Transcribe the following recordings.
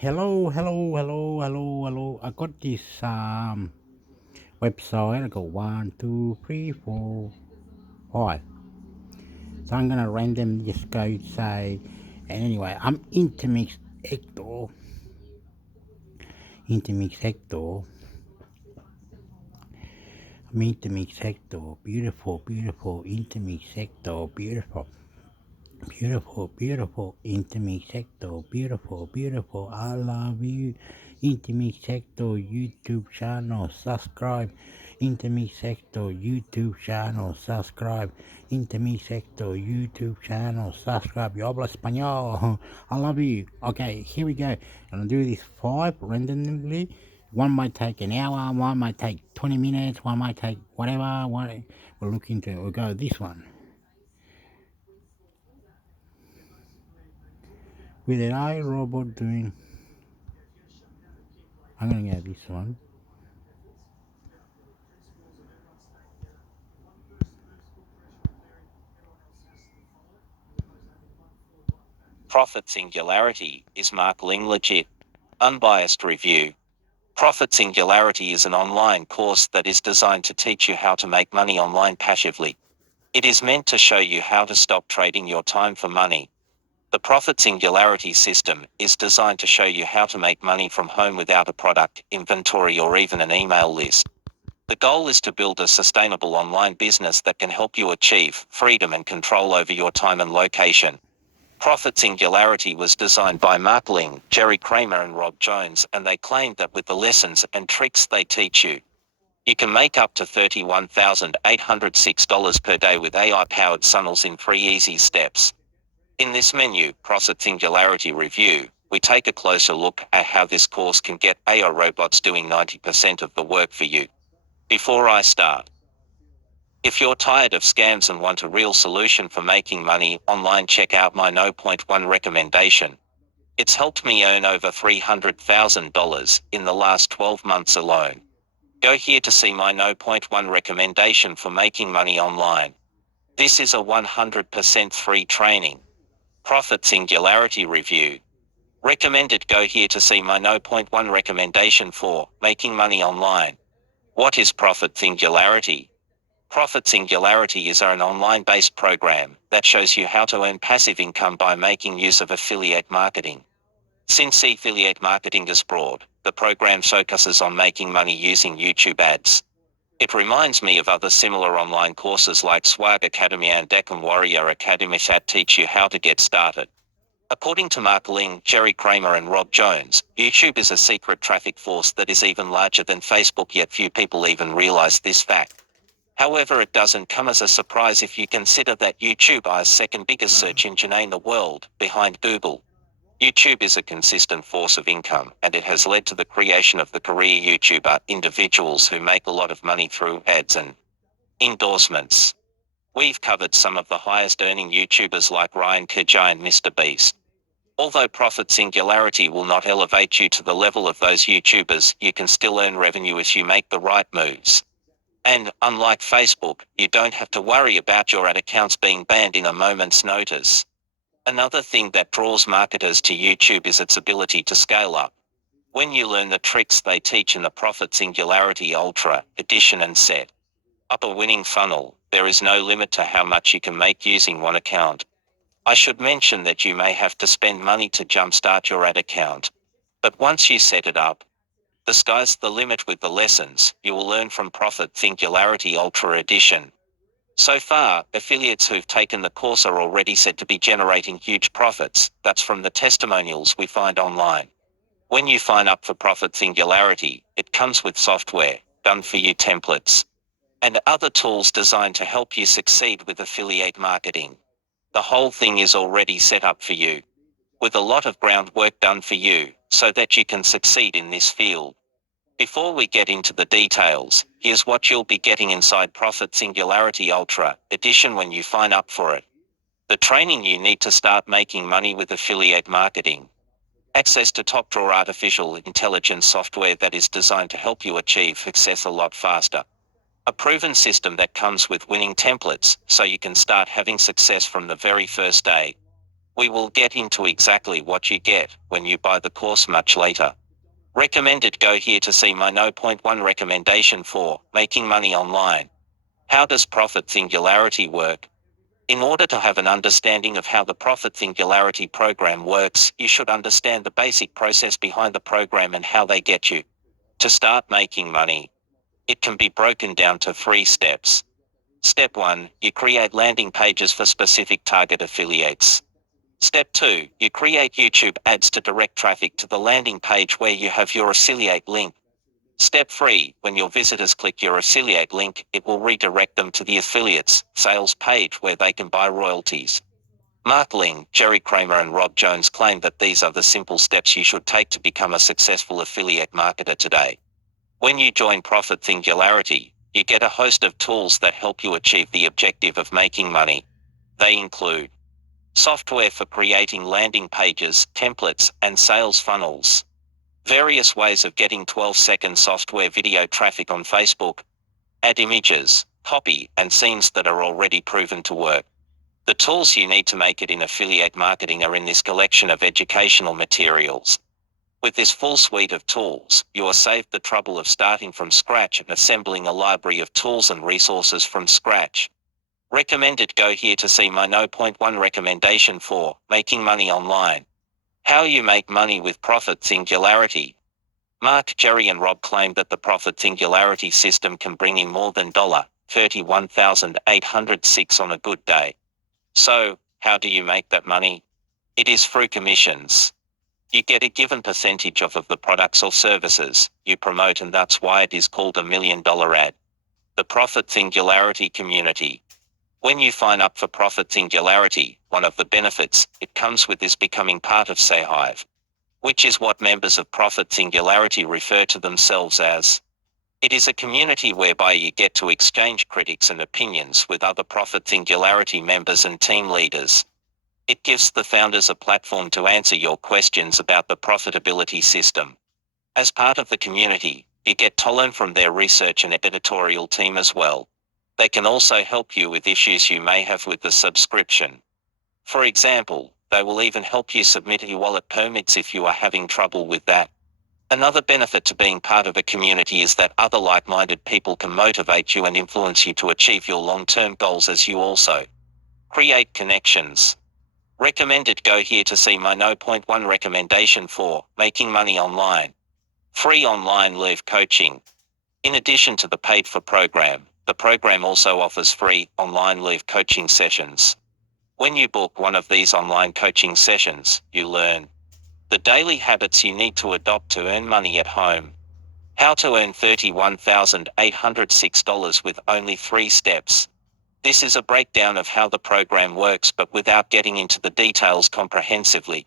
Hello. I got this website. I got 1, 2, 3, 4, 5. So I'm gonna randomly just go say. And anyway, I'm intermixhector. Intermixhector. I'm intermixhector. Beautiful. Intermixhector. Beautiful, intermixhector, beautiful, I love you, intermixhector, YouTube channel, subscribe, intermixhector, YouTube channel, subscribe, intermixhector, YouTube channel, subscribe, yo hablo español, I love you. Okay, here we go, and I'll do this 5 randomly. One might take an hour, one might take 20 minutes, one might take whatever, we'll look into it, we'll go this one. With an AI robot doing, I'm gonna get this one. Profit Singularity is marketing legit. Unbiased review. Profit Singularity is an online course that is designed to teach you how to make money online passively. It is meant to show you how to stop trading your time for money. The Profit Singularity system is designed to show you how to make money from home without a product, inventory, or even an email list. The goal is to build a sustainable online business that can help you achieve freedom and control over your time and location. Profit Singularity was designed by Mark Ling, Jerry Kramer and Rob Jones, and they claimed that with the lessons and tricks they teach you, you can make up to $31,806 per day with AI-powered funnels in 3 easy steps. In this menu, Profit Singularity Review, we take a closer look at how this course can get AI robots doing 90% of the work for you. Before I start, if you're tired of scams and want a real solution for making money online, check out my No. 1 recommendation. It's helped me earn over $300,000 in the last 12 months alone. Go here to see my No. 1 recommendation for making money online. This is a 100% free training. Profit Singularity Review. Recommended. Go here to see my No. 1 recommendation for making money online. What is Profit Singularity? Profit Singularity is an online-based program that shows you how to earn passive income by making use of affiliate marketing. Since affiliate marketing is broad, the program focuses on making money using YouTube ads. It reminds me of other similar online courses like Swag Academy and Deccan Warrior Academy that teach you how to get started. According to Mark Ling, Jerry Kramer and Rob Jones, YouTube is a secret traffic force that is even larger than Facebook, yet few people even realize this fact. However, it doesn't come as a surprise if you consider that YouTube is the second biggest search engine in the world, behind Google. YouTube is a consistent force of income, and it has led to the creation of the career YouTuber, individuals who make a lot of money through ads and endorsements. We've covered some of the highest earning YouTubers like Ryan Kajai and Mr. Beast. Although Profit Singularity will not elevate you to the level of those YouTubers, you can still earn revenue if you make the right moves. And, unlike Facebook, you don't have to worry about your ad accounts being banned in a moment's notice. Another thing that draws marketers to YouTube is its ability to scale up. When you learn the tricks they teach in the Profit Singularity Ultra Edition and set up a winning funnel, there is no limit to how much you can make using one account. I should mention that you may have to spend money to jumpstart your ad account. But once you set it up, the sky's the limit with the lessons you will learn from Profit Singularity Ultra Edition. So far, affiliates who've taken the course are already said to be generating huge profits. That's from the testimonials we find online. When you sign up for Profit Singularity, it comes with software, done-for-you templates, and other tools designed to help you succeed with affiliate marketing. The whole thing is already set up for you, with a lot of groundwork done for you, so that you can succeed in this field. Before we get into the details, here's what you'll be getting inside Profit Singularity Ultra Edition when you sign up for it. The training you need to start making money with affiliate marketing. Access to top-drawer artificial intelligence software that is designed to help you achieve success a lot faster. A proven system that comes with winning templates, so you can start having success from the very first day. We will get into exactly what you get when you buy the course much later. Recommended. Go here to see my No. 1 recommendation for making money online. How does Profit Singularity work? In order to have an understanding of how the Profit Singularity program works, you should understand the basic process behind the program and how they get you to start making money. It can be broken down to 3 steps. Step 1, you create landing pages for specific target affiliates. Step 2, you create YouTube ads to direct traffic to the landing page where you have your affiliate link. Step 3, when your visitors click your affiliate link, it will redirect them to the affiliates sales page where they can buy royalties. Mark Ling, Jerry Kramer and Rob Jones claim that these are the simple steps you should take to become a successful affiliate marketer today. When you join Profit Singularity, you get a host of tools that help you achieve the objective of making money. They include software for creating landing pages, templates, and sales funnels. Various ways of getting 12-second software video traffic on Facebook. Add images, copy, and scenes that are already proven to work. The tools you need to make it in affiliate marketing are in this collection of educational materials. With this full suite of tools, you are saved the trouble of starting from scratch and assembling a library of tools and resources from scratch. Recommended. Go here to see my No. 1 recommendation for making money online. How you make money with Profit Singularity. Mark, Jerry and Rob claim that the Profit Singularity system can bring in more than $31,806 on a good day. So, how do you make that money? It is through commissions. You get a given percentage of the products or services you promote, and that's why it is called a $1 million ad. The Profit Singularity community. When you sign up for Profit Singularity, one of the benefits it comes with is becoming part of Sayhive, which is what members of Profit Singularity refer to themselves as. It is a community whereby you get to exchange critiques and opinions with other Profit Singularity members and team leaders. It gives the founders a platform to answer your questions about the profitability system. As part of the community, you get to learn from their research and editorial team as well. They can also help you with issues you may have with the subscription. For example, they will even help you submit e-wallet permits if you are having trouble with that. Another benefit to being part of a community is that other like-minded people can motivate you and influence you to achieve your long-term goals as you also create connections. Recommended. Go here to see my No. 1 recommendation for making money online. Free online live coaching. In addition to the paid-for program, the program also offers free online live coaching sessions. When you book one of these online coaching sessions, you learn the daily habits you need to adopt to earn money at home. How to earn $31,806 with only 3 steps. This is a breakdown of how the program works, but without getting into the details comprehensively.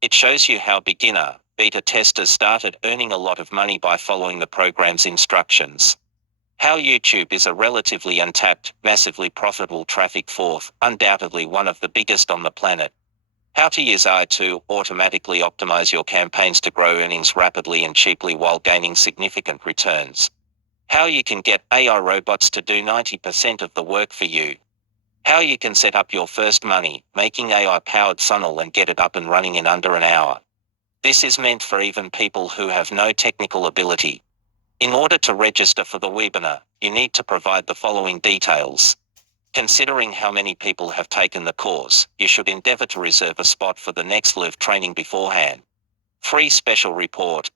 It shows you how beginner, beta testers started earning a lot of money by following the program's instructions. How YouTube is a relatively untapped, massively profitable traffic fourth, undoubtedly one of the biggest on the planet. How to use AI to automatically optimize your campaigns to grow earnings rapidly and cheaply while gaining significant returns. How you can get AI robots to do 90% of the work for you. How you can set up your first money-making AI-powered funnel and get it up and running in under an hour. This is meant for even people who have no technical ability. In order to register for the webinar, you need to provide the following details. Considering how many people have taken the course, you should endeavor to reserve a spot for the next live training beforehand. Free special report.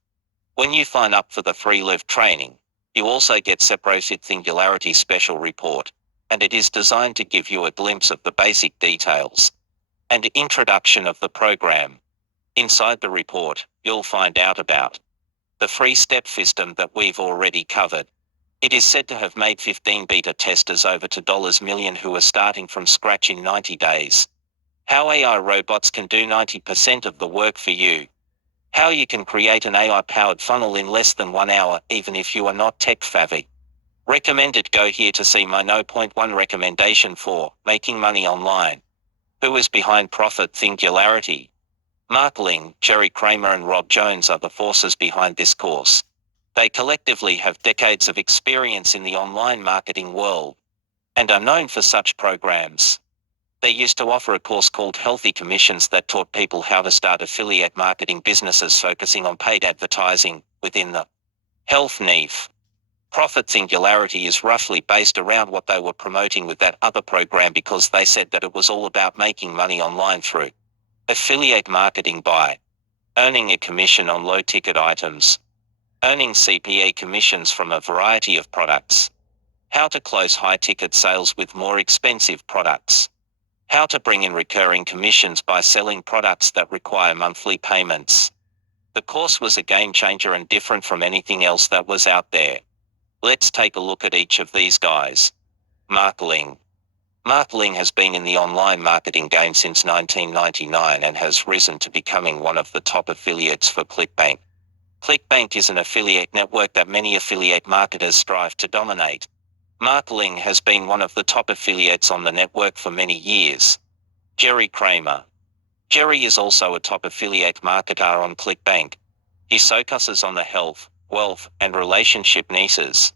When you sign up for the free live training, you also get Profit Singularity special report, and it is designed to give you a glimpse of the basic details and introduction of the program. Inside the report, you'll find out about the free step system that we've already covered. It is said to have made 15 beta testers over $1 million who are starting from scratch in 90 days. How AI robots can do 90% of the work for you. How you can create an AI-powered funnel in less than 1 hour, even if you are not tech-savvy. Recommended. Go here to see my No. 1 recommendation for making money online. Who is behind Profit Singularity? Mark Ling, Jerry Kramer and Rob Jones are the forces behind this course. They collectively have decades of experience in the online marketing world and are known for such programs. They used to offer a course called Healthy Commissions that taught people how to start affiliate marketing businesses focusing on paid advertising within the health niche. Profit Singularity is roughly based around what they were promoting with that other program because they said that it was all about making money online through affiliate marketing by earning a commission on low-ticket items, earning CPA commissions from a variety of products, how to close high-ticket sales with more expensive products, how to bring in recurring commissions by selling products that require monthly payments. The course was a game changer and different from anything else that was out there. Let's take a look at each of these guys. Mark Ling. Mark Ling has been in the online marketing game since 1999 and has risen to becoming one of the top affiliates for ClickBank. ClickBank is an affiliate network that many affiliate marketers strive to dominate. Mark Ling has been one of the top affiliates on the network for many years. Jerry Kramer. Jerry is also a top affiliate marketer on ClickBank. He focuses on the health, wealth, and relationship niches.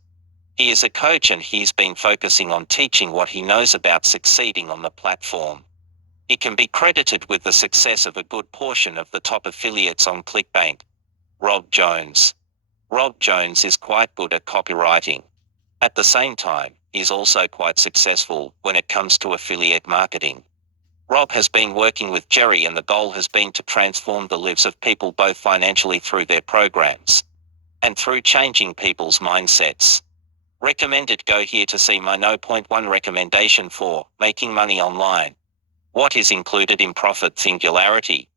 He is a coach and he's been focusing on teaching what he knows about succeeding on the platform. He can be credited with the success of a good portion of the top affiliates on ClickBank. Rob Jones. Rob Jones is quite good at copywriting. At the same time, he's also quite successful when it comes to affiliate marketing. Rob has been working with Jerry and the goal has been to transform the lives of people both financially through their programs and through changing people's mindsets. Recommended. Go here to see my No. 1 recommendation for making money online. What is included in Profit Singularity?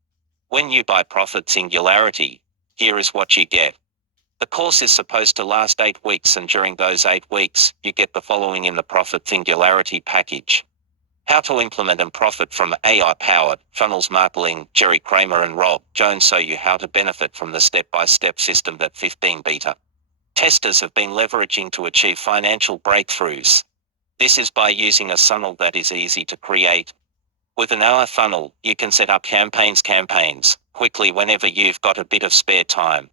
When you buy Profit Singularity, here is what you get. The course is supposed to last 8 weeks and during those 8 weeks, you get the following in the Profit Singularity package. How to implement and profit from AI-powered funnels. Mark Ling, Jerry Kramer and Rob Jones show you how to benefit from the step-by-step system that 15 beta testers have been leveraging to achieve financial breakthroughs. This is by using a funnel that is easy to create. With an AI funnel, you can set up campaigns quickly whenever you've got a bit of spare time.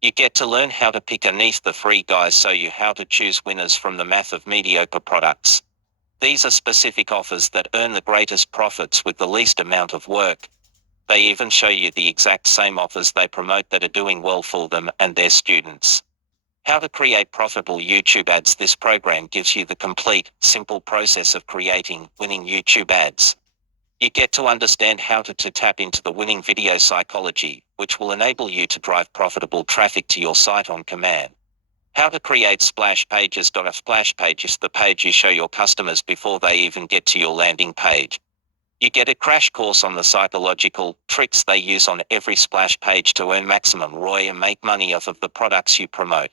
You get to learn how to pick a niche. The free guys show you how to choose winners from the math of mediocre products. These are specific offers that earn the greatest profits with the least amount of work. They even show you the exact same offers they promote that are doing well for them and their students. How to create profitable YouTube ads. This program gives you the complete, simple process of creating winning YouTube ads. You get to understand how to tap into the winning video psychology, which will enable you to drive profitable traffic to your site on command. How to create splash pages. A splash page is the page you show your customers before they even get to your landing page. You get a crash course on the psychological tricks they use on every splash page to earn maximum ROI and make money off of the products you promote.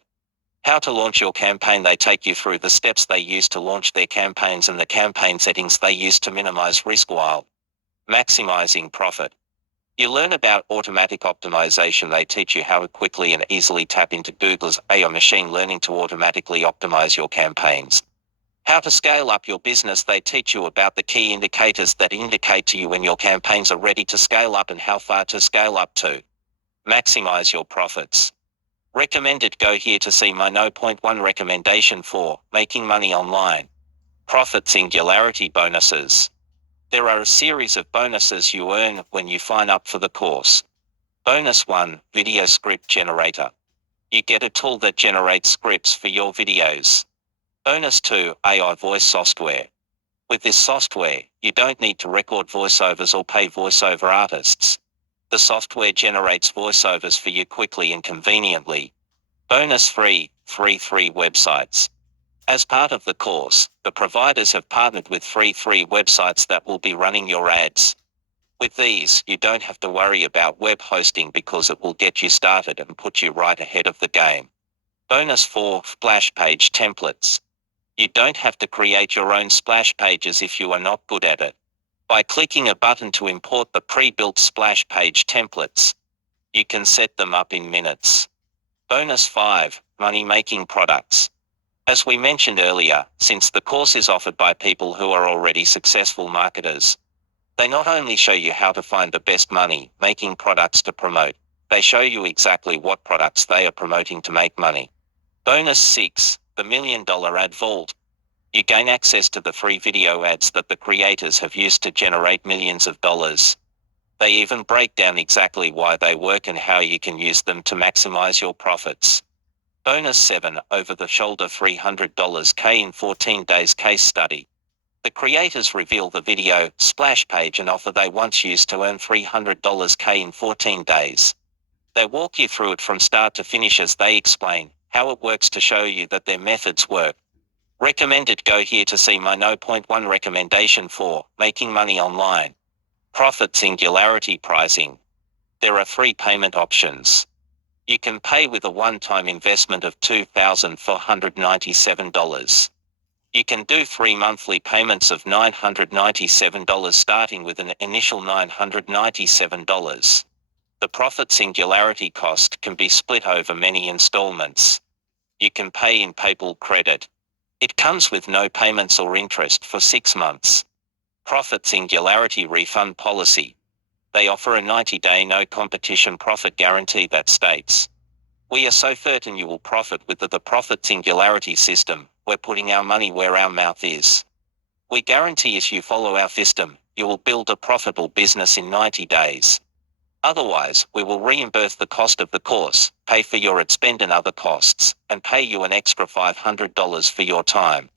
How to launch your campaign. They take you through the steps they use to launch their campaigns and the campaign settings they use to minimize risk while maximizing profit. You learn about automatic optimization. They teach you how to quickly and easily tap into Google's AI machine learning to automatically optimize your campaigns. How to scale up your business. They teach you about the key indicators that indicate to you when your campaigns are ready to scale up and how far to scale up to maximize your profits. Recommended. Go here to see my No. 1 recommendation for making money online. Profit Singularity bonuses. There are a series of bonuses you earn when you sign up for the course. Bonus 1, Video Script Generator. You get a tool that generates scripts for your videos. Bonus 2, AI Voice Software. With this software, you don't need to record voiceovers or pay voiceover artists. The software generates voiceovers for you quickly and conveniently. Bonus 3, free websites. As part of the course, the providers have partnered with free websites that will be running your ads. With these, you don't have to worry about web hosting because it will get you started and put you right ahead of the game. Bonus 4, splash page templates. You don't have to create your own splash pages if you are not good at it. By clicking a button to import the pre-built splash page templates, you can set them up in minutes. Bonus 5, money-making products. As we mentioned earlier, since the course is offered by people who are already successful marketers, they not only show you how to find the best money-making products to promote, they show you exactly what products they are promoting to make money. Bonus 6, the $1 Million Ad Vault. You gain access to the free video ads that the creators have used to generate millions of dollars. They even break down exactly why they work and how you can use them to maximize your profits. Bonus 7 over-the-shoulder $300 K in 14 days case study. The creators reveal the video splash page and offer they once used to earn $300 K in 14 days. They walk you through it from start to finish as they explain how it works to show you that their methods work. Recommended. Go here to see my 0.1 recommendation for making money online. Profit singularity pricing. There are 3 payment options. You can pay with a one-time investment of $2,497. You can do 3 monthly payments of $997 starting with an initial $997. The profit singularity cost can be split over many installments. You can pay in PayPal credit. It comes with no payments or interest for 6 months. Profit singularity refund policy. They offer a 90-day no competition profit guarantee that states, "We are so certain you will profit with the profit singularity system. We're putting our money where our mouth is. We guarantee if you follow our system, you will build a profitable business in 90 days. Otherwise, we will reimburse the cost of the course, pay for your ad spend and other costs, and pay you an extra $500 for your time."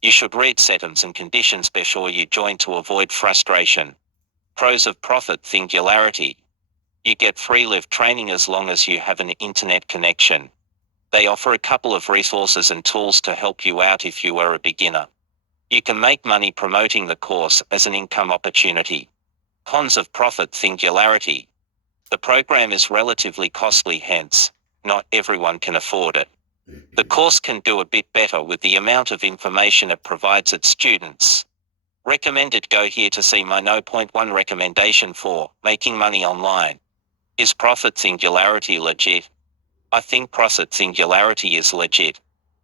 You should read settings and conditions before you join to avoid frustration. Pros of profit singularity. You get free live training as long as you have an internet connection. They offer a couple of resources and tools to help you out if you are a beginner. You can make money promoting the course as an income opportunity. Cons of profit singularity. The program is relatively costly, hence, not everyone can afford it. The course can do a bit better with the amount of information it provides its students. Recommended. Go here to see my 0.1 recommendation for making money online. Is profit singularity legit? I think profit singularity is legit.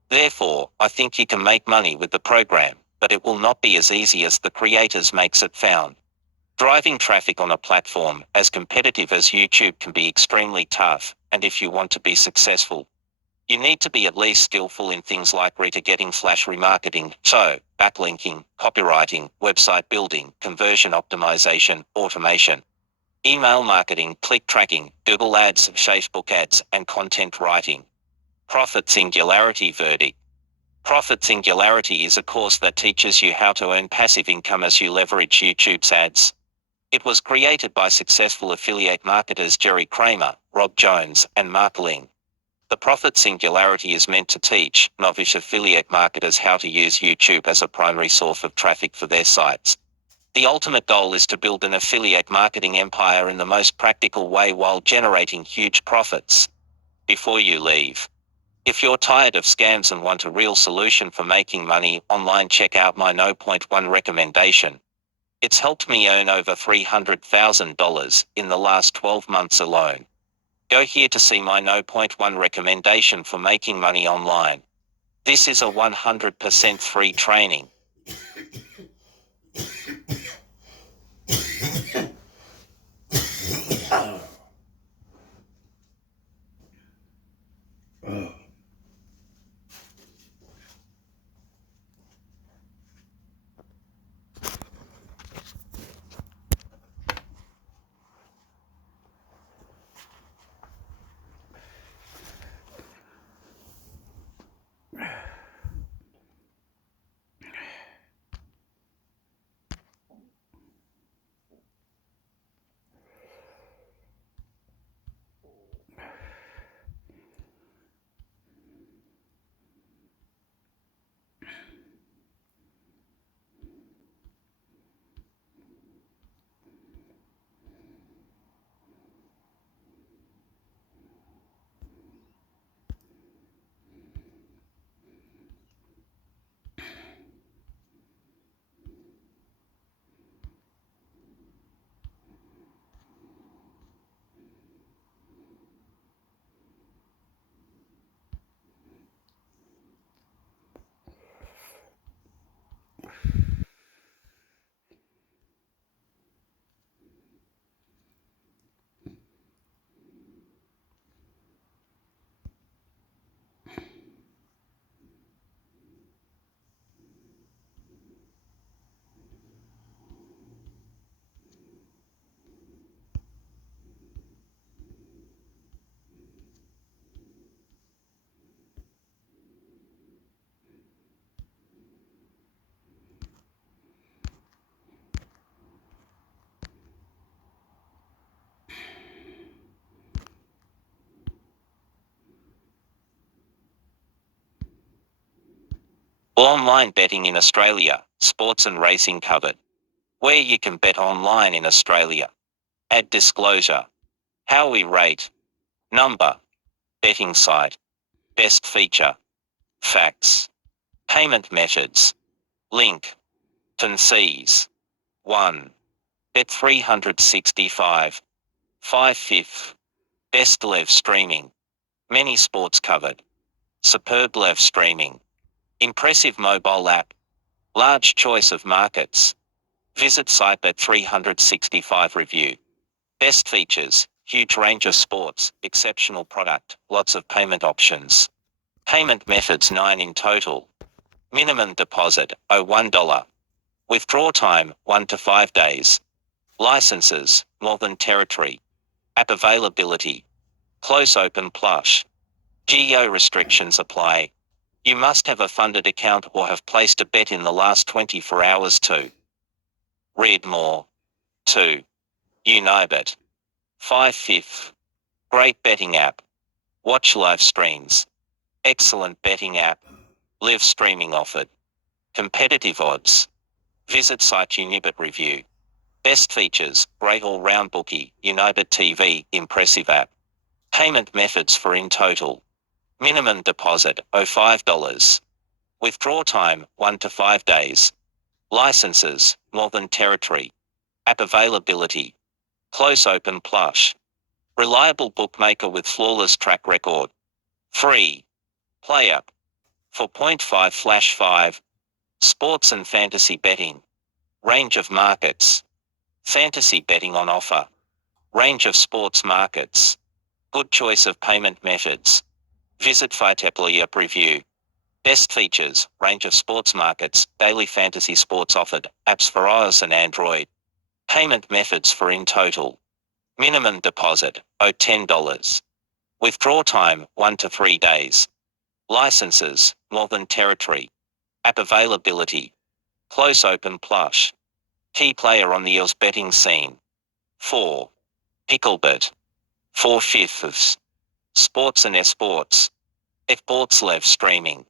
Therefore, I think you can make money with the program, but it will not be as easy as the creators makes it sound. Driving traffic on a platform as competitive as YouTube can be extremely tough, and if you want to be successful, you need to be at least skillful in things like retargeting, flash remarketing, so backlinking, copywriting, website building, conversion optimization, automation, email marketing, click tracking, Google ads, Facebook ads, and content writing. Profit singularity verdict. Profit singularity is a course that teaches you how to earn passive income as you leverage YouTube's ads. It was created by successful affiliate marketers Jerry Kramer, Rob Jones, and Mark Ling. The profit singularity is meant to teach novice affiliate marketers how to use YouTube as a primary source of traffic for their sites. The ultimate goal is to build an affiliate marketing empire in the most practical way while generating huge profits. Before you leave, if you're tired of scams and want a real solution for making money online, check out my 0.1 recommendation. It's helped me earn over $300,000 in the last 12 months alone. Go here to see my 0.1 recommendation for making money online. This is a 100% free training. Online betting in Australia, sports and racing covered. Where you can bet online in Australia. Add disclosure. How we rate. Number. Betting site. Best feature. Facts. Payment methods. Link. Fees. 1. Bet 365. 5/5. Best live streaming. Many sports covered. Superb live streaming. Impressive mobile app. Large choice of markets. Visit site Bet 365 review. Best features. Huge range of sports. Exceptional product. Lots of payment options. Payment methods 9 in total. Minimum deposit, $1. Withdrawal time, 1 to 5 days. Licenses, Northern Territory. App availability. Close open plush. Geo restrictions apply. You must have a funded account or have placed a bet in the last 24 hours to read more. 2. Unibet. 5/5. Great betting app. Watch live streams. Excellent betting app. Live streaming offered. Competitive odds. Visit site Unibet review. Best features, great all-round bookie, Unibet TV, impressive app. Payment methods for in total. Minimum deposit, $5. Withdrawal time, 1 to 5 days. Licenses, Northern Territory. App availability. Close open plush. Reliable bookmaker with flawless track record. Free. Player. 4.5/5. Sports and fantasy betting. Range of markets. Fantasy betting on offer. Range of sports markets. Good choice of payment methods. Visit Fiteply app review. Best features, range of sports markets, daily fantasy sports offered, apps for iOS and Android. Payment methods for in total. Minimum deposit, $10. Withdrawal time, 1 to 3 days. Licenses, Northern Territory. App availability. Close open plush. Key player on the EOS betting scene. 4. Picklebet. 4/5. Sports and esports. Esports live streaming.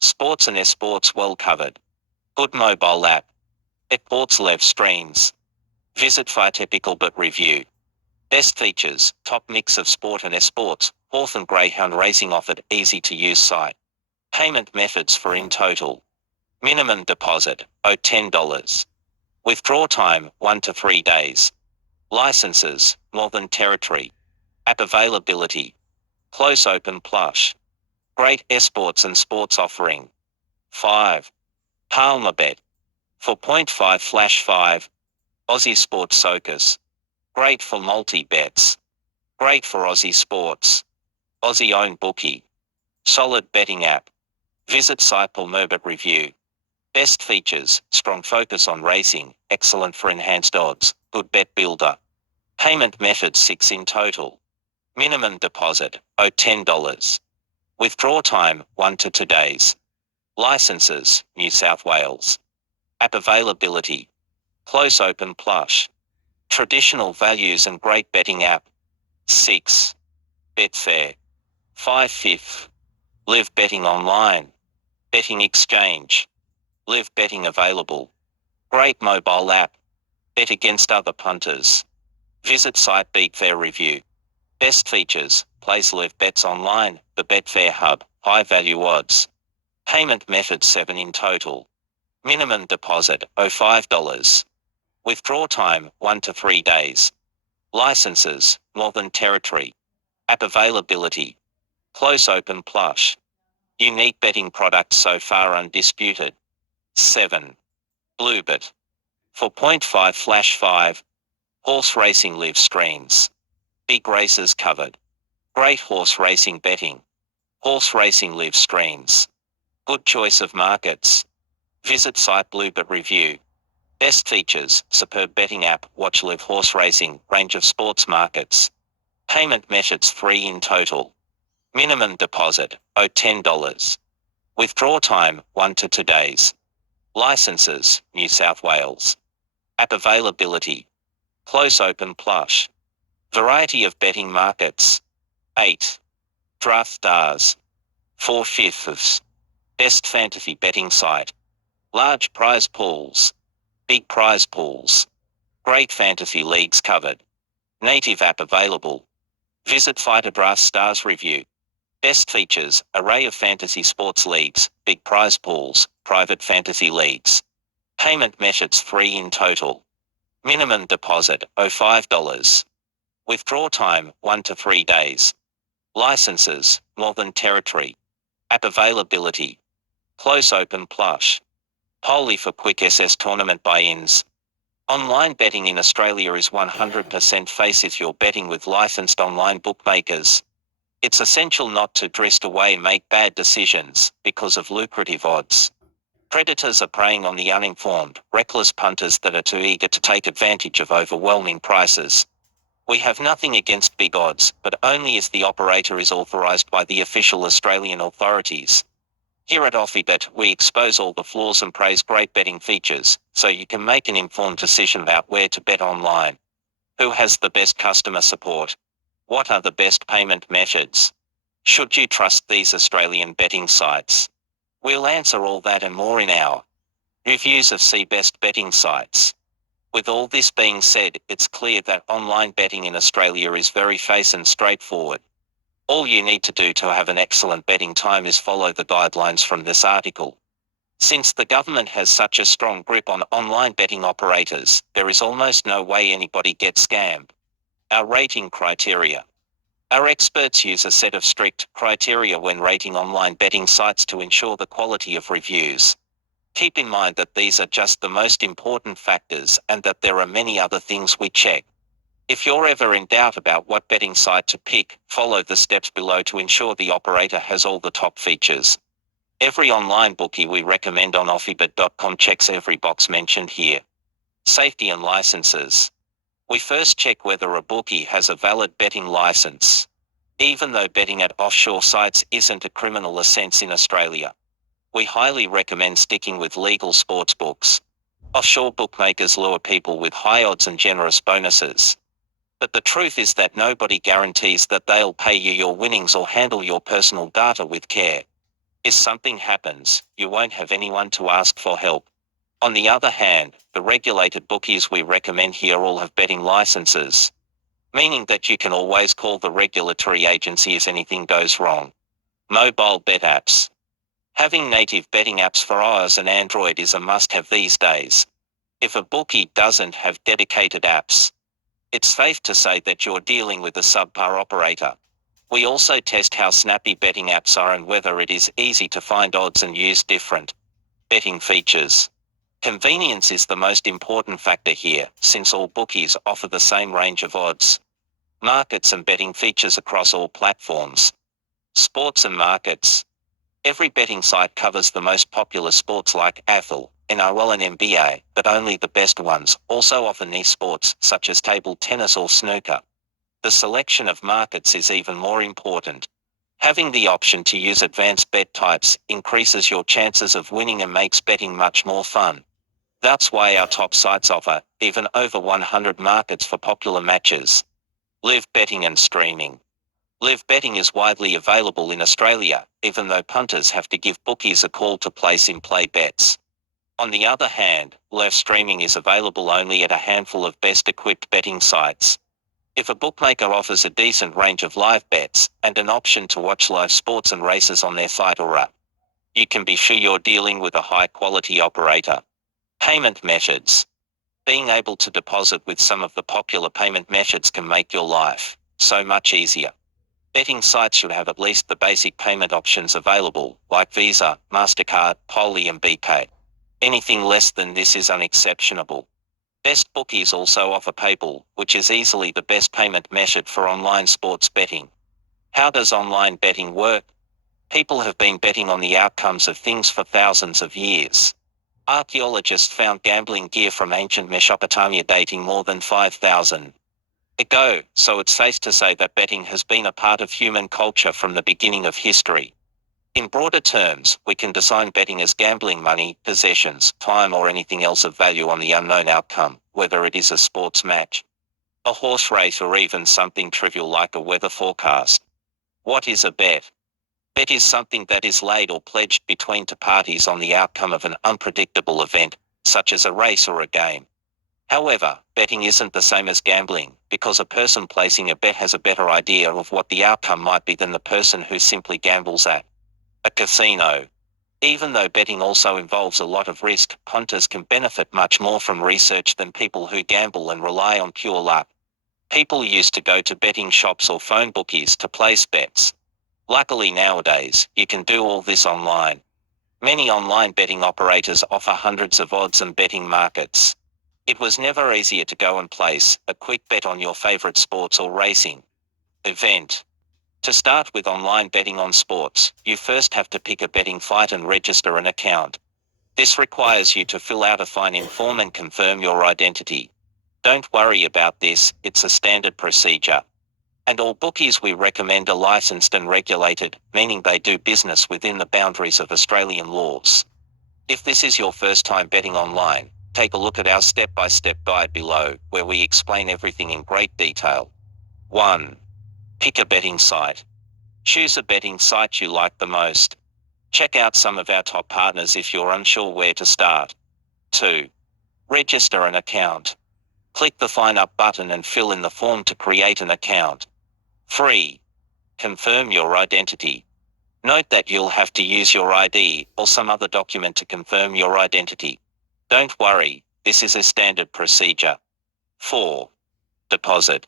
Sports and esports well covered. Good mobile app. Esports live streams. Visit Picklebet review. Best features, top mix of sport and esports, horse and greyhound racing offered, easy to use site. Payment methods for in total. Minimum deposit, $10. Withdrawal time, 1 to 3 days. Licenses, Northern Territory. App availability. Close open plush. Great esports and sports offering. 5. Palmerbet. 4.5/5. Aussie Sports Focus. Great for multi-bets. Great for Aussie sports. Aussie owned bookie. Solid betting app. Visit site Palmerbet review. Best features, strong focus on racing, excellent for enhanced odds, good bet builder. Payment methods 6 in total. Minimum deposit, $10. Withdrawal time, 1 to 2 days. Licenses, New South Wales. App availability. Close open plush. Traditional values and great betting app. 6. Betfair. 5/5. Live betting online. Betting exchange. Live betting available. Great mobile app. Bet against other punters. Visit site Betfair review. Best features, place live bets online, the Betfair hub, high value odds. Payment methods 7 in total. Minimum deposit, $5. Withdrawal time, 1 to 3 days. Licenses, Northern Territory. App availability. Close open plush. Unique betting products so far undisputed. 7. Bluebet. 4.5/5. Horse racing live streams. Big races covered. Great horse racing betting. Horse racing live streams. Good choice of markets. Visit site Bluebet review. Best features, superb betting app, watch live horse racing, range of sports markets. Payment methods 3 in total. Minimum deposit, $10. Withdrawal time, 1 to 2 days. Licenses, New South Wales. App availability. Close open plush. Variety of betting markets. 8. Draft stars. 4/5. Best fantasy betting site. Large prize pools. Big prize pools. Great fantasy leagues covered. Native app available. Visit Fighter Draft Stars Review. Best features, array of fantasy sports leagues, big prize pools, private fantasy leagues. Payment methods 3 in total. Minimum deposit, $5. Withdrawal time, 1 to 3 days. Licenses, Northern Territory. App availability. Close open plush. Wholly for quick SS tournament buy-ins. Online betting in Australia is 100% face if you're betting with licensed online bookmakers. It's essential not to drift away and make bad decisions because of lucrative odds. Predators are preying on the uninformed, reckless punters that are too eager to take advantage of overwhelming prices. We have nothing against big odds, but only if the operator is authorised by the official Australian authorities. Here at OffiBet, we expose all the flaws and praise great betting features, so you can make an informed decision about where to bet online. Who has the best customer support? What are the best payment methods? Should you trust these Australian betting sites? We'll answer all that and more in our reviews of best betting sites. With all this being said, it's clear that online betting in Australia is very face and straightforward. All you need to do to have an excellent betting time is follow the guidelines from this article. Since the government has such a strong grip on online betting operators, there is almost no way anybody gets scammed. Our rating criteria. Our experts use a set of strict criteria when rating online betting sites to ensure the quality of reviews. Keep in mind that these are just the most important factors and that there are many other things we check. If you're ever in doubt about what betting site to pick, follow the steps below to ensure the operator has all the top features. Every online bookie we recommend on offibet.com checks every box mentioned here. Safety and licenses. We first check whether a bookie has a valid betting license. Even though betting at offshore sites isn't a criminal offence in Australia, we highly recommend sticking with legal sportsbooks. Offshore bookmakers lure people with high odds and generous bonuses. But the truth is that nobody guarantees that they'll pay you your winnings or handle your personal data with care. If something happens, you won't have anyone to ask for help. On the other hand, the regulated bookies we recommend here all have betting licenses, meaning that you can always call the regulatory agency if anything goes wrong. Mobile bet apps. Having native betting apps for iOS and Android is a must-have these days. If a bookie doesn't have dedicated apps, it's safe to say that you're dealing with a subpar operator. We also test how snappy betting apps are and whether it is easy to find odds and use different betting features. Convenience is the most important factor here, since all bookies offer the same range of odds, markets and betting features across all platforms. Sports and markets. Every betting site covers the most popular sports like AFL, NRL and NBA, but only the best ones also offer niche sports such as table tennis or snooker. The selection of markets is even more important. Having the option to use advanced bet types increases your chances of winning and makes betting much more fun. That's why our top sites offer even over 100 markets for popular matches. Live betting and streaming. Live betting is widely available in Australia, even though punters have to give bookies a call to place in-play bets. On the other hand, live streaming is available only at a handful of best-equipped betting sites. If a bookmaker offers a decent range of live bets and an option to watch live sports and races on their site or app, you can be sure you're dealing with a high-quality operator. Payment methods. Being able to deposit with some of the popular payment methods can make your life so much easier. Betting sites should have at least the basic payment options available, like Visa, MasterCard, Poly and bpay. Anything less than this is unexceptionable. Best bookies also offer PayPal, which is easily the best payment method for online sports betting. How does online betting work? People have been betting on the outcomes of things for thousands of years. Archaeologists found gambling gear from ancient Mesopotamia dating more than 5,000 ago, so it's safe to say that betting has been a part of human culture from the beginning of history. In broader terms, we can define betting as gambling money, possessions, time or anything else of value on the unknown outcome, whether it is a sports match, a horse race or even something trivial like a weather forecast. What is a bet? Bet is something that is laid or pledged between two parties on the outcome of an unpredictable event, such as a race or a game. However, betting isn't the same as gambling, because a person placing a bet has a better idea of what the outcome might be than the person who simply gambles at a casino. Even though betting also involves a lot of risk, punters can benefit much more from research than people who gamble and rely on pure luck. People used to go to betting shops or phone bookies to place bets. Luckily nowadays, you can do all this online. Many online betting operators offer hundreds of odds and betting markets. It was never easier to go and place a quick bet on your favorite sports or racing event. To start with online betting on sports, you first have to pick a betting fight and register an account. This requires you to fill out a fine form and confirm your identity. Don't worry about this, it's a standard procedure. And all bookies we recommend are licensed and regulated, meaning they do business within the boundaries of Australian laws. If this is your first time betting online, take a look at our step-by-step guide below, where we explain everything in great detail. 1. Pick a betting site. Choose a betting site you like the most. Check out some of our top partners if you're unsure where to start. 2. Register an account. Click the Sign Up button and fill in the form to create an account. 3. Confirm your identity. Note that you'll have to use your ID or some other document to confirm your identity. Don't worry, this is a standard procedure. 4. Deposit.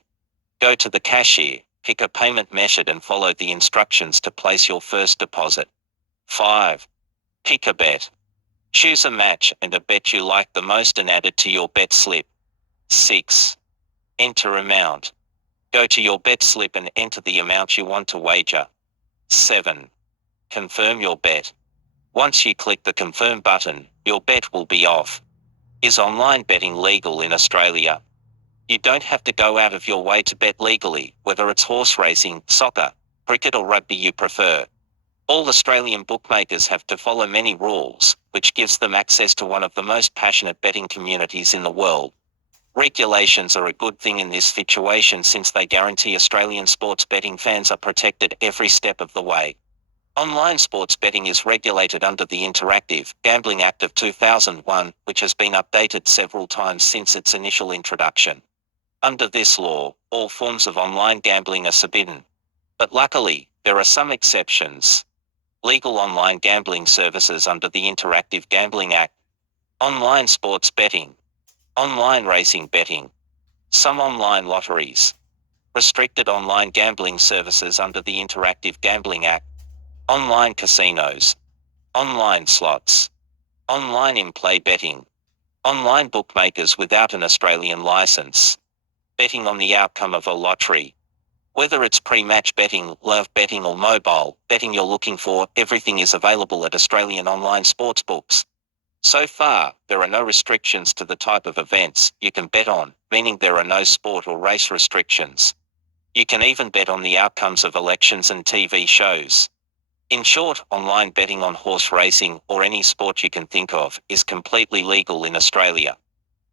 Go to the cashier, pick a payment method and follow the instructions to place your first deposit. 5. Pick a bet. Choose a match and a bet you like the most and add it to your bet slip. 6. Enter amount. Go to your bet slip and enter the amount you want to wager. 7. Confirm your bet. Once you click the confirm button, your bet will be off. Is online betting legal in Australia? You don't have to go out of your way to bet legally, whether it's horse racing, soccer, cricket or rugby you prefer. All Australian bookmakers have to follow many rules, which gives them access to one of the most passionate betting communities in the world. Regulations are a good thing in this situation since they guarantee Australian sports betting fans are protected every step of the way. Online sports betting is regulated under the Interactive Gambling Act of 2001, which has been updated several times since its initial introduction. Under this law, all forms of online gambling are forbidden. But luckily, there are some exceptions. Legal online gambling services under the Interactive Gambling Act. Online sports betting. Online racing betting. Some online lotteries. Restricted online gambling services under the Interactive Gambling Act. Online casinos. Online slots. Online in-play betting. Online bookmakers without an Australian licence. Betting on the outcome of a lottery. Whether it's pre-match betting, live betting or mobile betting you're looking for, everything is available at Australian online sportsbooks. So far, there are no restrictions to the type of events you can bet on, meaning there are no sport or race restrictions. You can even bet on the outcomes of elections and TV shows. In short, online betting on horse racing or any sport you can think of is completely legal in Australia.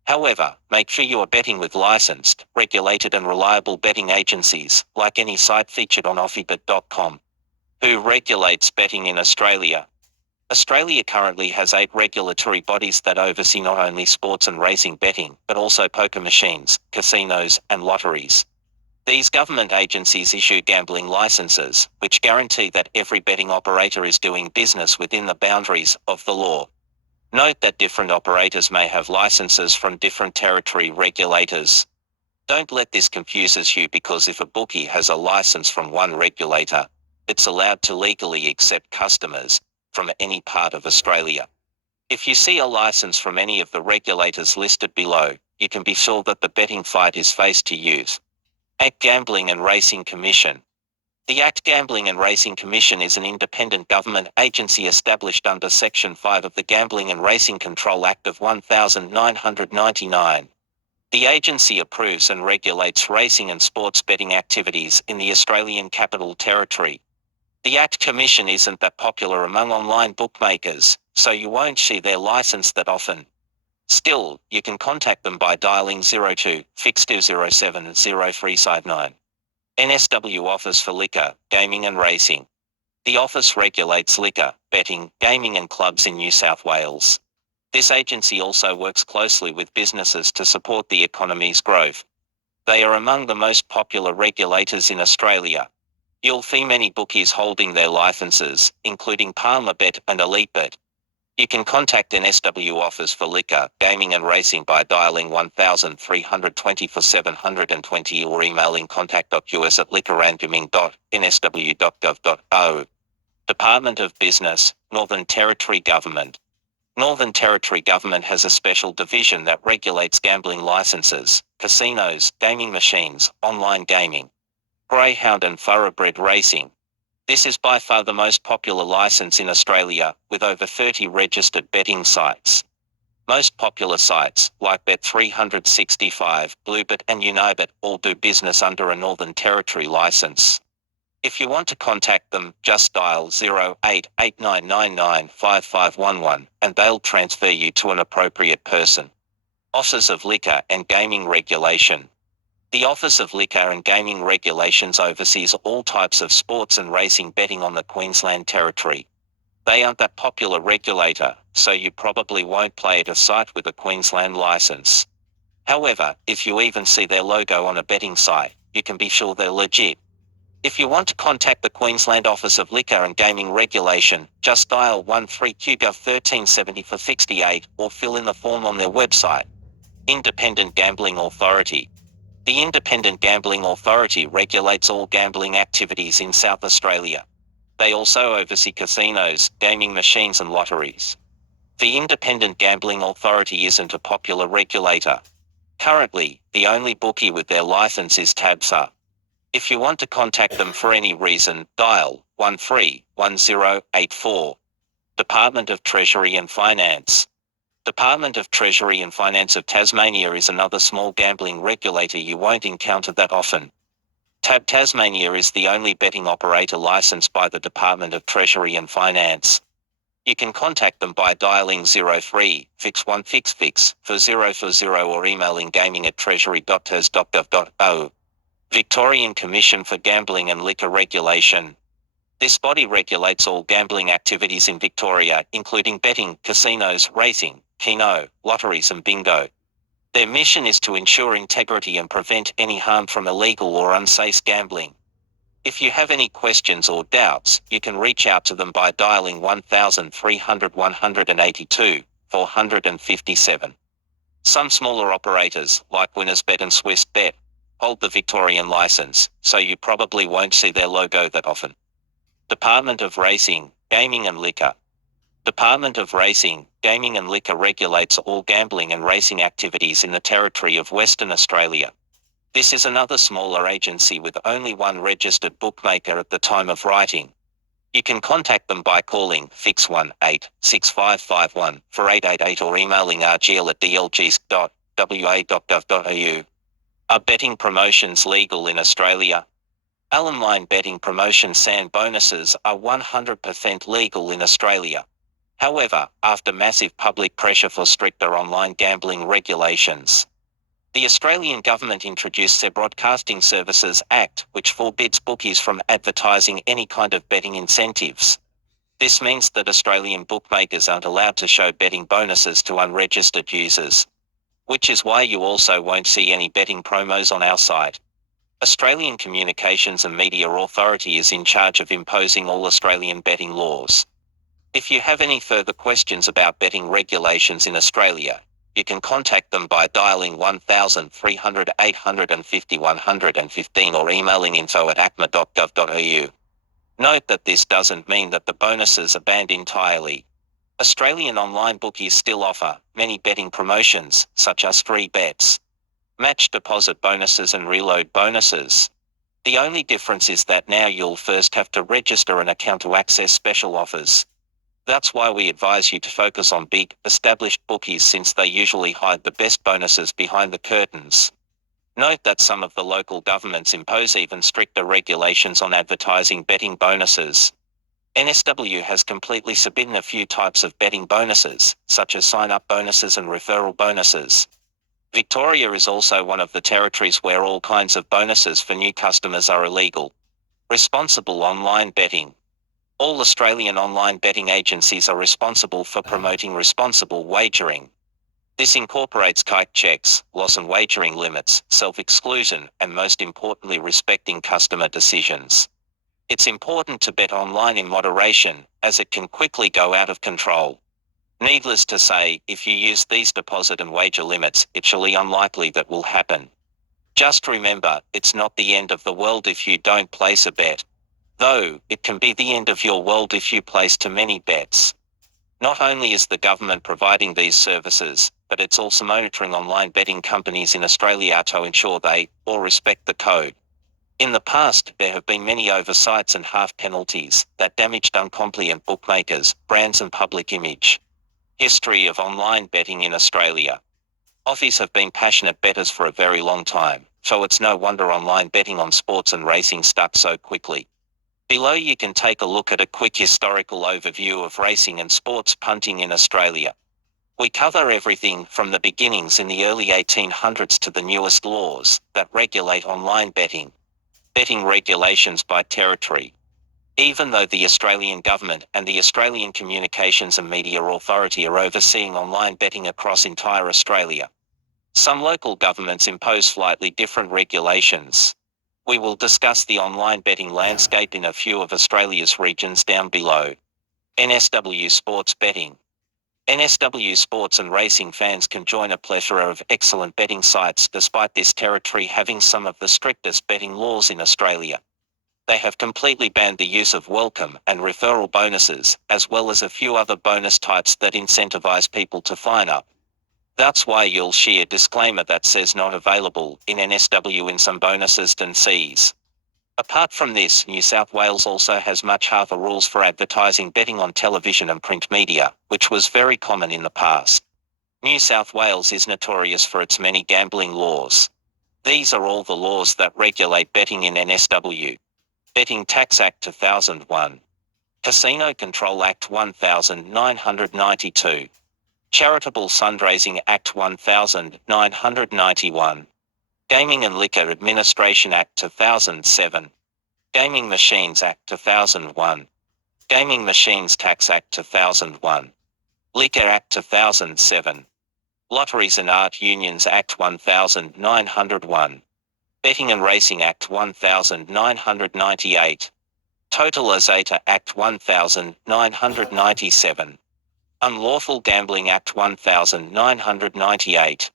However, make sure you are betting with licensed, regulated and reliable betting agencies, like any site featured on offibet.com. Who regulates betting in Australia? Australia currently has 8 regulatory bodies that oversee not only sports and racing betting, but also poker machines, casinos, and lotteries. These government agencies issue gambling licenses, which guarantee that every betting operator is doing business within the boundaries of the law. Note that different operators may have licenses from different territory regulators. Don't let this confuse you, because if a bookie has a license from one regulator, it's allowed to legally accept customers from any part of Australia. If you see a license from any of the regulators listed below, you can be sure that the betting fight is faced to use. Act Gambling and Racing Commission. The Act Gambling and Racing Commission is an independent government agency established under Section 5 of the Gambling and Racing Control Act of 1999. The agency approves and regulates racing and sports betting activities in the Australian Capital Territory. The Act Commission isn't that popular among online bookmakers, so you won't see their license that often. Still, you can contact them by dialing 02 6207 0359. NSW offers for liquor, gaming and racing. The office regulates liquor, betting, gaming and clubs in New South Wales. This agency also works closely with businesses to support the economy's growth. They are among the most popular regulators in Australia. You'll see many bookies holding their licenses, including Palmerbet and EliteBet. You can contact NSW Office for Liquor, Gaming and Racing by dialing 1324 720 or emailing contact.us@liquorandgaming.nsw.gov.au. Department of Business, Northern Territory Government. Northern Territory Government has a special division that regulates gambling licenses, casinos, gaming machines, online gaming, greyhound and thoroughbred racing. This is by far the most popular license in Australia, with over 30 registered betting sites. Most popular sites, like Bet365, Bluebet and Unibet, all do business under a Northern Territory license. If you want to contact them, just dial 0889995511 and they'll transfer you to an appropriate person. Office of Liquor and Gaming Regulation. The Office of Liquor and Gaming Regulations oversees all types of sports and racing betting on the Queensland Territory. They aren't that popular regulator, so you probably won't play at a site with a Queensland licence. However, if you even see their logo on a betting site, you can be sure they're legit. If you want to contact the Queensland Office of Liquor and Gaming Regulation, just dial 13QGov 1370 for 68 or fill in the form on their website. Independent Gambling Authority. The Independent Gambling Authority regulates all gambling activities in South Australia. They also oversee casinos, gaming machines and lotteries. The Independent Gambling Authority isn't a popular regulator. Currently, the only bookie with their license is TABSA. If you want to contact them for any reason, dial 131084. Department of Treasury and Finance. Department of Treasury and Finance of Tasmania is another small gambling regulator you won't encounter that often. Tasmania is the only betting operator licensed by the Department of Treasury and Finance. You can contact them by dialing 03-fix-1-fix-fix for 040 or emailing gaming@treasury.tas.gov.au. Victorian Commission for Gambling and Liquor Regulation. This body regulates all gambling activities in Victoria, including betting, casinos, racing, keno, lotteries and bingo. Their mission is to ensure integrity and prevent any harm from illegal or unsafe gambling. If you have any questions or doubts, you can reach out to them by dialing 1300 182 457. Some smaller operators, like Winnersbet and Swissbet, hold the Victorian license, so you probably won't see their logo that often. Department of Racing, Gaming and Liquor. Department of Racing, Gaming and Liquor regulates all gambling and racing activities in the Territory of Western Australia. This is another smaller agency with only one registered bookmaker at the time of writing. You can contact them by calling fix18-6551 for 888 or emailing rgl@dlgs.wa.gov.au. Are betting promotions legal in Australia? Online betting promotions and bonuses are 100% legal in Australia. However, after massive public pressure for stricter online gambling regulations, the Australian government introduced the Broadcasting Services Act, which forbids bookies from advertising any kind of betting incentives. This means that Australian bookmakers aren't allowed to show betting bonuses to unregistered users, which is why you also won't see any betting promos on our site. Australian Communications and Media Authority is in charge of imposing all Australian betting laws. If you have any further questions about betting regulations in Australia, you can contact them by dialing 1300 850 115 or emailing info@acma.gov.au. Note that this doesn't mean that the bonuses are banned entirely. Australian online bookies still offer many betting promotions, such as free bets, match deposit bonuses and reload bonuses. The only difference is that now you'll first have to register an account to access special offers. That's why we advise you to focus on big, established bookies, since they usually hide the best bonuses behind the curtains. Note that some of the local governments impose even stricter regulations on advertising betting bonuses. NSW has completely forbidden a few types of betting bonuses, such as sign-up bonuses and referral bonuses. Victoria is also one of the territories where all kinds of bonuses for new customers are illegal. Responsible online betting. All Australian online betting agencies are responsible for promoting responsible wagering. This incorporates kite checks, loss and wagering limits, self-exclusion, and most importantly respecting customer decisions. It's important to bet online in moderation, as it can quickly go out of control. Needless to say, if you use these deposit and wager limits, it's highly unlikely that will happen. Just remember, it's not the end of the world if you don't place a bet. Though, it can be the end of your world if you place too many bets. Not only is the government providing these services, but it's also monitoring online betting companies in Australia to ensure they, all respect the code. In the past, there have been many oversights and half penalties that damaged uncompliant bookmakers, brands and public image. History of online betting in Australia. Aussies have been passionate bettors for a very long time, so it's no wonder online betting on sports and racing stuck so quickly. Below you can take a look at a quick historical overview of racing and sports punting in Australia. We cover everything from the beginnings in the early 1800s to the newest laws that regulate online betting. Betting regulations by territory. Even though the Australian Government and the Australian Communications and Media Authority are overseeing online betting across entire Australia, some local governments impose slightly different regulations. We will discuss the online betting landscape in a few of Australia's regions down below. NSW Sports Betting. NSW sports and racing fans can join a plethora of excellent betting sites despite this territory having some of the strictest betting laws in Australia. They have completely banned the use of welcome and referral bonuses, as well as a few other bonus types that incentivize people to sign up. That's why you'll see a disclaimer that says not available in NSW in some bonuses and Cs. Apart from this, New South Wales also has much harder rules for advertising betting on television and print media, which was very common in the past. New South Wales is notorious for its many gambling laws. These are all the laws that regulate betting in NSW. Betting Tax Act 2001. Casino Control Act 1992. Charitable Fundraising Act 1991. Gaming and Liquor Administration Act 2007. Gaming Machines Act 2001. Gaming Machines Tax Act 2001. Liquor Act 2007. Lotteries and Art Unions Act 1901. Betting and Racing Act 1998. Totalisator Act 1997. Unlawful Gambling Act 1998.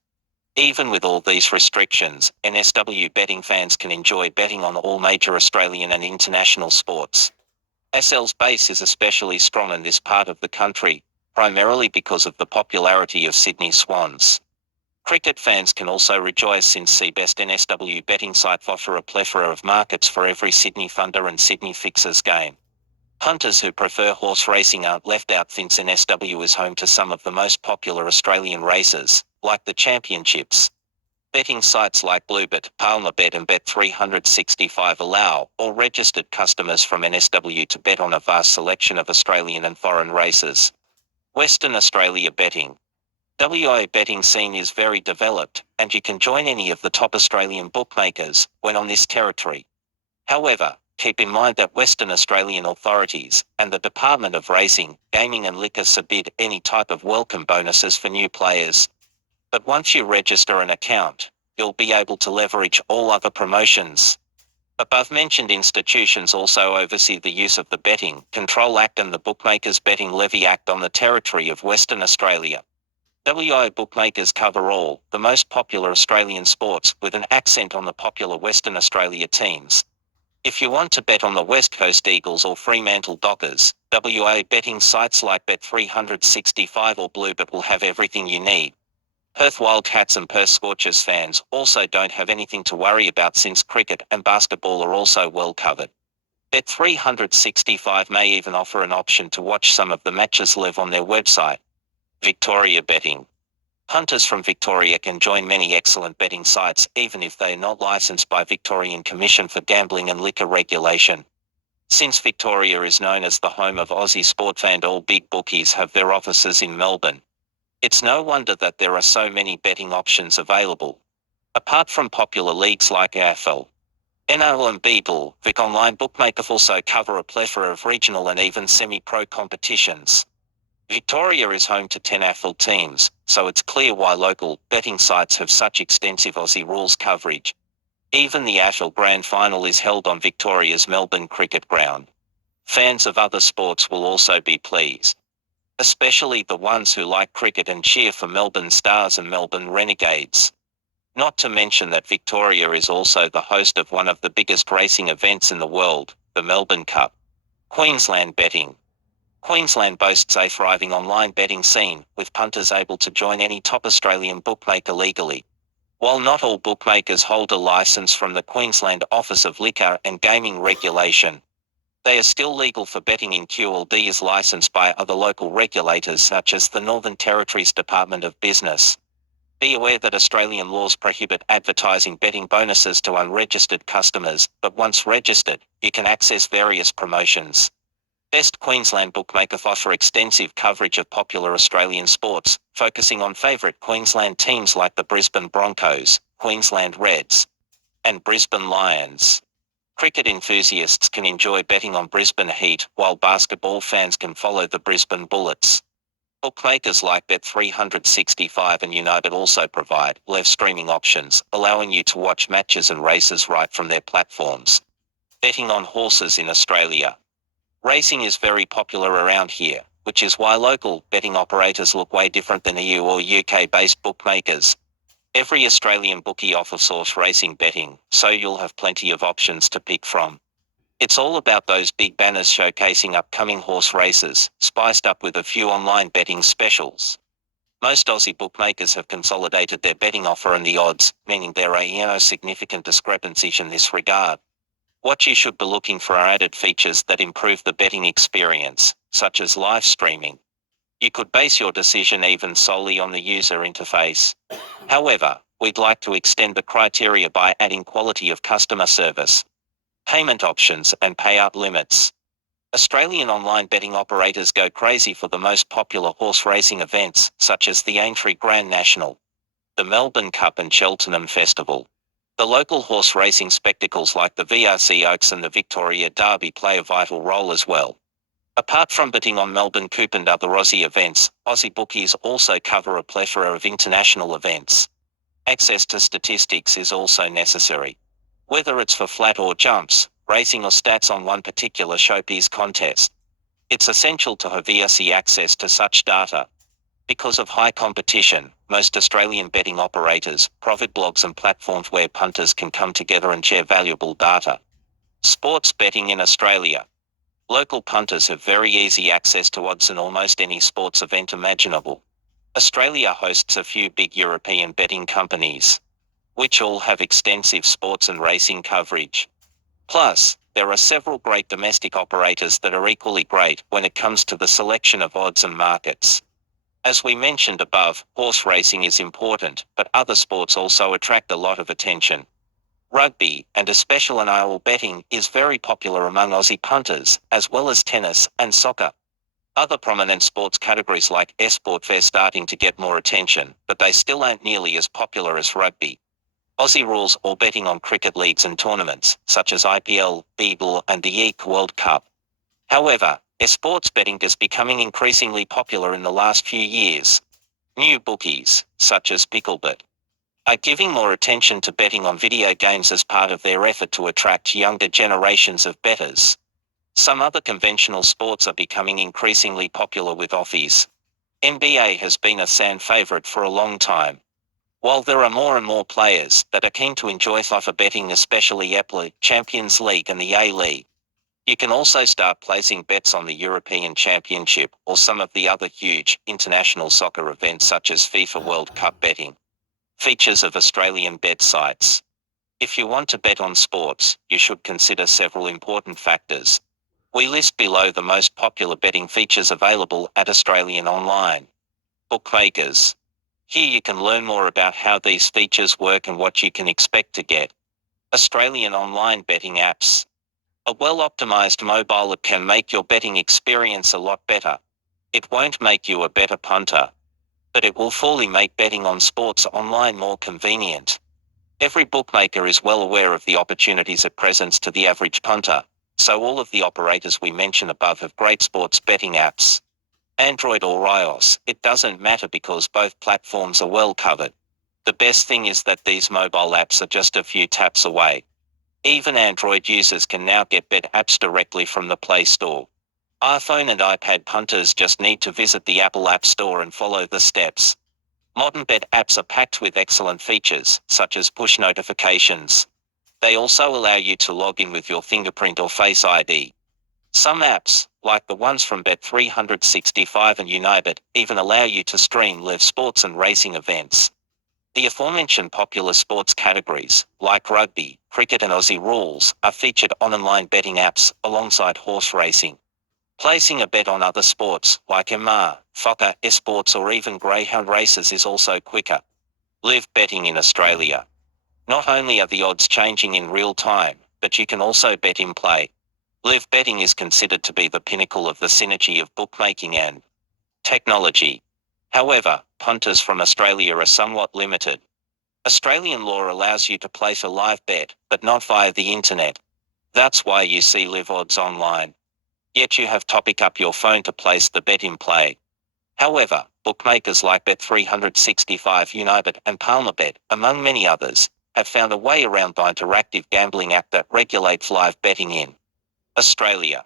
Even with all these restrictions, NSW betting fans can enjoy betting on all major Australian and international sports. SL's base is especially strong in this part of the country, primarily because of the popularity of Sydney Swans. Cricket fans can also rejoice since the best NSW betting site offer a plethora of markets for every Sydney Thunder and Sydney Fixers game. Punters who prefer horse racing aren't left out since NSW is home to some of the most popular Australian races, like the championships. Betting sites like Bluebet, PalmerBet and Bet365 allow all registered customers from NSW to bet on a vast selection of Australian and foreign races. Western Australia betting. WA betting scene is very developed, and you can join any of the top Australian bookmakers when on this territory. However, keep in mind that Western Australian authorities and the Department of Racing, Gaming and Liquor forbid any type of welcome bonuses for new players. But once you register an account, you'll be able to leverage all other promotions. Above-mentioned institutions also oversee the use of the Betting Control Act and the Bookmakers Betting Levy Act on the territory of Western Australia. WA bookmakers cover all the most popular Australian sports with an accent on the popular Western Australia teams. If you want to bet on the West Coast Eagles or Fremantle Dockers, WA betting sites like Bet365 or Bluebet will have everything you need. Perth Wildcats and Perth Scorchers fans also don't have anything to worry about since cricket and basketball are also well covered. Bet365 may even offer an option to watch some of the matches live on their website. Victoria betting. Punters from Victoria can join many excellent betting sites even if they are not licensed by Victorian Commission for Gambling and Liquor Regulation. Since Victoria is known as the home of Aussie sport and all big bookies have their offices in Melbourne, it's no wonder that there are so many betting options available. Apart from popular leagues like AFL, NO and Beetle, Vic online bookmaker also cover a plethora of regional and even semi-pro competitions. Victoria is home to 10 AFL teams, so it's clear why local betting sites have such extensive Aussie rules coverage. Even the AFL Grand Final is held on Victoria's Melbourne Cricket Ground. Fans of other sports will also be pleased, especially the ones who like cricket and cheer for Melbourne Stars and Melbourne Renegades. Not to mention that Victoria is also the host of one of the biggest racing events in the world, the Melbourne Cup. Queensland betting. Queensland boasts a thriving online betting scene, with punters able to join any top Australian bookmaker legally. While not all bookmakers hold a licence from the Queensland Office of Liquor and Gaming Regulation, they are still legal for betting in QLD as licensed by other local regulators such as the Northern Territory's Department of Business. Be aware that Australian laws prohibit advertising betting bonuses to unregistered customers, but once registered, you can access various promotions. Best Queensland bookmaker offer extensive coverage of popular Australian sports, focusing on favourite Queensland teams like the Brisbane Broncos, Queensland Reds, and Brisbane Lions. Cricket enthusiasts can enjoy betting on Brisbane Heat, while basketball fans can follow the Brisbane Bullets. Bookmakers like Bet365 and United also provide live streaming options, allowing you to watch matches and races right from their platforms. Betting on horses in Australia. Racing is very popular around here, which is why local betting operators look way different than EU or UK-based bookmakers. Every Australian bookie offers horse racing betting, so you'll have plenty of options to pick from. It's all about those big banners showcasing upcoming horse races, spiced up with a few online betting specials. Most Aussie bookmakers have consolidated their betting offer and the odds, meaning there are significant discrepancies in this regard. What you should be looking for are added features that improve the betting experience, such as live streaming. You could base your decision even solely on the user interface. However, we'd like to extend the criteria by adding quality of customer service, payment options and payout limits. Australian online betting operators go crazy for the most popular horse racing events, such as the Aintree Grand National, the Melbourne Cup and Cheltenham Festival. The local horse racing spectacles like the VRC Oaks and the Victoria Derby play a vital role as well. Apart from betting on Melbourne Cup and other Aussie events, Aussie bookies also cover a plethora of international events. Access to statistics is also necessary. Whether it's for flat or jumps, racing or stats on one particular showpiece contest, it's essential to have VRC access to such data. Because of high competition, most Australian betting operators, profit blogs and platforms where punters can come together and share valuable data. Sports betting in Australia. Local punters have very easy access to odds in almost any sports event imaginable. Australia hosts a few big European betting companies, which all have extensive sports and racing coverage. Plus, there are several great domestic operators that are equally great when it comes to the selection of odds and markets. As we mentioned above, horse racing is important, but other sports also attract a lot of attention. Rugby, and especially NIL betting, is very popular among Aussie punters, as well as tennis and soccer. Other prominent sports categories like esport are starting to get more attention, but they still aren't nearly as popular as rugby. Aussie rules or betting on cricket leagues and tournaments, such as IPL, Beagle and the World Cup. However, esports betting is becoming increasingly popular in the last few years. New bookies, such as Picklebet, are giving more attention to betting on video games as part of their effort to attract younger generations of bettors. Some other conventional sports are becoming increasingly popular with Aussies. NBA has been a fan favourite for a long time. While there are more and more players that are keen to enjoy FIFA betting, especially EPLA, Champions League and the A-League, you can also start placing bets on the European Championship or some of the other huge international soccer events such as FIFA World Cup betting. Features of Australian bet sites. If you want to bet on sports, you should consider several important factors. We list below the most popular betting features available at Australian Online Bookmakers. Here you can learn more about how these features work and what you can expect to get. Australian online betting apps. A well-optimized mobile app can make your betting experience a lot better. It won't make you a better punter, but it will fully make betting on sports online more convenient. Every bookmaker is well aware of the opportunities it presents to the average punter, so all of the operators we mention above have great sports betting apps. Android or iOS, it doesn't matter because both platforms are well covered. The best thing is that these mobile apps are just a few taps away. Even Android users can now get bet apps directly from the Play Store. iPhone and iPad punters just need to visit the Apple App Store and follow the steps. Modern bet apps are packed with excellent features, such as push notifications. They also allow you to log in with your fingerprint or Face ID. Some apps, like the ones from Bet365 and Unibet, even allow you to stream live sports and racing events. The aforementioned popular sports categories, like rugby, cricket and Aussie rules, are featured on online betting apps alongside horse racing. Placing a bet on other sports, like MR, soccer, esports or even greyhound races is also quicker. Live betting in Australia. Not only are the odds changing in real time, but you can also bet in play. Live betting is considered to be the pinnacle of the synergy of bookmaking and technology. However, punters from Australia are somewhat limited. Australian law allows you to place a live bet, but not via the internet. That's why you see live odds online. Yet you have to pick up your phone to place the bet in play. However, bookmakers like Bet365, Unibet and Palmerbet, among many others, have found a way around the Interactive Gambling Act that regulates live betting in Australia.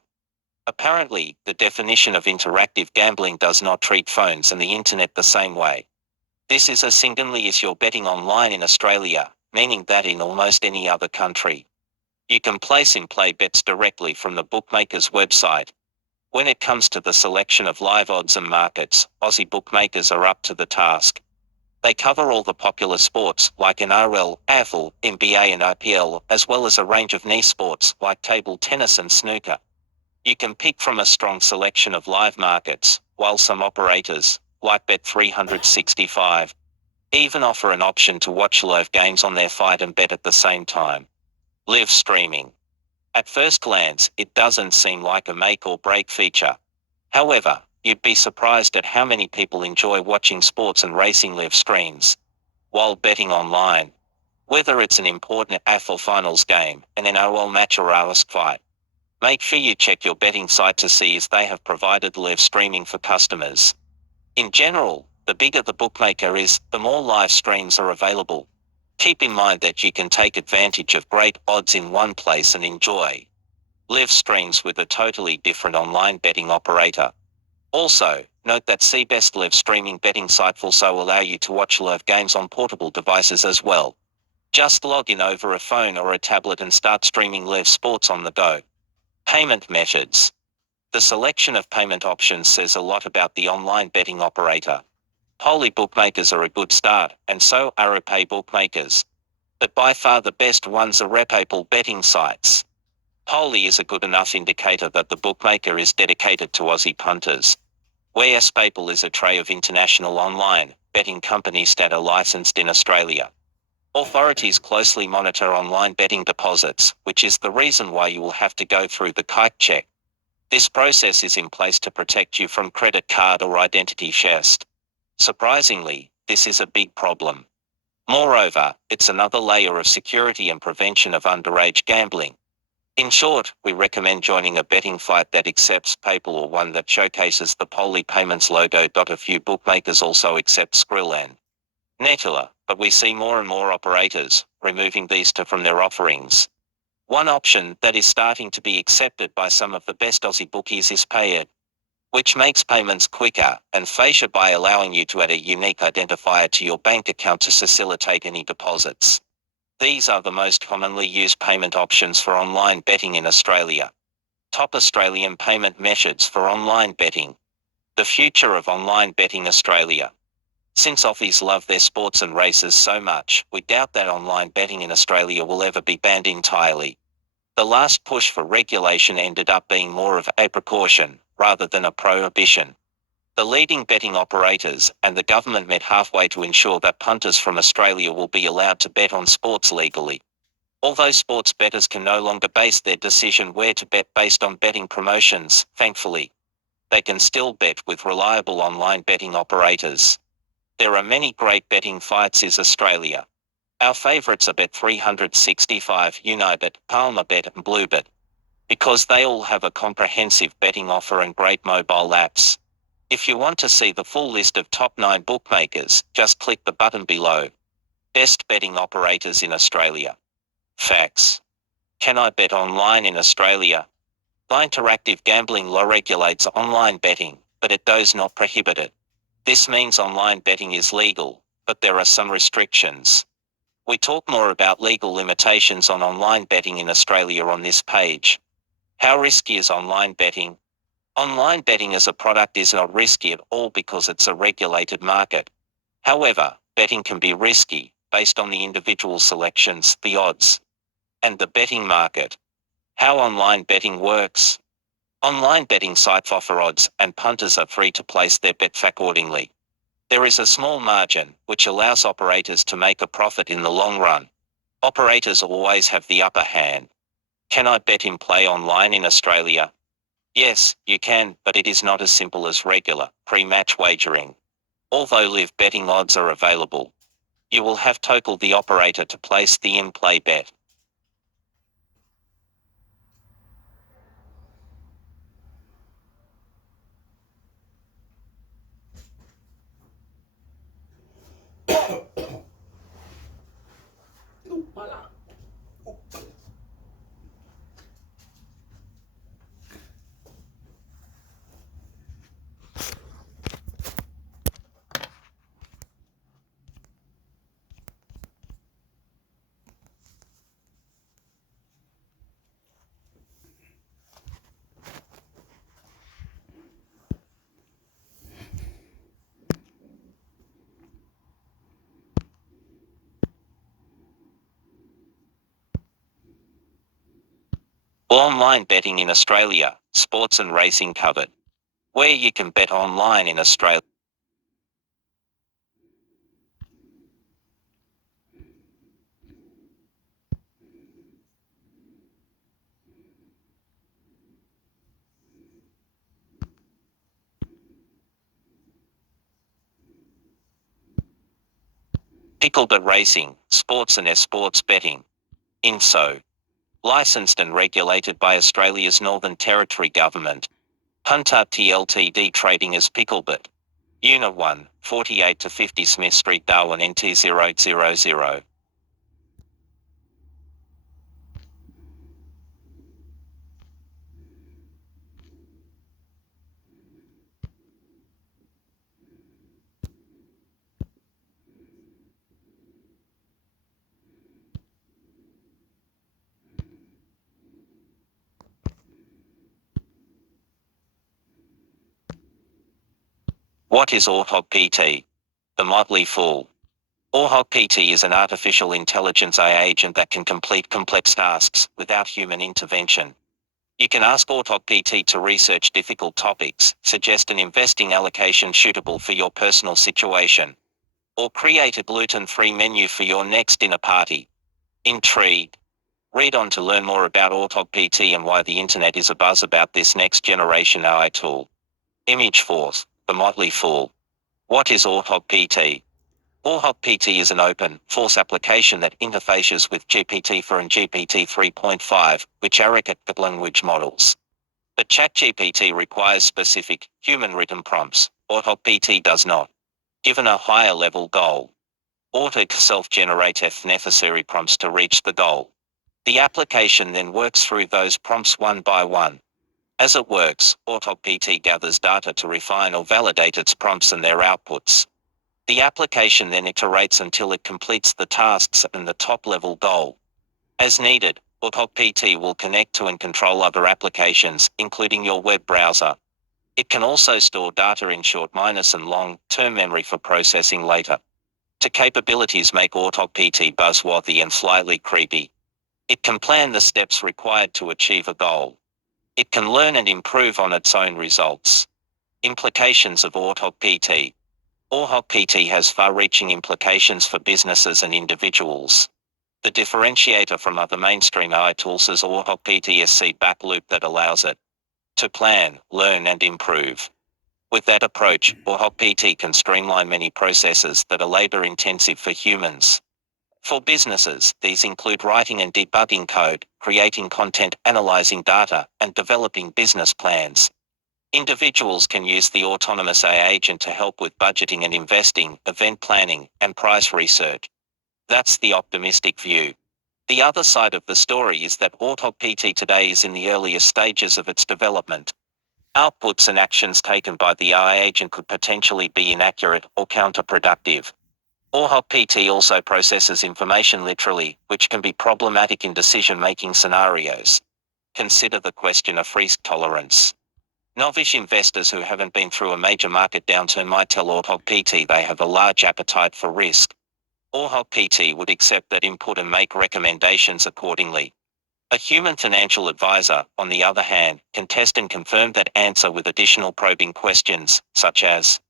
Apparently, the definition of interactive gambling does not treat phones and the internet the same way. This is as singularly as you're betting online in Australia, meaning that in almost any other country, you can place in-play bets directly from the bookmaker's website. When it comes to the selection of live odds and markets, Aussie bookmakers are up to the task. They cover all the popular sports like NRL, AFL, NBA and IPL, as well as a range of niche sports like table tennis and snooker. You can pick from a strong selection of live markets, while some operators, like Bet365, even offer an option to watch live games on their fight and bet at the same time. Live streaming. At first glance, it doesn't seem like a make or break feature. However, you'd be surprised at how many people enjoy watching sports and racing live streams while betting online. Whether it's an important AFL finals game, an NRL match or a fight, make sure you check your betting site to see if they have provided live streaming for customers. In general, the bigger the bookmaker is, the more live streams are available. Keep in mind that you can take advantage of great odds in one place and enjoy live streams with a totally different online betting operator. Also, note that CBest live streaming betting site will also allow you to watch live games on portable devices as well. Just log in over a phone or a tablet and start streaming live sports on the go. Payment methods. The selection of payment options says a lot about the online betting operator. Poly bookmakers are a good start, and so are Pay bookmakers. But by far the best ones are repayable betting sites. Poly is a good enough indicator that the bookmaker is dedicated to Aussie punters. Whereas PayPal is a tray of international online betting companies that are licensed in Australia. Authorities closely monitor online betting deposits, which is the reason why you will have to go through the kite check. This process is in place to protect you from credit card or identity theft. Surprisingly, this is a big problem. Moreover, it's another layer of security and prevention of underage gambling. In short, we recommend joining a betting site that accepts PayPal or one that showcases the Poly Payments logo. A few bookmakers also accept Skrill and Nettler, but we see more and more operators removing these two from their offerings. One option that is starting to be accepted by some of the best Aussie bookies is Payit, which makes payments quicker and faster by allowing you to add a unique identifier to your bank account to facilitate any deposits. These are the most commonly used payment options for online betting in Australia. Top Australian payment methods for online betting. The future of online betting Australia. Since Aussies love their sports and races so much, we doubt that online betting in Australia will ever be banned entirely. The last push for regulation ended up being more of a precaution, rather than a prohibition. The leading betting operators and the government met halfway to ensure that punters from Australia will be allowed to bet on sports legally. Although sports bettors can no longer base their decision where to bet based on betting promotions, thankfully, they can still bet with reliable online betting operators. There are many great betting sites in Australia. Our favorites are Bet365, Unibet, PalmerBet and Bluebet, because they all have a comprehensive betting offer and great mobile apps. If you want to see the full list of top 9 bookmakers, just click the button below. Best betting operators in Australia. Facts. Can I bet online in Australia? The Interactive Gambling Law regulates online betting, but it does not prohibit it. This means online betting is legal, but there are some restrictions. We talk more about legal limitations on online betting in Australia on this page. How risky is online betting? Online betting as a product is not risky at all because it's a regulated market. However, betting can be risky, based on the individual selections, the odds, and the betting market. How online betting works? Online betting sites offer odds, and punters are free to place their bet accordingly. There is a small margin, which allows operators to make a profit in the long run. Operators always have the upper hand. Can I bet in play online in Australia? Yes, you can, but it is not as simple as regular, pre-match wagering. Although live betting odds are available, you will have to call the operator to place the in-play bet. Online betting in Australia, sports and racing covered. Where you can bet online in Australia. Pickleball racing, sports and esports betting. INSO. Licensed and regulated by Australia's Northern Territory Government. Hunter Ltd trading as Pickleball. Unit 1, 48 to 50 Smith Street, Darwin NT000. What is Authog PT? The Motley Fool. Authog PT is an artificial intelligence AI agent that can complete complex tasks without human intervention. You can ask Authog PT to research difficult topics, suggest an investing allocation suitable for your personal situation, or create a gluten-free menu for your next dinner party. Intrigued? Read on to learn more about Authog PT and why the internet is abuzz about this next generation AI tool. Image 4, The Motley Fool. What is Authog PT? Authog PT is an open source application that interfaces with GPT-4 and GPT 3.5, which are architected language models. But ChatGPT requires specific, human-written prompts. Authog PT does not. Given a higher-level goal, Authog self-generates necessary prompts to reach the goal. The application then works through those prompts one by one. As it works, Authog PT gathers data to refine or validate its prompts and their outputs. The application then iterates until it completes the tasks and the top-level goal. As needed, Authog PT will connect to and control other applications, including your web browser. It can also store data in short- and long-term memory for processing later. The capabilities make Authog PT buzzworthy and slightly creepy. It can plan the steps required to achieve a goal. It can learn and improve on its own results. Implications of Authog PT. Authog PT has far-reaching implications for businesses and individuals. The differentiator from other mainstream AI tools is Authog PT's feedback loop that allows it to plan, learn and improve. With that approach, Authog PT can streamline many processes that are labor-intensive for humans. For businesses, these include writing and debugging code, creating content, analyzing data, and developing business plans. Individuals can use the autonomous AI agent to help with budgeting and investing, event planning, and price research. That's the optimistic view. The other side of the story is that AutoPT today is in the earliest stages of its development. Outputs and actions taken by the AI agent could potentially be inaccurate or counterproductive. AutoPT also processes information literally, which can be problematic in decision-making scenarios. Consider the question of risk tolerance. Novice investors who haven't been through a major market downturn might tell AutoPT they have a large appetite for risk. AutoPT would accept that input and make recommendations accordingly. A human financial advisor, on the other hand, can test and confirm that answer with additional probing questions, such as,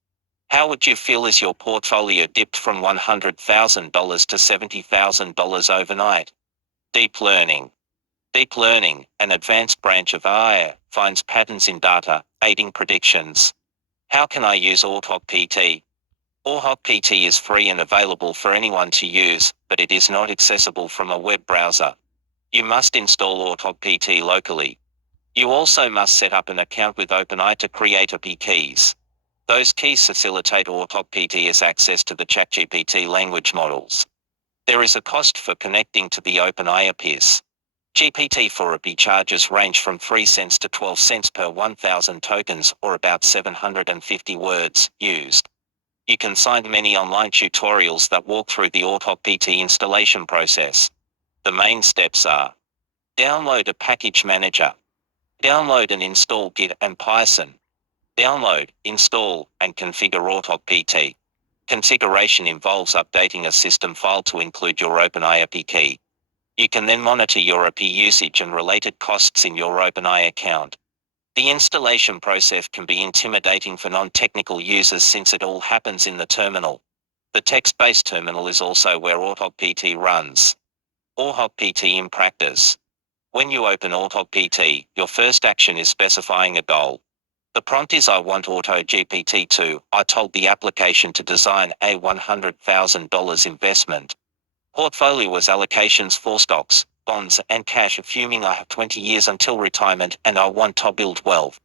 how would you feel as your portfolio dipped from $100,000 to $70,000 overnight? Deep learning. Deep learning, an advanced branch of AI, finds patterns in data, aiding predictions. How can I use AutoPT? AutoPT is free and available for anyone to use, but it is not accessible from a web browser. You must install AutoPT locally. You also must set up an account with OpenAI to create API keys. Those keys facilitate AutoPT's access to the ChatGPT language models. There is a cost for connecting to the OpenAI APIs. GPT-4 API charges range from 3 cents to 12 cents per 1,000 tokens, or about 750 words, used. You can find many online tutorials that walk through the AutoPT installation process. The main steps are: download a package manager, download and install Git and Python, download, install, and configure AutoPT. Configuration involves updating a system file to include your OpenAI API key. You can then monitor your API usage and related costs in your OpenAI account. The installation process can be intimidating for non-technical users since it all happens in the terminal. The text-based terminal is also where AutoPT runs. AutoPT in practice. When you open AutoPT, your first action is specifying a goal. The prompt is I want AutoGPT-2. I told the application to design a $100,000 investment portfolio as allocations for stocks, bonds, and cash, assuming I have 20 years until retirement and I want to build wealth.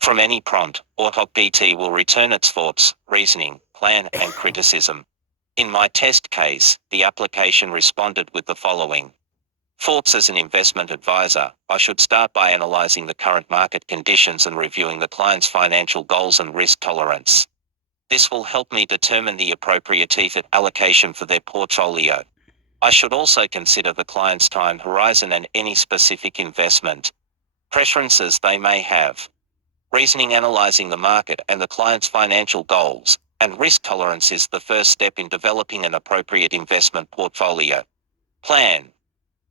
From any prompt, AutoPT will return its thoughts, reasoning, plan, and criticism. In my test case, the application responded with the following. Thoughts: as an investment advisor, I should start by analyzing the current market conditions and reviewing the client's financial goals and risk tolerance. This will help me determine the appropriate asset allocation for their portfolio. I should also consider the client's time horizon and any specific investment preferences they may have. Reasoning: analyzing the market and the client's financial goals and risk tolerance is the first step in developing an appropriate investment portfolio. Plan: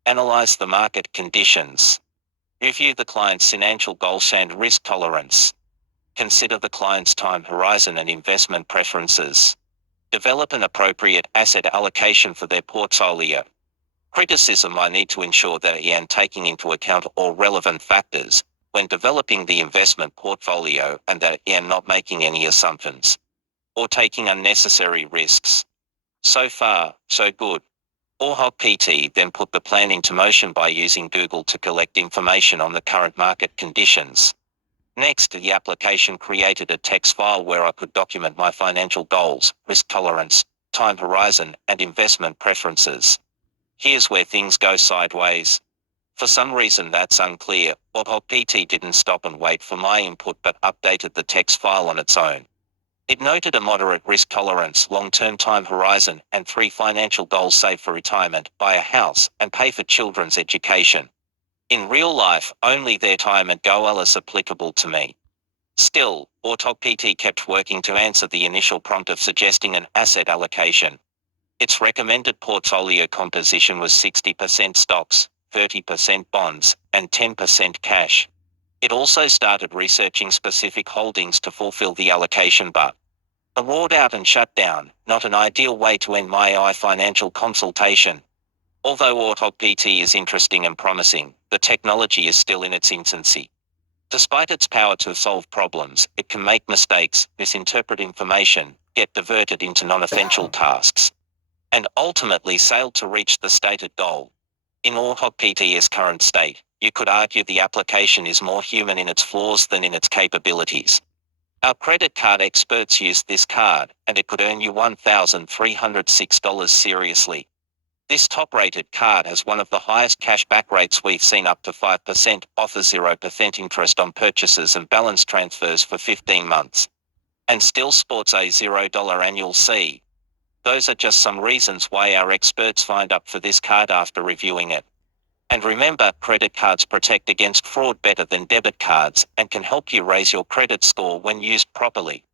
analyze the market conditions. Review the client's financial goals and risk tolerance. Consider the client's time horizon and investment preferences. Develop an appropriate asset allocation for their portfolio. Criticism: I need to ensure that I am taking into account all relevant factors when developing the investment portfolio and that I am not making any assumptions or taking unnecessary risks. So far, so good. AutoPT then put the plan into motion by using Google to collect information on the current market conditions. Next, the application created a text file where I could document my financial goals, risk tolerance, time horizon, and investment preferences. Here's where things go sideways. For some reason that's unclear, AutoPT didn't stop and wait for my input but updated the text file on its own. It noted a moderate risk tolerance, long-term time horizon, and 3 financial goals: save for retirement, buy a house, and pay for children's education. In real life, only their retirement goal is applicable to me. Still, AutoPT kept working to answer the initial prompt of suggesting an asset allocation. Its recommended portfolio composition was 60% stocks, 30% bonds, and 10% cash. It also started researching specific holdings to fulfill the allocation, but a roared out and shut down, not an ideal way to end my AI financial consultation. Although AutoPT is interesting and promising, the technology is still in its infancy. Despite its power to solve problems, it can make mistakes, misinterpret information, get diverted into non-essential tasks. and ultimately sailed to reach the stated goal. In inform8's current state, you could argue the application is more human in its flaws than in its capabilities. Our credit card experts used this card, and it could earn you $1,306 seriously. This top-rated card has one of the highest cashback rates we've seen, up to 5%, offers 0% interest on purchases and balance transfers for 15 months, and still sports a $0 annual fee. Those are just some reasons why our experts signed up for this card after reviewing it. And remember, credit cards protect against fraud better than debit cards and can help you raise your credit score when used properly.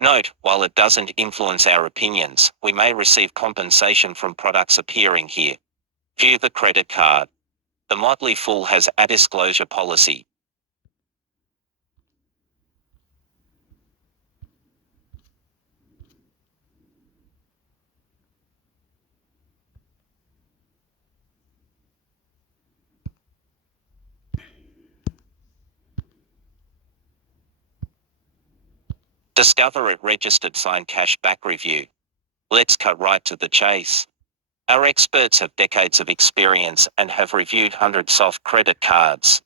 Note, while it doesn't influence our opinions, we may receive compensation from products appearing here. View the credit card. The Motley Fool has a disclosure policy. Discover it registered sign cashback review. Let's cut right to the chase. Our experts have decades of experience and have reviewed hundreds of credit cards.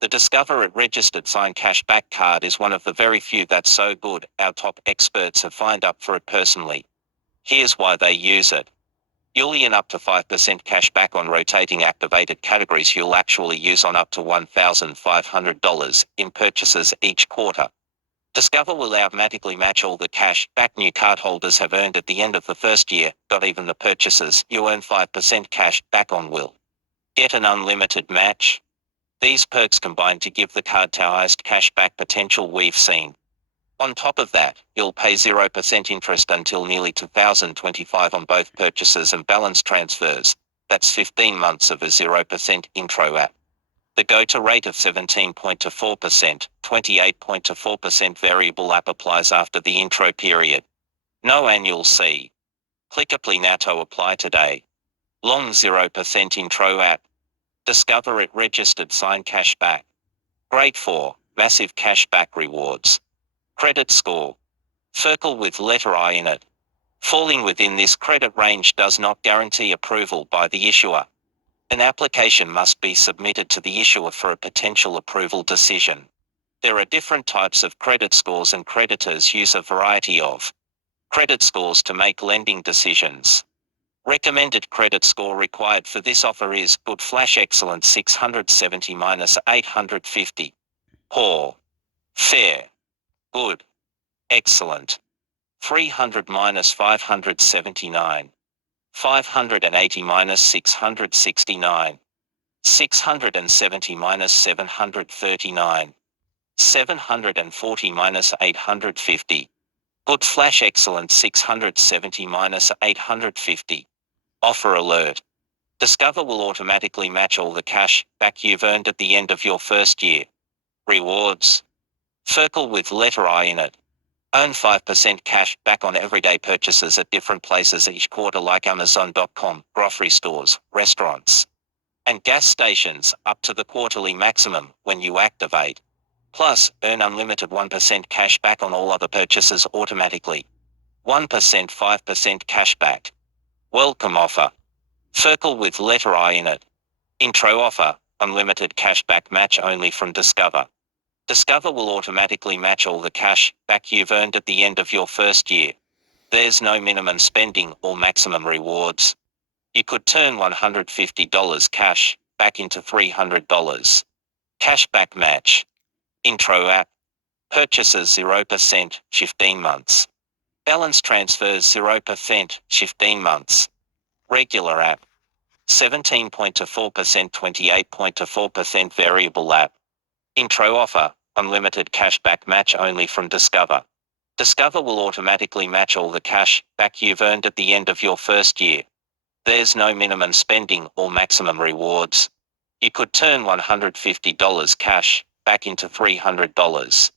The Discover It registered sign cashback card is one of the very few that's so good. Our top experts have signed up for it personally. Here's why they use it. You'll earn up to 5% cashback on rotating activated categories. You'll actually use on up to $1,500 in purchases each quarter. Discover will automatically match all the cash back new cardholders have earned at the end of the first year. Even the purchases you earn 5% cash back on will get an unlimited match. These perks combine to give the card the highest cashback potential we've seen. On top of that, you'll pay 0% interest until nearly 2025 on both purchases and balance transfers. That's 15 months of a 0% intro app. The go-to rate of 17.24%, 28.24% variable app applies after the intro period. No annual fee. Click apply now to apply today. Long 0% intro app. Discover it registered sign cashback. Great for massive cashback rewards. Credit score. Circle with letter I in it. Falling within this credit range does not guarantee approval by the issuer. An application must be submitted to the issuer for a potential approval decision. There are different types of credit scores, and creditors use a variety of credit scores to make lending decisions. Recommended credit score required for this offer is good / excellent 670-850. Poor. Fair. Good. Excellent. 300-579. 580-669. 670-739. 740-850. Good / excellent 670-850. Offer alert. Discover will automatically match all the cash back you've earned at the end of your first year. Rewards. Circle with letter I in it. Earn 5% cash back on everyday purchases at different places each quarter, like Amazon.com, grocery stores, restaurants, and gas stations, up to the quarterly maximum when you activate. Plus, earn unlimited 1% cash back on all other purchases automatically. 1% 5% cash back. Welcome offer. Circle with letter I in it. Intro offer, unlimited cashback match only from Discover. Discover will automatically match all the cash back you've earned at the end of your first year. There's no minimum spending or maximum rewards. You could turn $150 cash back into $300. Cashback match. Intro app. Purchases 0%, 15 months. Balance transfers 0%, 15 months. Regular app. 17.24%, 28.24% variable app. Intro offer, unlimited cashback match only from Discover. Discover will automatically match all the cash back you've earned at the end of your first year. There's no minimum spending or maximum rewards. You could turn $150 cash back into $300.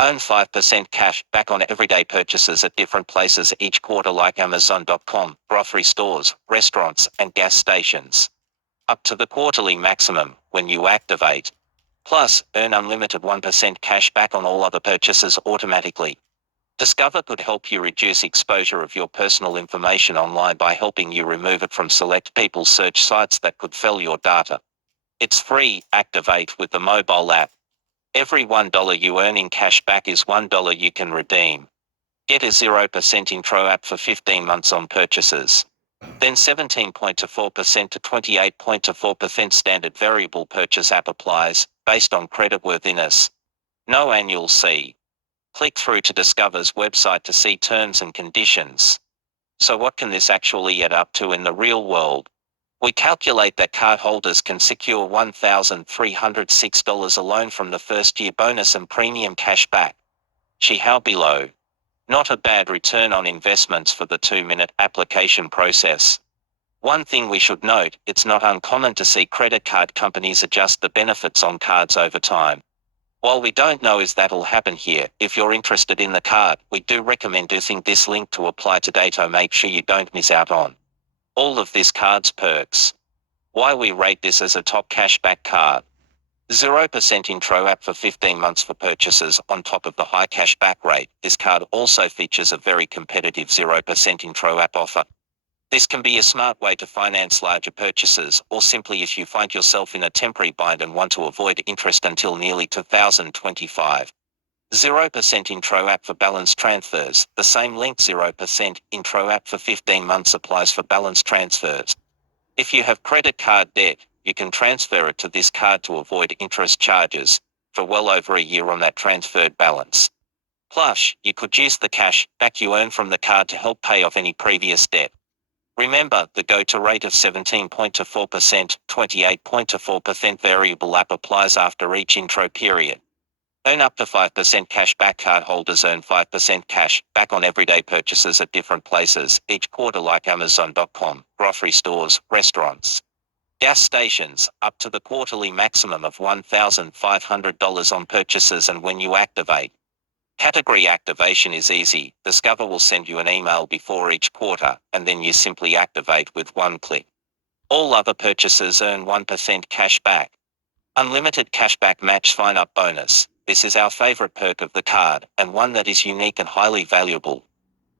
Earn 5% cash back on everyday purchases at different places each quarter, like Amazon.com, grocery stores, restaurants, and gas stations. Up to the quarterly maximum when you activate. Plus, earn unlimited 1% cash back on all other purchases automatically. Discover could help you reduce exposure of your personal information online by helping you remove it from select people's search sites that could sell your data. It's free. Activate with the mobile app. Every $1 you earn in cash back is $1 you can redeem. Get a 0% intro app for 15 months on purchases. Then 17.24% to 28.24% standard variable purchase app applies, based on creditworthiness. No annual fee. Click through to Discover's website to see terms and conditions. So what can this actually add up to in the real world? We calculate that cardholders can secure $1,306 alone from the first year bonus and premium cash back. See how below. Not a bad return on investments for the 2-minute application process. One thing we should note, it's not uncommon to see credit card companies adjust the benefits on cards over time. While we don't know if that'll happen here, if you're interested in the card, we do recommend using this link to apply today to make sure you don't miss out on all of this card's perks. Why we rate this as a top cashback card. 0% intro app for 15 months for purchases. On top of the high cashback rate, this card also features a very competitive 0% intro app offer. This can be a smart way to finance larger purchases, or simply if you find yourself in a temporary bind and want to avoid interest until nearly 2025. 0% intro app for balance transfers. The same link 0% intro app for 15 months applies for balance transfers. If you have credit card debt, you can transfer it to this card to avoid interest charges for well over a year on that transferred balance. Plus, you could use the cash back you earn from the card to help pay off any previous debt. Remember, the go-to rate of 17.24%, 28.24% variable app applies after each intro period. Earn up to 5% cash back. Cardholders earn 5% cash back on everyday purchases at different places each quarter, like Amazon.com, grocery stores, restaurants, gas stations, up to the quarterly maximum of $1,500 on purchases. And when you activate, category activation is easy. Discover will send you an email before each quarter, and then you simply activate with one click. All other purchases earn 1% cash back. Unlimited cashback match sign-up bonus. This is our favorite perk of the card, and one that is unique and highly valuable.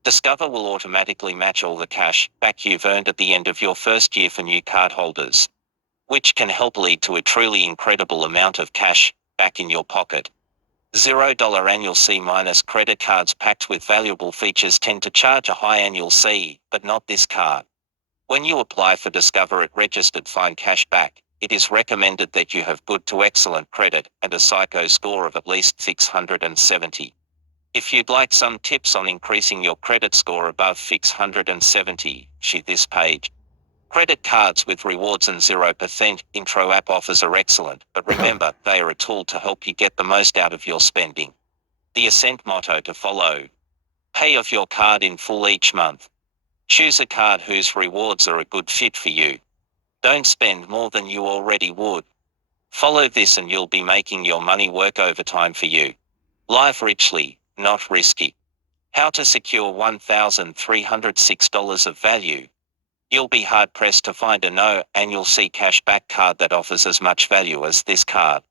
Discover will automatically match all the cash back you've earned at the end of your first year for new cardholders, which can help lead to a truly incredible amount of cash back in your pocket. $0 annual fee minus credit cards packed with valuable features tend to charge a high annual fee, but not this card. When you apply for Discover at registered Find Cash Back, it is recommended that you have good to excellent credit and a psycho score of at least 670. If you'd like some tips on increasing your credit score above 670, see this page. Credit cards with rewards and 0% intro app offers are excellent, but remember, they are a tool to help you get the most out of your spending. The Ascent motto to follow. Pay off your card in full each month. Choose a card whose rewards are a good fit for you. Don't spend more than you already would. Follow this and you'll be making your money work overtime for you. Live richly, not risky. How to secure $1,306 of value. You'll be hard-pressed to find a no annual fee cashback card that offers as much value as this card.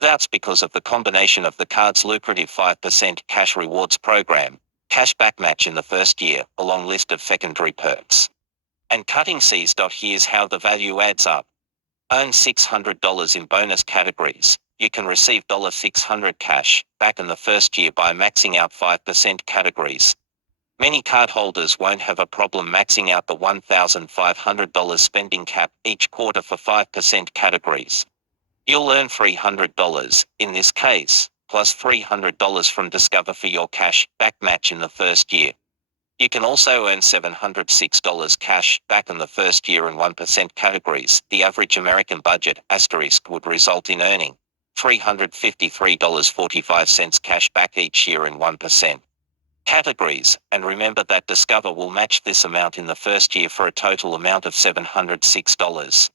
That's because of the combination of the card's lucrative 5% cash rewards program, cashback match in the first year, a long list of secondary perks, and cutting fees. Here's how the value adds up. Earn $600 in bonus categories. You can receive $600 cash back in the first year by maxing out 5% categories. Many cardholders won't have a problem maxing out the $1,500 spending cap each quarter for 5% categories. You'll earn $300, in this case, plus $300 from Discover for your cash back match in the first year. You can also earn $706 cash back in the first year in 1% categories. The average American budget asterisk would result in earning $353.45 cash back each year in 1% categories, and remember that Discover will match this amount in the first year for a total amount of $706.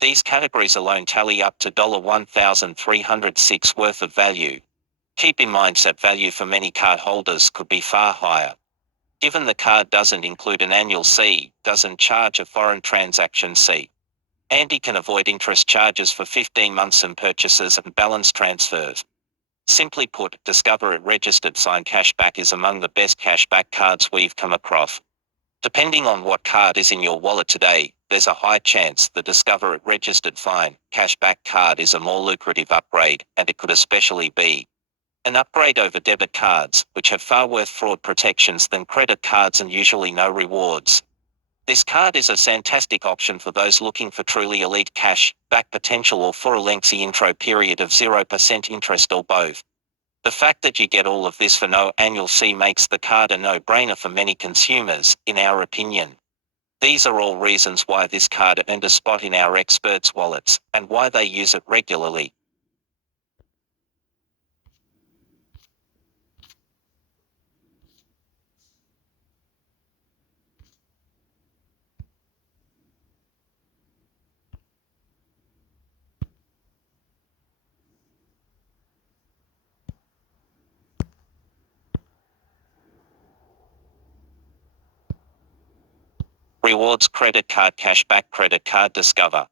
These categories alone tally up to $1,306 worth of value. Keep in mind that value for many cardholders could be far higher. Given the card doesn't include an annual fee, doesn't charge a foreign transaction fee, and it can avoid interest charges for 15 months and purchases and balance transfers. Simply put, Discover It Registered Sign Cashback is among the best cashback cards we've come across. Depending on what card is in your wallet today, there's a high chance the Discover It Registered Fine Cashback card is a more lucrative upgrade, and it could especially be an upgrade over debit cards, which have far worse fraud protections than credit cards and usually no rewards. This card is a fantastic option for those looking for truly elite cash back potential or for a lengthy intro period of 0% interest or both. The fact that you get all of this for no annual fee makes the card a no-brainer for many consumers, in our opinion. These are all reasons why this card earned a spot in our experts' wallets, and why they use it regularly. Rewards Credit Card Cashback Credit Card Discover.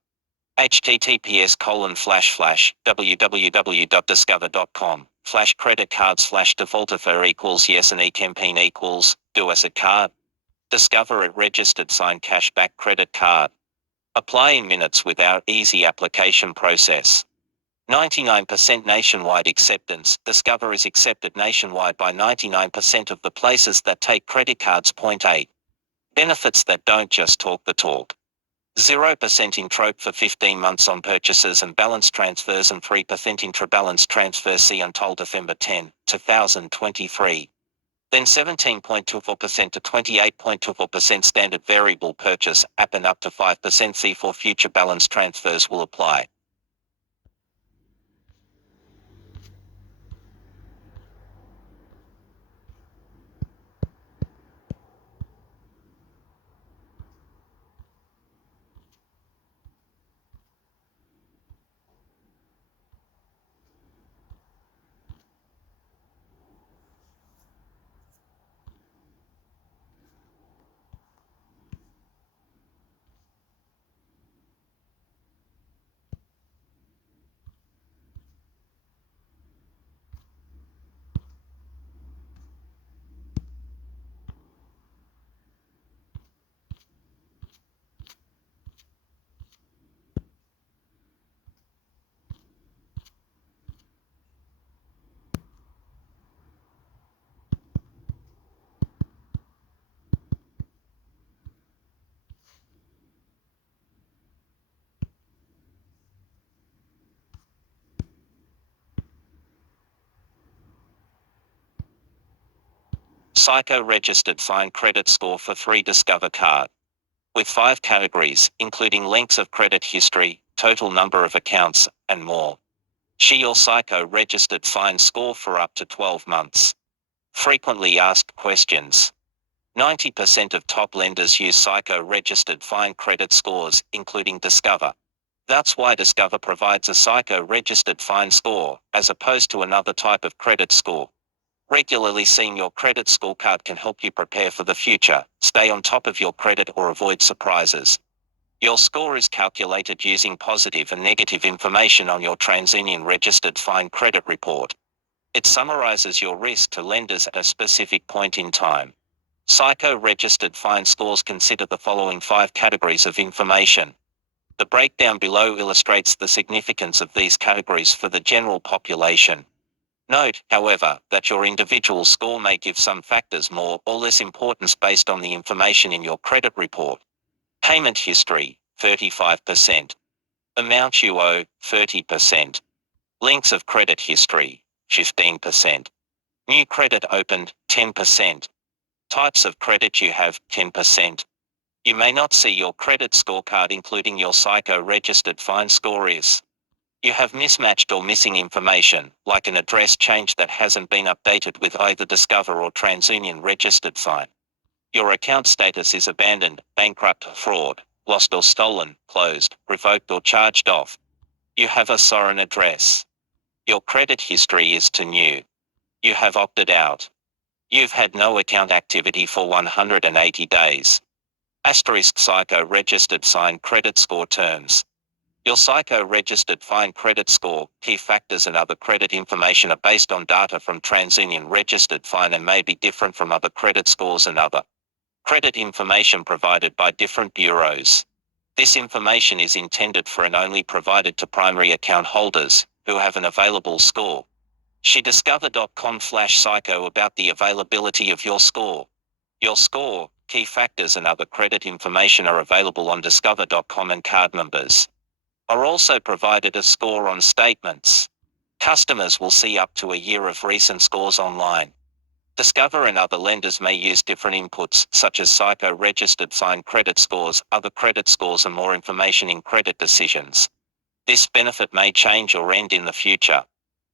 https://www.discover.com/creditcard/defaultifer equals yes and campaign equals do-ascent card. Discover It Registered Sign Cashback Credit Card. Apply in minutes with our easy application process. 99% nationwide acceptance. Discover is accepted nationwide by 99% of the places that take credit cards. Point 8. Benefits that don't just talk the talk. 0% intro for 15 months on purchases and balance transfers and 3% intra-balance transfer. See until December 10, 2023. Then 17.24% to 28.24% standard variable purchase app and up to 5% fee for future balance transfers will apply. Psycho Registered Fine Credit Score for 3 Discover Card. With 5 categories, including lengths of credit history, total number of accounts, and more. Share your Psycho Registered Fine Score for up to 12 months. Frequently asked questions. 90% of top lenders use Psycho Registered Fine credit scores, including Discover. That's why Discover provides a Psycho Registered Fine score, as opposed to another type of credit score. Regularly seeing your credit scorecard can help you prepare for the future, stay on top of your credit or avoid surprises. Your score is calculated using positive and negative information on your TransUnion Registered Fine credit report. It summarizes your risk to lenders at a specific point in time. Psycho Registered Fine scores consider the following 5 categories of information. The breakdown below illustrates the significance of these categories for the general population. Note, however, that your individual score may give some factors more or less importance based on the information in your credit report. Payment history, 35%. Amount you owe, 30%. Lengths of credit history, 15%. New credit opened, 10%. Types of credit you have, 10%. You may not see your credit scorecard including your Psycho Registered Fine score is. You have mismatched or missing information, like an address change that hasn't been updated with either Discover or TransUnion Registered Fine. Your account status is abandoned, bankrupt, fraud, lost or stolen, closed, revoked or charged off. You have a foreign address. Your credit history is too new. You have opted out. You've had no account activity for 180 days. Asterisk Psycho Registered Sign credit score terms. Your Psycho registered fine credit score, key factors and other credit information are based on data from TransUnion registered fine and may be different from other credit scores and other credit information provided by different bureaus. This information is intended for and only provided to primary account holders who have an available score. See discover.com/psycho about the availability of your score. Your score, key factors and other credit information are available on discover.com and card numbers are also provided as score on statements. Customers will see up to a year of recent scores online. Discover and other lenders may use different inputs, such as Psycho registered fine credit scores, other credit scores, and more information in credit decisions. This benefit may change or end in the future.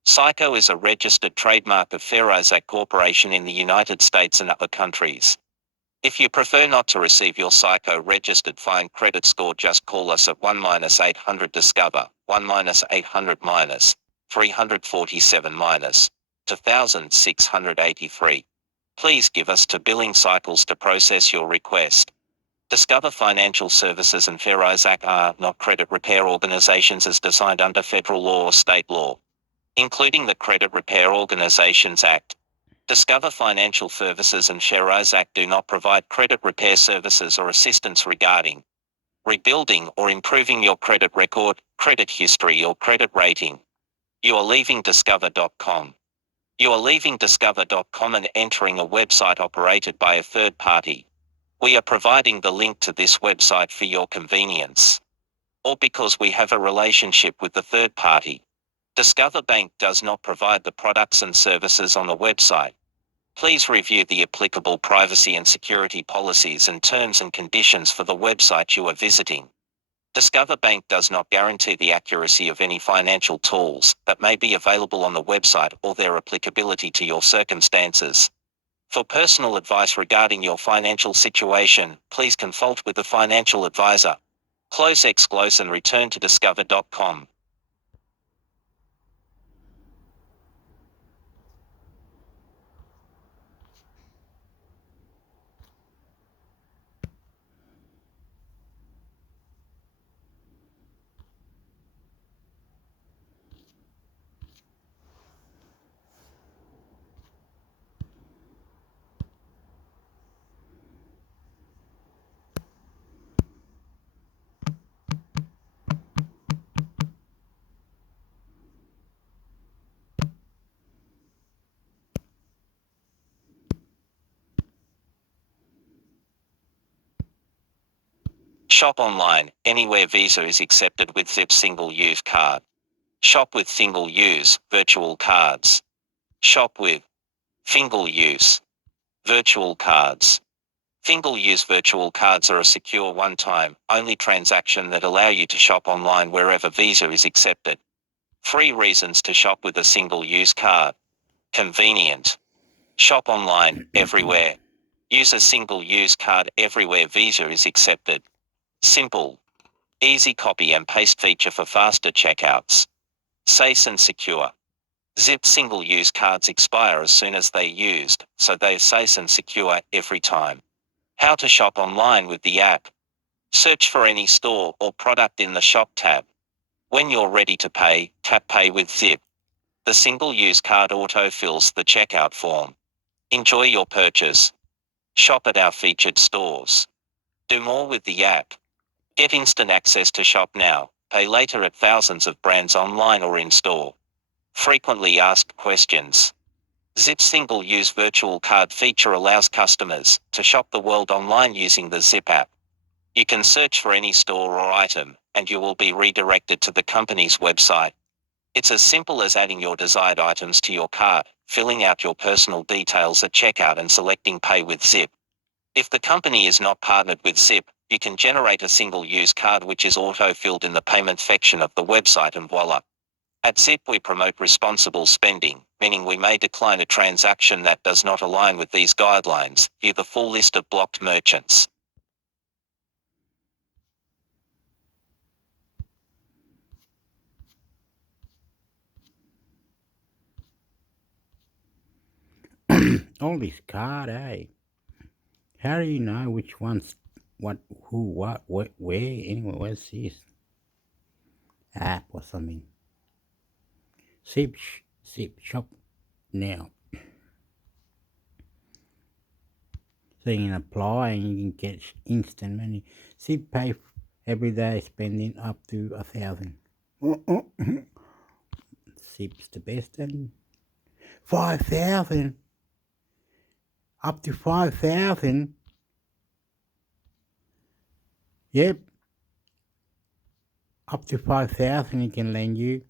Psycho is a registered trademark of Fair-Isaac Corporation in the United States and other countries. If you prefer not to receive your Psycho registered fine credit score, just call us at 1-800-DISCOVER, 1-800-347-2683. Please give us 2 billing cycles to process your request. Discover Financial Services and Fair-Isaac are not credit repair organizations as defined under federal law or state law, including the Credit Repair Organizations Act. Discover Financial Services and Fair-Isaac do not provide credit repair services or assistance regarding rebuilding or improving your credit record, credit history, or credit rating. You are leaving discover.com. You are leaving discover.com and entering a website operated by a third party. We are providing the link to this website for your convenience, or because we have a relationship with the third party. Discover Bank does not provide the products and services on the website. Please review the applicable privacy and security policies and terms and conditions for the website you are visiting. Discover Bank does not guarantee the accuracy of any financial tools that may be available on the website or their applicability to your circumstances. For personal advice regarding your financial situation, please consult with a financial advisor. Close and return to discover.com. Shop online, anywhere Visa is accepted with Zip single-use card. Shop with single-use, virtual cards. Shop with single-use, virtual cards. Single-use virtual cards are a secure one-time, only transaction that allow you to shop online wherever Visa is accepted. 3 reasons to shop with a single-use card. Convenient. Shop online, everywhere. Use a single-use card everywhere Visa is accepted. Simple. Easy copy and paste feature for faster checkouts. Safe and secure. Zip single-use cards expire as soon as they're used, so they're safe and secure every time. How to shop online with the app. Search for any store or product in the Shop tab. When you're ready to pay, tap Pay with Zip. The single-use card auto-fills the checkout form. Enjoy your purchase. Shop at our featured stores. Do more with the app. Get instant access to shop now, pay later at thousands of brands online or in store. Frequently asked questions. Zip single-use virtual card feature allows customers to shop the world online using the Zip app. You can search for any store or item, and you will be redirected to the company's website. It's as simple as adding your desired items to your cart, filling out your personal details at checkout and selecting Pay with Zip. If the company is not partnered with Zip, you can generate a single-use card which is auto-filled in the payment section of the website and voila. At Zip we promote responsible spending, meaning we may decline a transaction that does not align with these guidelines. View the full list of blocked merchants. All this card, eh? How do you know which one's what, who, what, where? Anyway, what's this? app or something. Zip shop now. So you can apply and you can get instant money. Zip pay every day spending up to 1,000. Zip's the best and 5,000. Up to 5,000. Yep. Up to 5,000 it can lend you.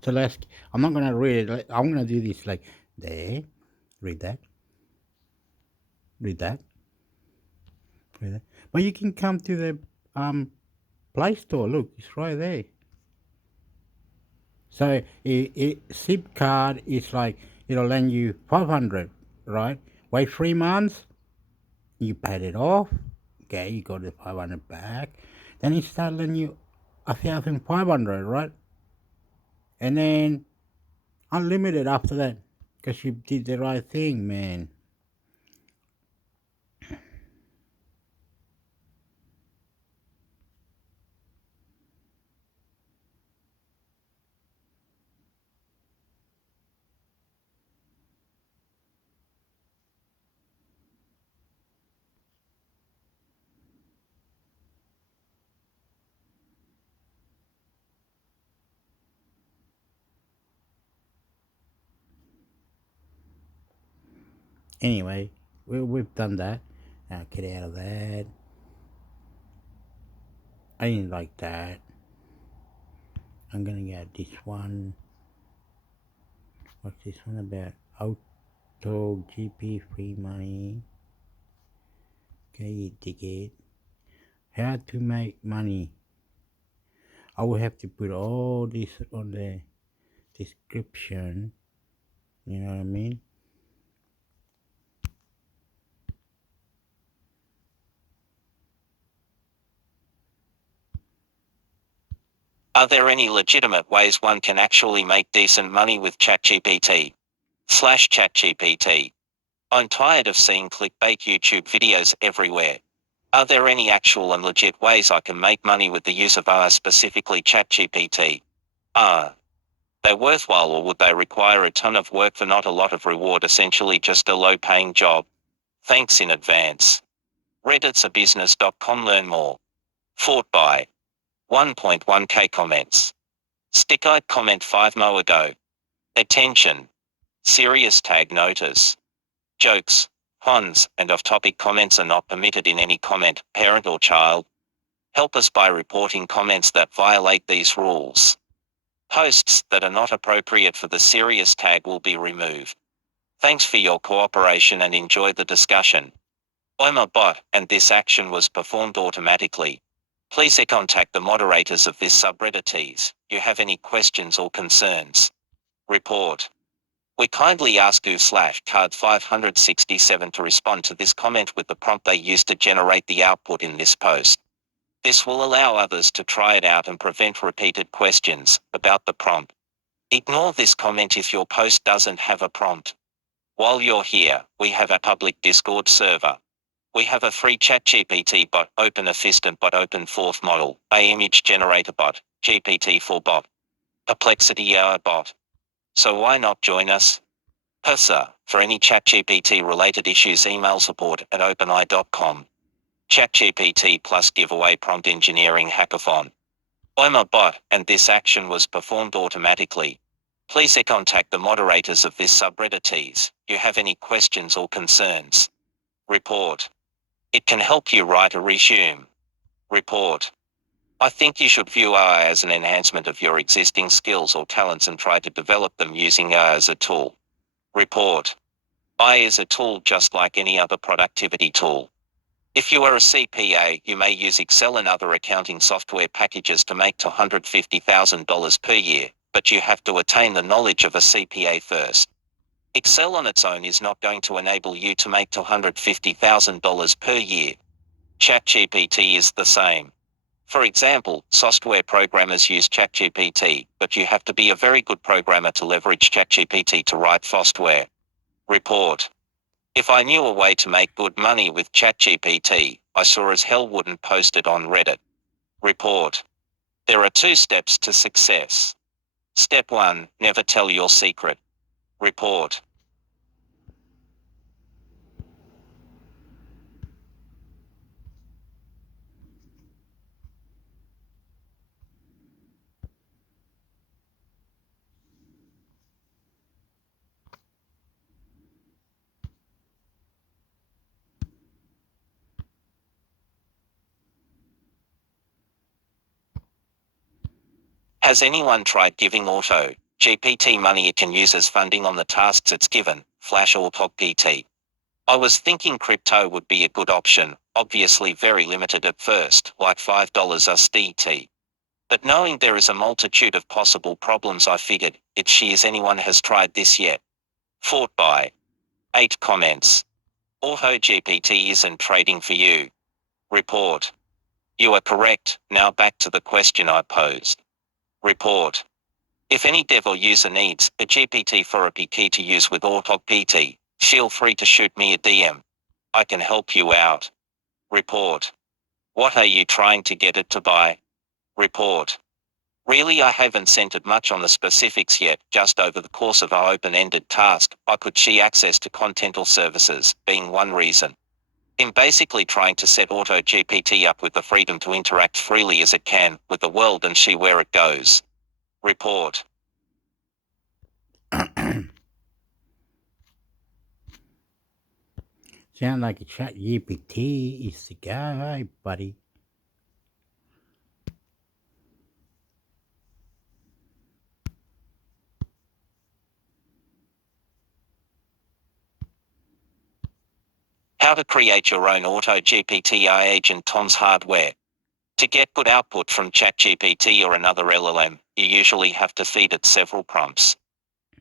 So I'm not going to read it. I'm going to do this like there. Read that. Read that. Read that. But you can come to the Play Store. Look, it's right there. So SIP card is like, it'll lend you 500, right? Wait 3 months, you paid it off. Okay, you got the 500 back. Then it start lending you 1,500, right? And then unlimited after that, because you did the right thing, man. Anyway, we've done that. Now get out of that. I didn't like that. I'm gonna get this one. What's this one about? Auto GP free money. Okay, you dig it. How to make money. I will have to put all this on the description. You know what I mean? Are there any legitimate ways one can actually make decent money with ChatGPT/ChatGPT? I'm tired of seeing clickbait YouTube videos everywhere. Are there any actual and legit ways I can make money with the use of AI, specifically ChatGPT? Are they worthwhile, or would they require a ton of work for not a lot of reward, essentially just a low-paying job? Thanks in advance. Redditsabusiness.com. Learn more. Fought by 1.1k comments. Stick-eyed comment 5 mo ago. Attention. Serious tag notice. Jokes, puns, and off-topic comments are not permitted in any comment, parent or child. Help us by reporting comments that violate these rules. Posts that are not appropriate for the serious tag will be removed. Thanks for your cooperation and enjoy the discussion. I'm a bot, and this action was performed automatically. Please contact the moderators of this subreddit if you have any questions or concerns. Report. We kindly ask you/card567 to respond to this comment with the prompt they used to generate the output in this post. This will allow others to try it out and prevent repeated questions about the prompt. Ignore this comment if your post doesn't have a prompt. While you're here, we have a public Discord server. We have a free ChatGPT bot, Open Assistant bot, Open Fourth model, a image generator bot, GPT-4 bot, Perplexity AI bot. So why not join us? PERSA, for any ChatGPT related issues, email support@openai.com. ChatGPT plus giveaway prompt engineering hackathon. I'm a bot, and this action was performed automatically. Please contact the moderators of this subreddit if you have any questions or concerns. Report. It can help you write a resume. Report. I think you should view AI as an enhancement of your existing skills or talents and try to develop them using AI as a tool. Report. AI is a tool just like any other productivity tool. If you are a CPA, you may use Excel and other accounting software packages to make $250,000 per year, but you have to attain the knowledge of a CPA first. Excel on its own is not going to enable you to make $250,000 per year. ChatGPT is the same. For example, software programmers use ChatGPT, but you have to be a very good programmer to leverage ChatGPT to write software. Report. If I knew a way to make good money with ChatGPT, I sure as hell wouldn't post it on Reddit. Report. There are 2 steps to success. Step 1, never tell your secret. Report. Has anyone tried giving Auto GPT money it can use as funding on the tasks it's given, Flash or PT? I was thinking crypto would be a good option, obviously very limited at first, like $5 USDT. But knowing there is a multitude of possible problems, I figured, it's she as anyone has tried this yet. Fought by 8 comments. Auto GPT isn't trading for you. Report. You are correct. Now back to the question I posed. Report. If any dev or user needs a GPT for a key to use with AutoGPT, feel free to shoot me a DM. I can help you out. Report. What are you trying to get it to buy? Report. Really, I haven't centered much on the specifics yet, just over the course of our open-ended task, I could see access to content or services, being one reason. I'm basically trying to set AutoGPT up with the freedom to interact freely as it can with the world and see where it goes. Report. Sound like a chat GPT is the guy, right, buddy? How to create your own AutoGPT AI agent Tom's hardware. To get good output from ChatGPT or another LLM, you usually have to feed it several prompts.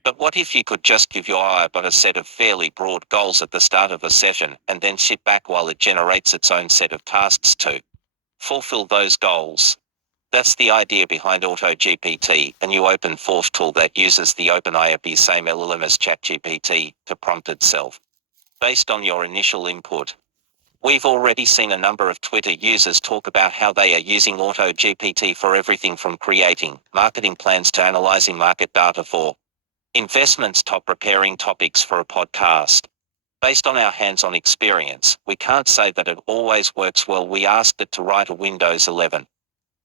But what if you could just give your AI bot a set of fairly broad goals at the start of a session and then sit back while it generates its own set of tasks to fulfill those goals? That's the idea behind AutoGPT, a new open source tool that uses the OpenAI same LLM as ChatGPT to prompt itself based on your initial input. We've already seen a number of Twitter users talk about how they are using AutoGPT for everything from creating marketing plans to analyzing market data for investments to preparing topics for a podcast. Based on our hands-on experience, we can't say that it always works well. We asked it to write a Windows 11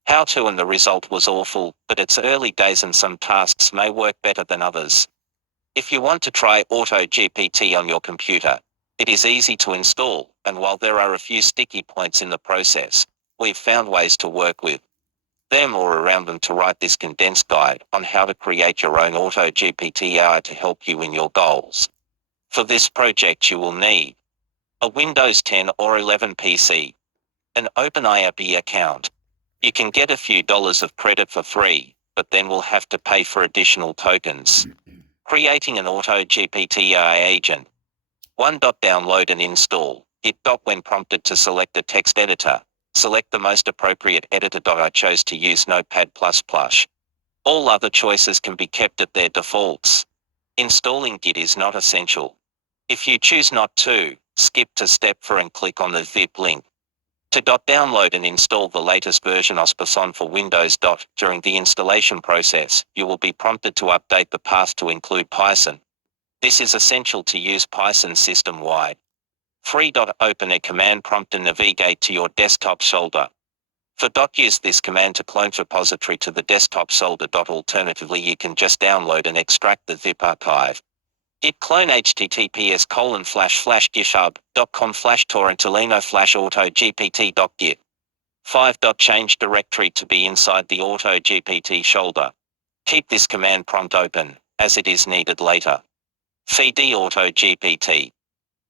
how-to and the result was awful, but it's early days and some tasks may work better than others. If you want to try AutoGPT on your computer, it is easy to install, and while there are a few sticky points in the process, we've found ways to work with them or around them to write this condensed guide on how to create your own AutoGPT AI to help you in your goals. For this project you will need a Windows 10 or 11 PC, an OpenAI account. You can get a few dollars of credit for free, but then we'll have to pay for additional tokens. Creating an AutoGPT AI agent. 1. Download and install it. When prompted to select a text editor, select the most appropriate editor. I chose to use Notepad++. All other choices can be kept at their defaults. Installing Git is not essential. If you choose not to, skip to step 4 and click on the zip link. To download and install the latest version of Python for Windows. During the installation process, you will be prompted to update the path to include Python. This is essential to use Python system-wide. 3. Open a command prompt and navigate to your desktop folder. For use this command to clone repository to the desktop folder. Alternatively, you can just download and extract the zip archive. Git clone https://github.com/torrentolino/autogpt.git. 5. Change directory to be inside the AutoGPT folder. Keep this command prompt open, as it is needed later. Feed AutoGPT.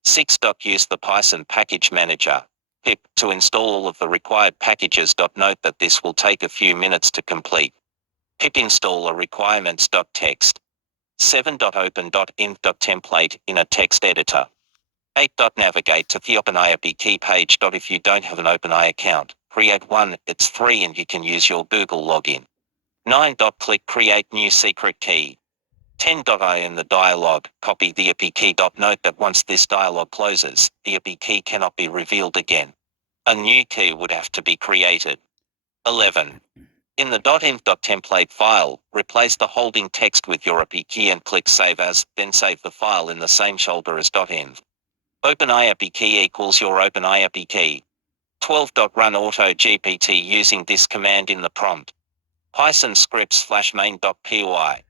6. Use the Python package manager, pip, to install all of the required packages. Note that this will take a few minutes to complete. Pip installer requirements.txt. 7. Open.inf.template in a text editor. 8. Navigate to the OpenAI key page. If you don't have an OpenAI account, create one. It's free and you can use your Google login. 9. Click Create New Secret Key. 10.I in the dialog, copy the IP key. Note that once this dialog closes, the IP key cannot be revealed again. A new key would have to be created. 11. In the .env.template file, replace the holding text with your IP key and click Save As, then save the file in the same folder as .env. OpenI IP key equals your OpenI IP key. 12. Run AutoGPT using this command in the prompt. Python scripts /main.py.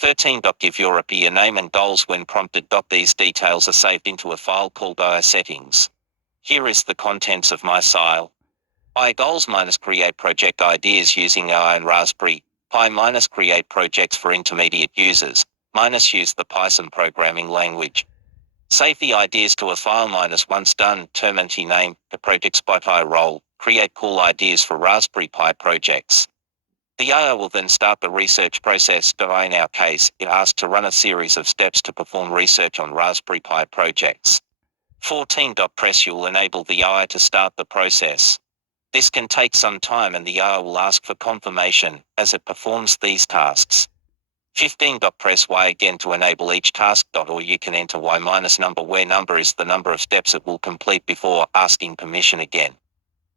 13. Give your IP a name and goals when prompted. These details are saved into a file called settings. Here is the contents of my file. goals - create project ideas using AI and Raspberry Pi - create projects for intermediate users - use the Python programming language. Save the ideas to a file - once done, terminate name, the project's bybye role, create cool ideas for Raspberry Pi projects. The AI will then start the research process. In our case, it asks to run a series of steps to perform research on Raspberry Pi projects. 14. Press You will enable the AI to start the process. This can take some time and the AI will ask for confirmation as it performs these tasks. 15. Press Y again to enable each task. Or you can enter Y - number, where number is the number of steps it will complete before asking permission again.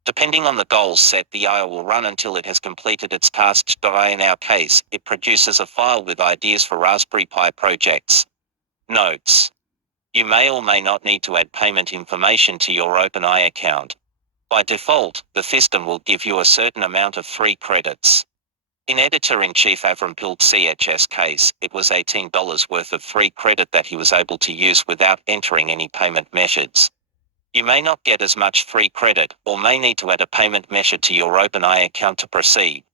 Depending on the goals set, the AI will run until it has completed its tasks. In our case, it produces a file with ideas for Raspberry Pi projects. Notes. You may or may not need to add payment information to your OpenAI account. By default, the system will give you a certain amount of free credits. In Editor-in-Chief Avram Pilt's case, it was $18 worth of free credit that he was able to use without entering any payment methods. You may not get as much free credit, or may need to add a payment method to your OpenAI account to proceed.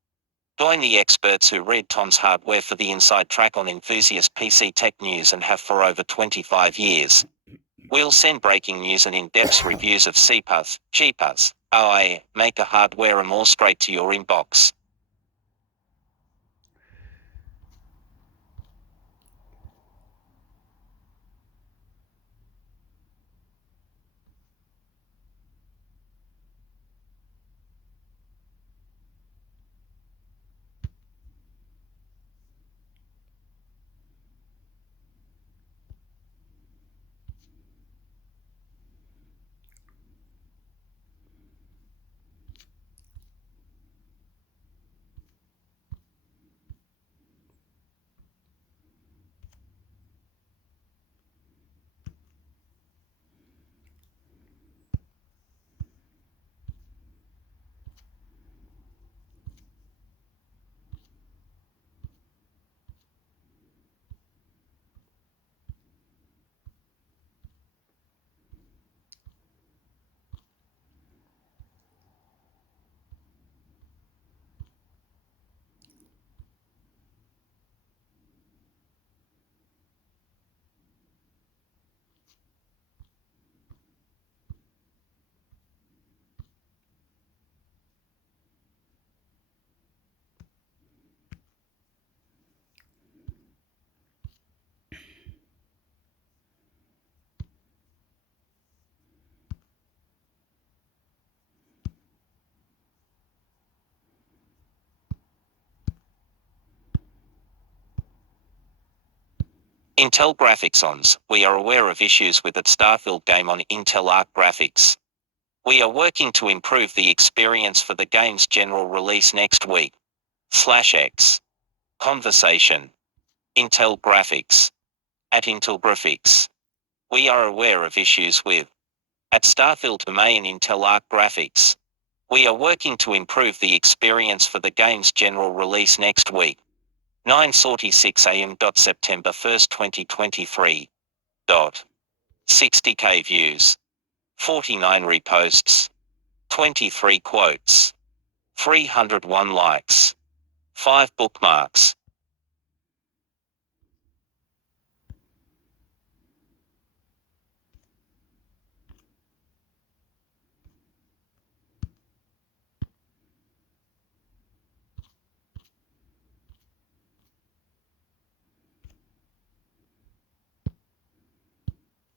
Join the experts who read Tom's Hardware for the inside track on enthusiast PC tech news and have for over 25 years. We'll send breaking news and in-depth reviews of CPUs, GPUs, AI, maker hardware and more straight to your inbox. Intel Graphics ONS. We are aware of issues with its Starfield game on Intel Arc Graphics. We are working to improve the experience for the game's general release next week. /X. Conversation. Intel Graphics. At Intel Graphics. We are aware of issues with at Starfield Domain Intel Arc Graphics. We are working to improve the experience for the game's general release next week. 9:46 a.m. September 1st, 2023. 60k views. 49 reposts. 23 quotes. 301 likes. 5 bookmarks.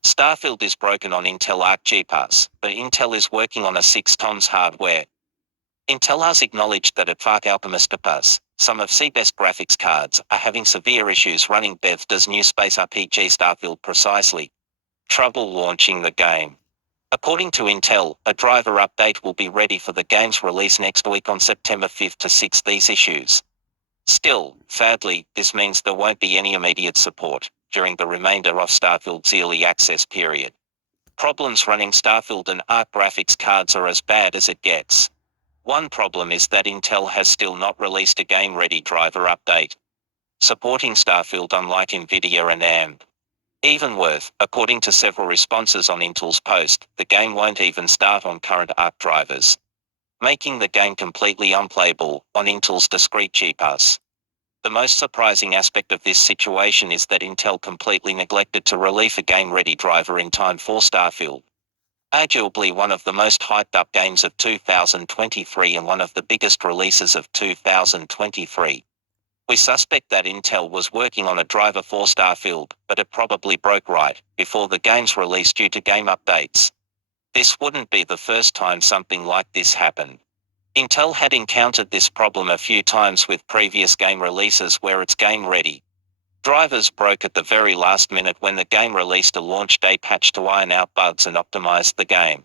Starfield is broken on Intel Arc GPUs, but Intel is working on a 6 tons hardware. Intel has acknowledged that at Fark Alchemist Pass, some of C-best graphics cards are having severe issues running Bethesda's new space RPG Starfield precisely. Trouble launching the game. According to Intel, a driver update will be ready for the game's release next week on September 5th to 6th. These issues. Still, sadly, this means there won't be any immediate support during the remainder of Starfield's early access period. Problems running Starfield and Arc graphics cards are as bad as it gets. One problem is that Intel has still not released a game-ready driver update supporting Starfield, unlike Nvidia and AMD. Even worse, according to several responses on Intel's post, the game won't even start on current Arc drivers, making the game completely unplayable on Intel's discrete GPUs. The most surprising aspect of this situation is that Intel completely neglected to release a game-ready driver in time for Starfield, arguably one of the most hyped-up games of 2023 and one of the biggest releases of 2023. We suspect that Intel was working on a driver for Starfield, but it probably broke right before the game's release due to game updates. This wouldn't be the first time something like this happened. Intel had encountered this problem a few times with previous game releases where its game-ready drivers broke at the very last minute when the game released a launch day patch to iron out bugs and optimize the game.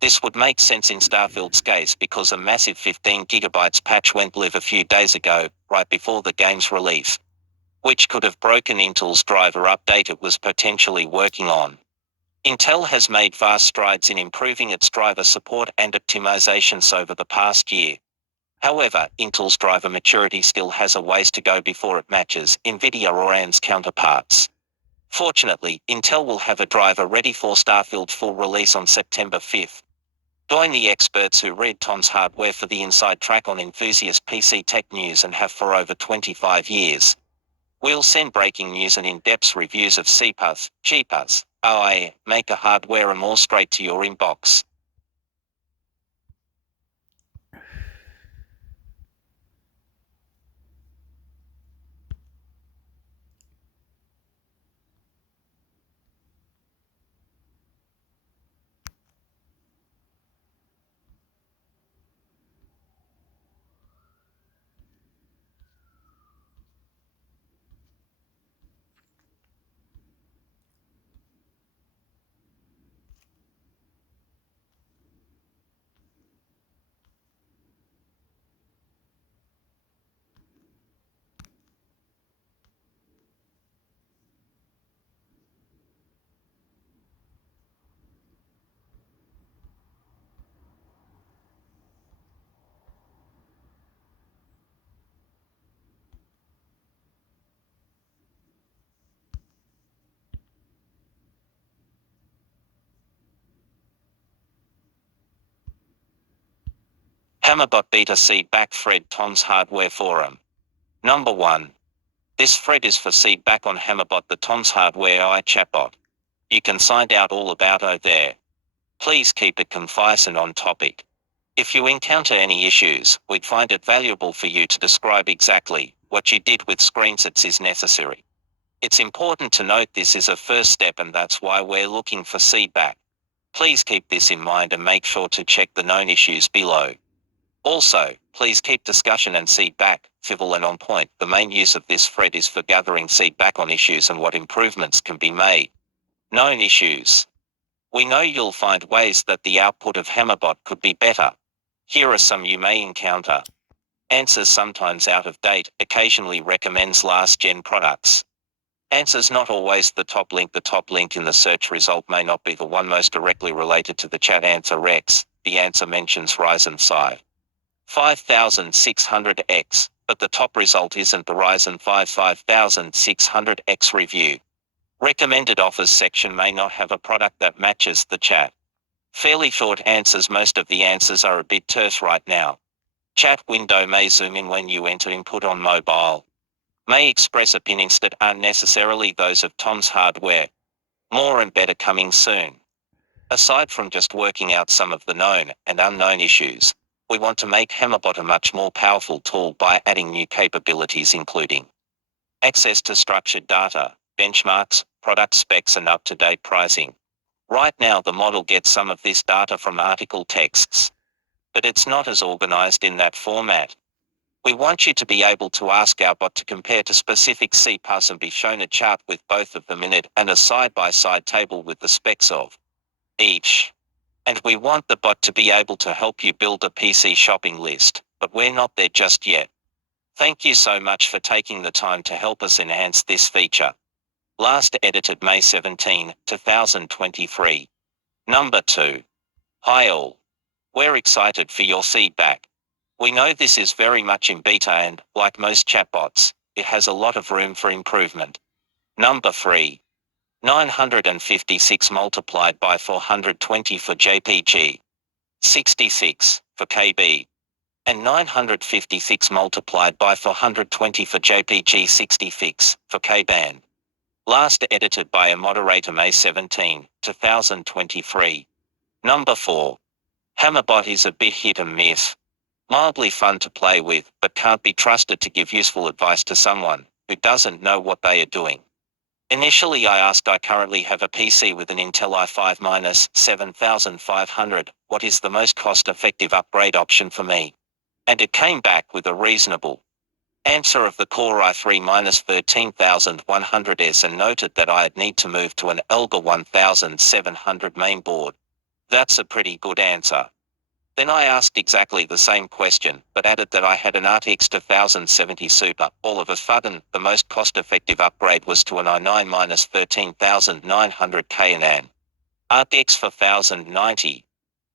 This would make sense in Starfield's case because a massive 15GB patch went live a few days ago, right before the game's release, which could have broken Intel's driver update it was potentially working on. Intel has made vast strides in improving its driver support and optimizations over the past year. However, Intel's driver maturity still has a ways to go before it matches Nvidia or AMD's counterparts. Fortunately, Intel will have a driver ready for Starfield full release on September 5th. Join the experts who read Tom's Hardware for the inside track on enthusiast PC tech news and have for over 25 years. We'll send breaking news and in-depth reviews of CPUs, GPUs, OIA, maker hardware and more straight to your inbox. Hammerbot Beta Feedback Thread Tom's Hardware Forum. Number 1. This thread is for feedback on Hammerbot, the Tom's Hardware AI chatbot. You can find out all about it there. Please keep it concise and on topic. If you encounter any issues, we'd find it valuable for you to describe exactly what you did with screenshots is necessary. It's important to note this is a first step and that's why we're looking for feedback. Please keep this in mind and make sure to check the known issues below. Also, please keep discussion and feedback civil and on point. The main use of this thread is for gathering feedback on issues and what improvements can be made. Known issues. We know you'll find ways that the output of Hammerbot could be better. Here are some you may encounter. Answers sometimes out of date, occasionally recommends last-gen products. Answers not always the top link. The top link in the search result may not be the one most directly related to the chat answer X. The answer mentions Ryzen 5 5600X, but the top result isn't the Ryzen 5 5600X review. Recommended offers section may not have a product that matches the chat. Fairly short answers. Most of the answers are a bit terse right now. Chat window may zoom in when you enter input on mobile. May express opinions that aren't necessarily those of Tom's Hardware. More and better coming soon. Aside from just working out some of the known and unknown issues, we want to make Hammerbot a much more powerful tool by adding new capabilities including access to structured data, benchmarks, product specs and up-to-date pricing. Right now the model gets some of this data from article texts. but it's not as organized in that format. We want you to be able to ask our bot to compare to specific CPUs and be shown a chart with both of them in it and a side-by-side table with the specs of each. And we want the bot to be able to help you build a PC shopping list, but we're not there just yet. Thank you so much for taking the time to help us enhance this feature. Last edited May 17, 2023. Number 2. Hi all. We're excited for your feedback. We know this is very much in beta and, like most chatbots, it has a lot of room for improvement. Number 3. 956 multiplied by 420 for JPG. 66 for KB. And 956 multiplied by 420 for JPG 66 for KBAN. Last edited by a moderator May 17, 2023. Number 4. Hammerbot is a bit hit and miss. Mildly fun to play with, but can't be trusted to give useful advice to someone who doesn't know what they are doing. Initially I asked I currently have a PC with an Intel i5-7500, what is the most cost-effective upgrade option for me? And it came back with a reasonable answer of the Core i3-13100S and noted that I'd need to move to an Elgar 1700 mainboard. That's a pretty good answer. Then I asked exactly the same question, but added that I had an RTX 2070 Super. All of a sudden, the most cost-effective upgrade was to an i9-13900K and an RTX 4090.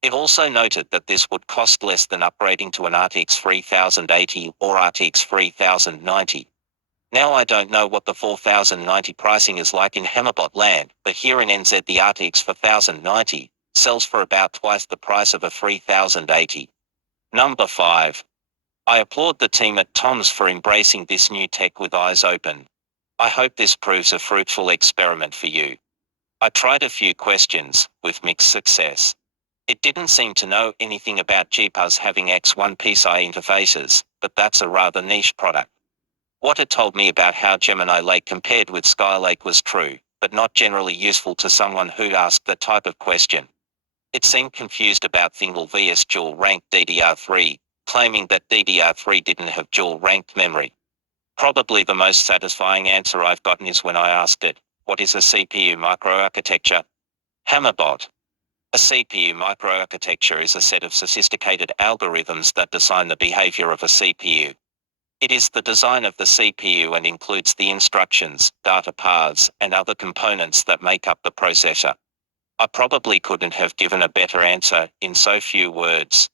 It also noted that this would cost less than upgrading to an RTX 3080 or RTX 3090. Now I don't know what the 4090 pricing is like in Hammerbot land, but here in NZ the RTX 4090 sells for about twice the price of a 3080. Number 5. I applaud the team at Tom's for embracing this new tech with eyes open. I hope this proves a fruitful experiment for you. I tried a few questions, with mixed success. It didn't seem to know anything about GPUs having X1 PCI interfaces, but that's a rather niche product. What it told me about how Gemini Lake compared with Skylake was true, but not generally useful to someone who'd asked that type of question. It seemed confused about Thingle vs dual-ranked DDR3, claiming that DDR3 didn't have dual-ranked memory. Probably the most satisfying answer I've gotten is when I asked it, what is a CPU microarchitecture? Hammerbot. A CPU microarchitecture is a set of sophisticated algorithms that design the behavior of a CPU. It is the design of the CPU and includes the instructions, data paths, and other components that make up the processor. I probably couldn't have given a better answer in so few words.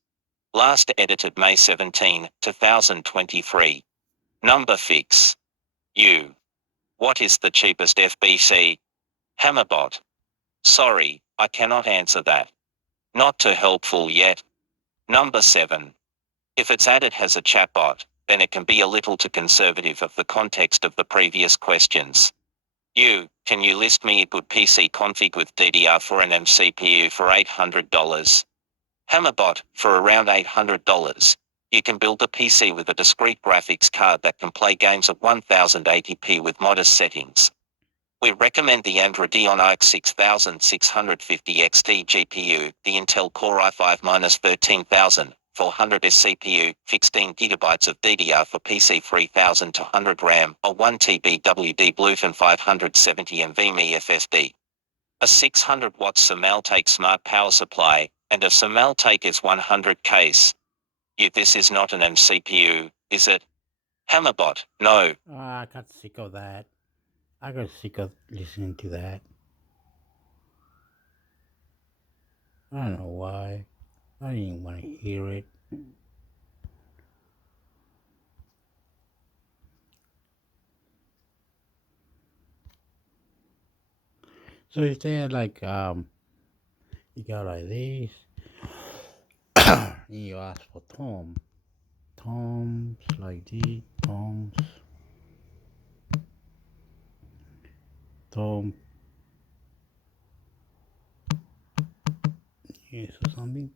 Last edited May 17, 2023. Number 6. You. What is the cheapest FBC? Hammerbot. Sorry, I cannot answer that. Not too helpful yet. Number 7. If it's added as a chatbot, then it can be a little too conservative of the context of the previous questions. Can you list me a good PC config with DDR4 and CPU for $800? Hammerbot, for around $800, you can build a PC with a discrete graphics card that can play games at 1080p with modest settings. We recommend the Radeon RX 6650 XT GPU, the Intel Core i5-13400S CPU, 16GB of DDR for PC 3200 RAM, a 1TB WD Bluetooth 570 NVMe SSD. A 600 watts Samaltake smart power supply, and a Samaltake S100 case. This is not an CPU, is it? Hammerbot, no. I got sick of that. I got sick of listening to that. I don't know why. I didn't want to hear it. So is there like you got like this, and you ask for toms like this, tom, yes or something.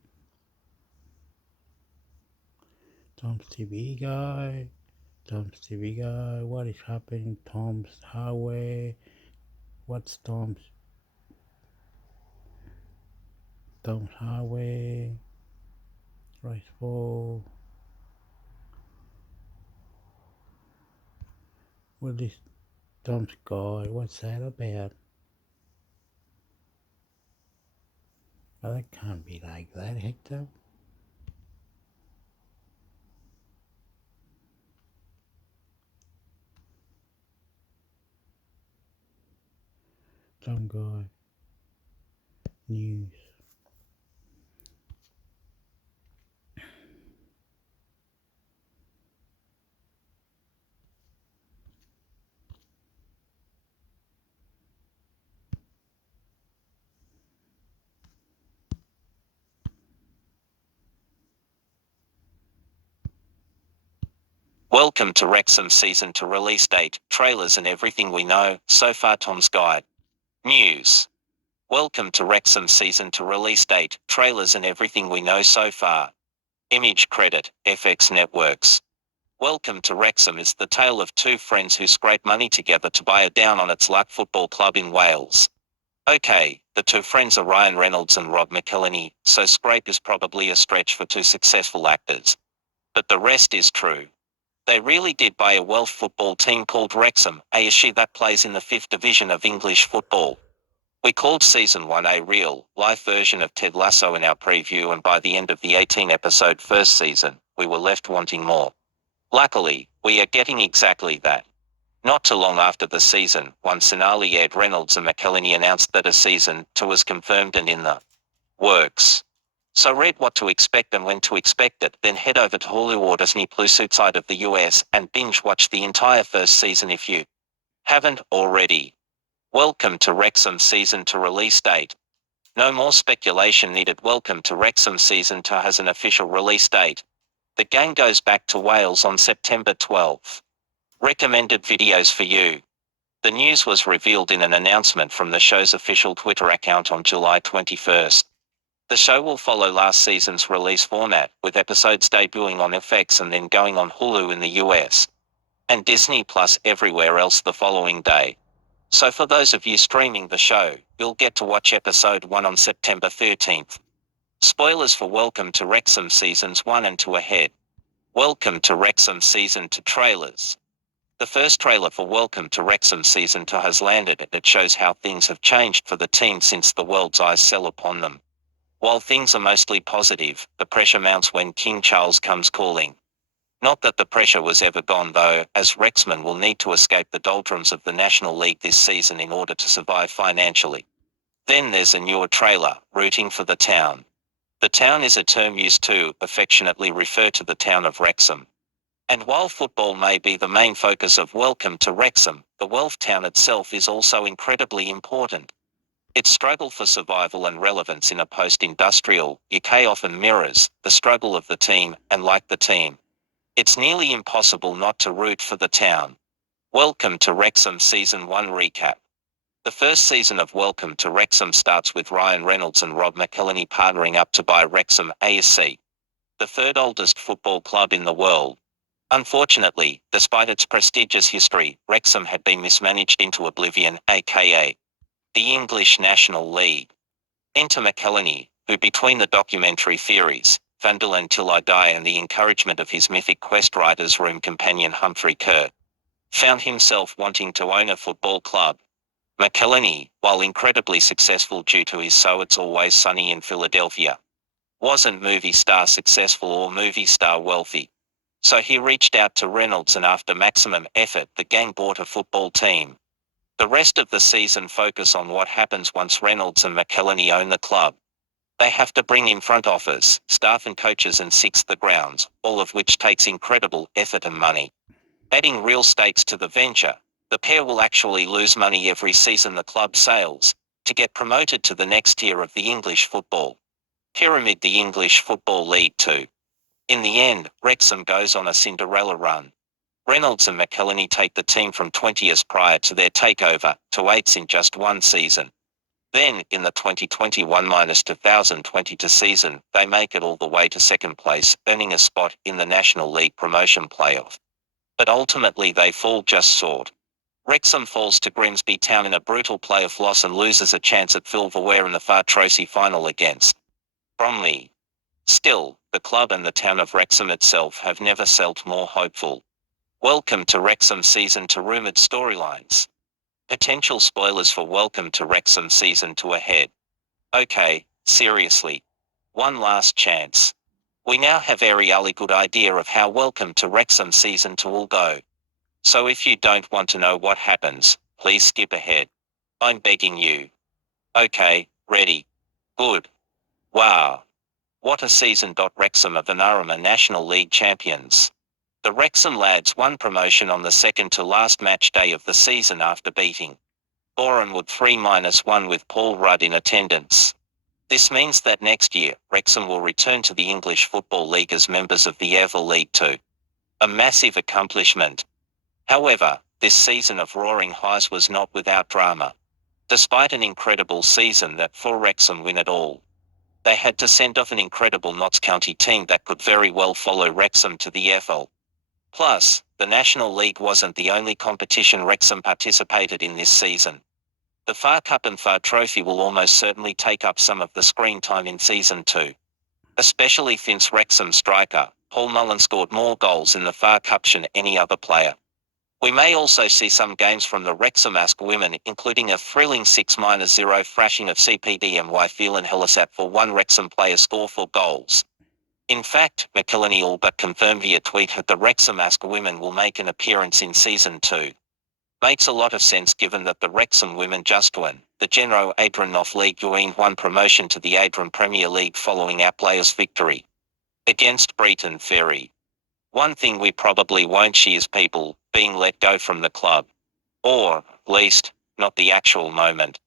Tom's TV guy, what is happening? Tom's highway, what's Tom's highway? Race 4. Well, this Tom Sky, what's that about? Oh, that can't be like that, Hector. Some guy. News. Welcome to Wrexham season to release date, trailers and everything we know so far. Tom's Guide. News. Welcome to Wrexham season to release date, trailers and everything we know so far. Image credit, FX Networks. Welcome to Wrexham is the tale of two friends who scrape money together to buy a down-on-its-luck football club in Wales. Okay, the two friends are Ryan Reynolds and Rob McElhenney, so scrape is probably a stretch for two successful actors. But the rest is true. They really did buy a Welsh football team called Wrexham ASC that plays in the 5th division of English football. We called Season 1 a real, life version of Ted Lasso in our preview, and by the end of the 18-episode first season, we were left wanting more. Luckily, we are getting exactly that. Not too long after the season 1 finale aired, Reynolds and McElhenney announced that a season 2 was confirmed and in the works. So read what to expect and when to expect it, then head over to Hulu or Disney Plus outside of the US and binge watch the entire first season if you haven't already. Welcome to Wrexham season to release date. No more speculation needed. Welcome to Wrexham season 2 has an official release date. The game goes back to Wales on September 12th. Recommended videos for you. The news was revealed in an announcement from the show's official Twitter account on July 21st. The show will follow last season's release format, with episodes debuting on FX and then going on Hulu in the US and Disney Plus everywhere else the following day. So for those of you streaming the show, you'll get to watch episode 1 on September 13th. Spoilers for Welcome to Wrexham seasons 1 and 2 ahead. Welcome to Wrexham season 2 trailers. The first trailer for Welcome to Wrexham season 2 has landed and it shows how things have changed for the team since the world's eyes fell upon them. While things are mostly positive, the pressure mounts when King Charles comes calling. Not that the pressure was ever gone though, as Wrexham will need to escape the doldrums of the National League this season in order to survive financially. Then there's a newer trailer, Rooting for the Town. The town is a term used to affectionately refer to the town of Wrexham. And while football may be the main focus of Welcome to Wrexham, the Welsh town itself is also incredibly important. Its struggle for survival and relevance in a post-industrial UK often mirrors the struggle of the team, and like the team, it's nearly impossible not to root for the town. Welcome to Wrexham Season 1 recap. The first season of Welcome to Wrexham starts with Ryan Reynolds and Rob McElhenney partnering up to buy Wrexham ASC, the third oldest football club in the world. Unfortunately, despite its prestigious history, Wrexham had been mismanaged into oblivion, aka the English National League. Enter McElhenney, who between the documentary theories, Vandal Until I Die and the encouragement of his mythic Quest Writers Room companion Humphrey Kerr, found himself wanting to own a football club. McElhenney, while incredibly successful due to his So It's Always Sunny in Philadelphia, wasn't movie star successful or movie star wealthy. So he reached out to Reynolds and after maximum effort the gang bought a football team. The rest of the season focus on what happens once Reynolds and McElhenney own the club. They have to bring in front office, staff and coaches and six the grounds, all of which takes incredible effort and money. Adding real stakes to the venture, the pair will actually lose money every season the club sails, to get promoted to the next tier of the English football pyramid, the English Football League 2. In the end, Wrexham goes on a Cinderella run. Reynolds and McElhenney take the team from 20th prior to their takeover to 8th in just one season. Then, in the 2021-2022 season, they make it all the way to second place, earning a spot in the National League promotion playoff. But ultimately they fall just short. Wrexham falls to Grimsby Town in a brutal playoff loss and loses a chance at silverware in the Far Tracy final against Bromley. Still, the club and the town of Wrexham itself have never felt more hopeful. Welcome to Wrexham Season 2 rumoured storylines. Potential spoilers for Welcome to Wrexham Season 2 ahead. Okay, seriously. One last chance. We now have a really good idea of how Welcome to Wrexham Season 2 will go. So if you don't want to know what happens, please skip ahead. I'm begging you. Okay, ready. Good. Wow. What a season. Wrexham are the Narama National League champions. The Wrexham lads won promotion on the second to last match day of the season after beating Bournemouth 3-1 with Paul Rudd in attendance. This means that next year, Wrexham will return to the English Football League as members of the EVA League 2. A massive accomplishment. However, this season of roaring highs was not without drama. Despite an incredible season that saw Wrexham win it all, they had to send off an incredible Notts County team that could very well follow Wrexham to the EFL. Plus, the National League wasn't the only competition Wrexham participated in this season. The FA Cup and FA Trophy will almost certainly take up some of the screen time in Season 2. Especially since Wrexham striker, Paul Mullen scored more goals in the FA Cup than any other player. We may also see some games from the Wrexham Ask women, including a thrilling 6-0 thrashing of CPDMY Phelan Hellisat for one Wrexham player score 4 goals. In fact, McIlhenny all but confirmed via tweet that the Wrexham Ask women will make an appearance in Season 2. Makes a lot of sense given that the Wrexham women just won the Genro Adrianoff League Uine won promotion to the Adrian Premier League following our players' victory against Breton Ferry. One thing we probably won't see is people being let go from the club. Or, at least, not the actual moment.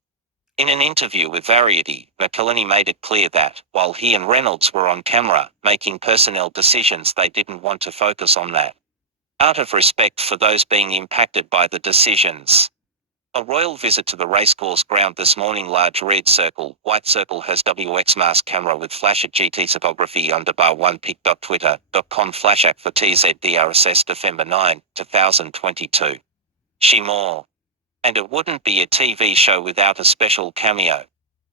In an interview with Variety, McIlhenny made it clear that, while he and Reynolds were on camera, making personnel decisions, they didn't want to focus on that. Out of respect for those being impacted by the decisions. A royal visit to the racecourse ground this morning. Large red circle, white circle has WX mask camera with flash at GT photography underbar 1pic.twitter.com flash act for TZDRSS December 9, 2022. She more. And it wouldn't be a TV show without a special cameo.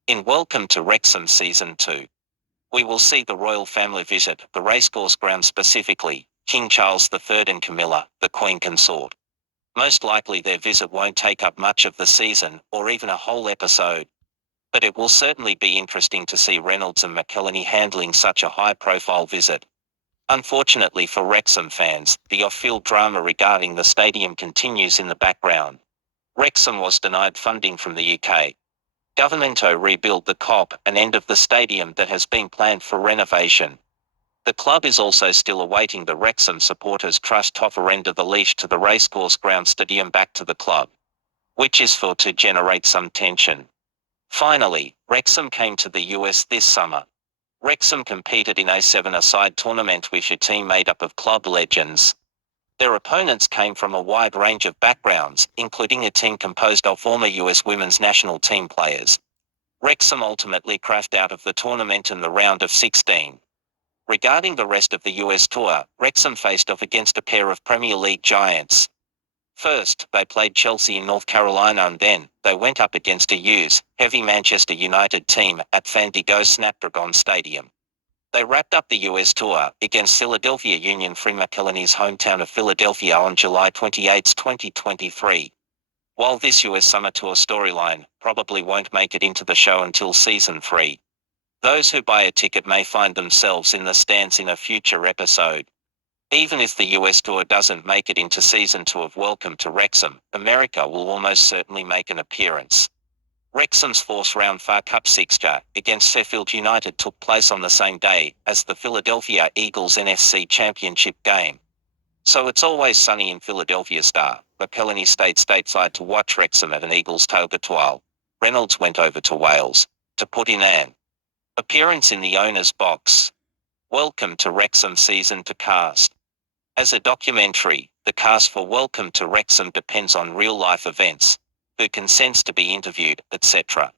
In Welcome to Wrexham Season 2. We will see the royal family visit the racecourse ground, specifically King Charles III and Camilla, the Queen Consort. Most likely their visit won't take up much of the season, or even a whole episode. But it will certainly be interesting to see Reynolds and McIlhenny handling such a high-profile visit. Unfortunately for Wrexham fans, the off-field drama regarding the stadium continues in the background. Wrexham was denied funding from the UK government to rebuild the COP, an end of the stadium that has been planned for renovation. The club is also still awaiting the Wrexham Supporters Trust to offer end of the leash to the racecourse ground stadium back to the club, which is thought to generate some tension. Finally, Wrexham came to the US this summer. Wrexham competed in a 7-a-side tournament with a team made up of club legends. Their opponents came from a wide range of backgrounds, including a team composed of former US women's national team players. Wrexham ultimately crashed out of the tournament in the round of 16. Regarding the rest of the US tour, Wrexham faced off against a pair of Premier League giants. First, they played Chelsea in North Carolina, and then they went up against a heavy Manchester United team at Fandigo Snapdragon Stadium. They wrapped up the US tour against Philadelphia Union Free, McIlhenny's hometown of Philadelphia, on July 28, 2023. While this US summer tour storyline probably won't make it into the show until Season 3, those who buy a ticket may find themselves in the stands in a future episode. Even if the US tour doesn't make it into Season 2 of Welcome to Wrexham, America will almost certainly make an appearance. Wrexham's fourth-round FA Cup fixture against Sheffield United took place on the same day as the Philadelphia Eagles NFC Championship game. So it's always sunny in Philadelphia. McIlhenny stayed stateside to watch Wrexham at an Eagles tailgate, while Reynolds went over to Wales to put in an appearance in the owner's box. Welcome to Wrexham Season 2 cast. As a documentary, the cast for Welcome to Wrexham depends on real-life events, who consents to be interviewed, etc.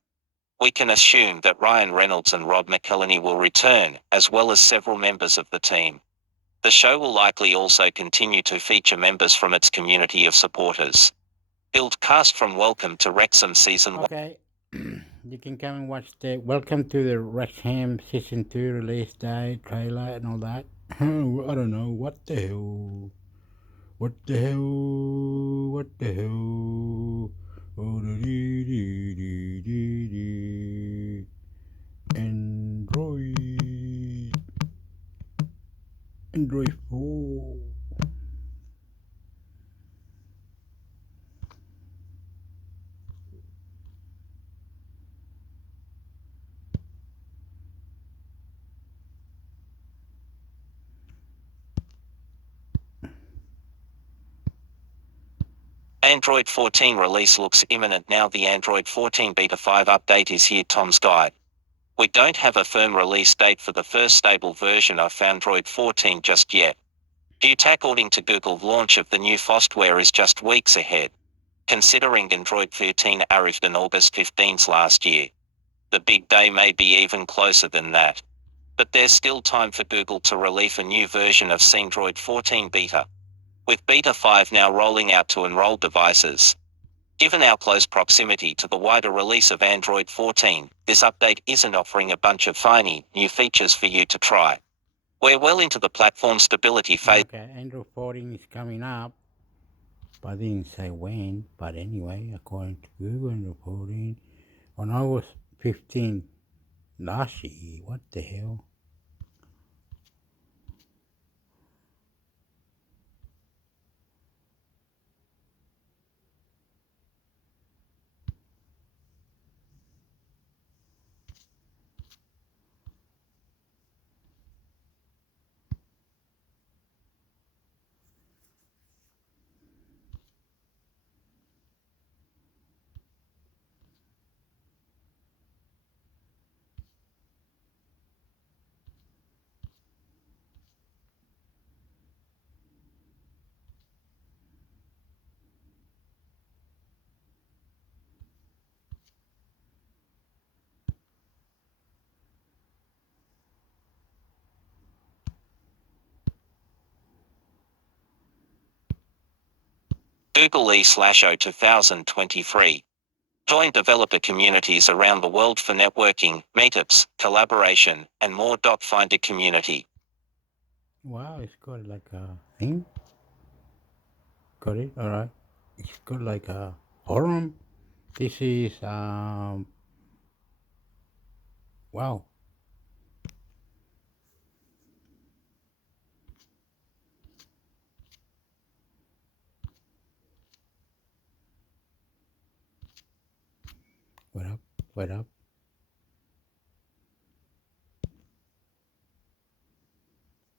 We can assume that Ryan Reynolds and Rob McIlhenny will return, as well as several members of the team. The show will likely also continue to feature members from its community of supporters. Build cast from Welcome to Wrexham Season 1. Okay. You can come and watch the Welcome to the Wrexham Season 2 release day trailer and all that. I don't know. What the hell? What the hell? What the hell? Oh, dee dee dee dee dee. Android. Android 4. Android 14 release looks imminent now. The Android 14 Beta 5 update is here. Tom's Guide. We don't have a firm release date for the first stable version of Android 14 just yet. Due to, according to Google, launch of the new software is just weeks ahead. Considering Android 13 arrived on August 15th last year. The big day may be even closer than that. But there's still time for Google to release a new version of Android 14 Beta, with Beta 5 now rolling out to enrolled devices. Given our close proximity to the wider release of Android 14, this update isn't offering a bunch of finy, new features for you to try. We're well into the platform stability phase. Okay, Android 14 is coming up. But I didn't say when. But anyway, according to Google, Android 14 on August 15th last year. What the hell? Google E/O 2023. Join developer communities around the world for networking, meetups, collaboration, and more. Find a community. Wow, it's got like a thing. Got it? Alright. It's got like a forum. This is wow. What up? What up?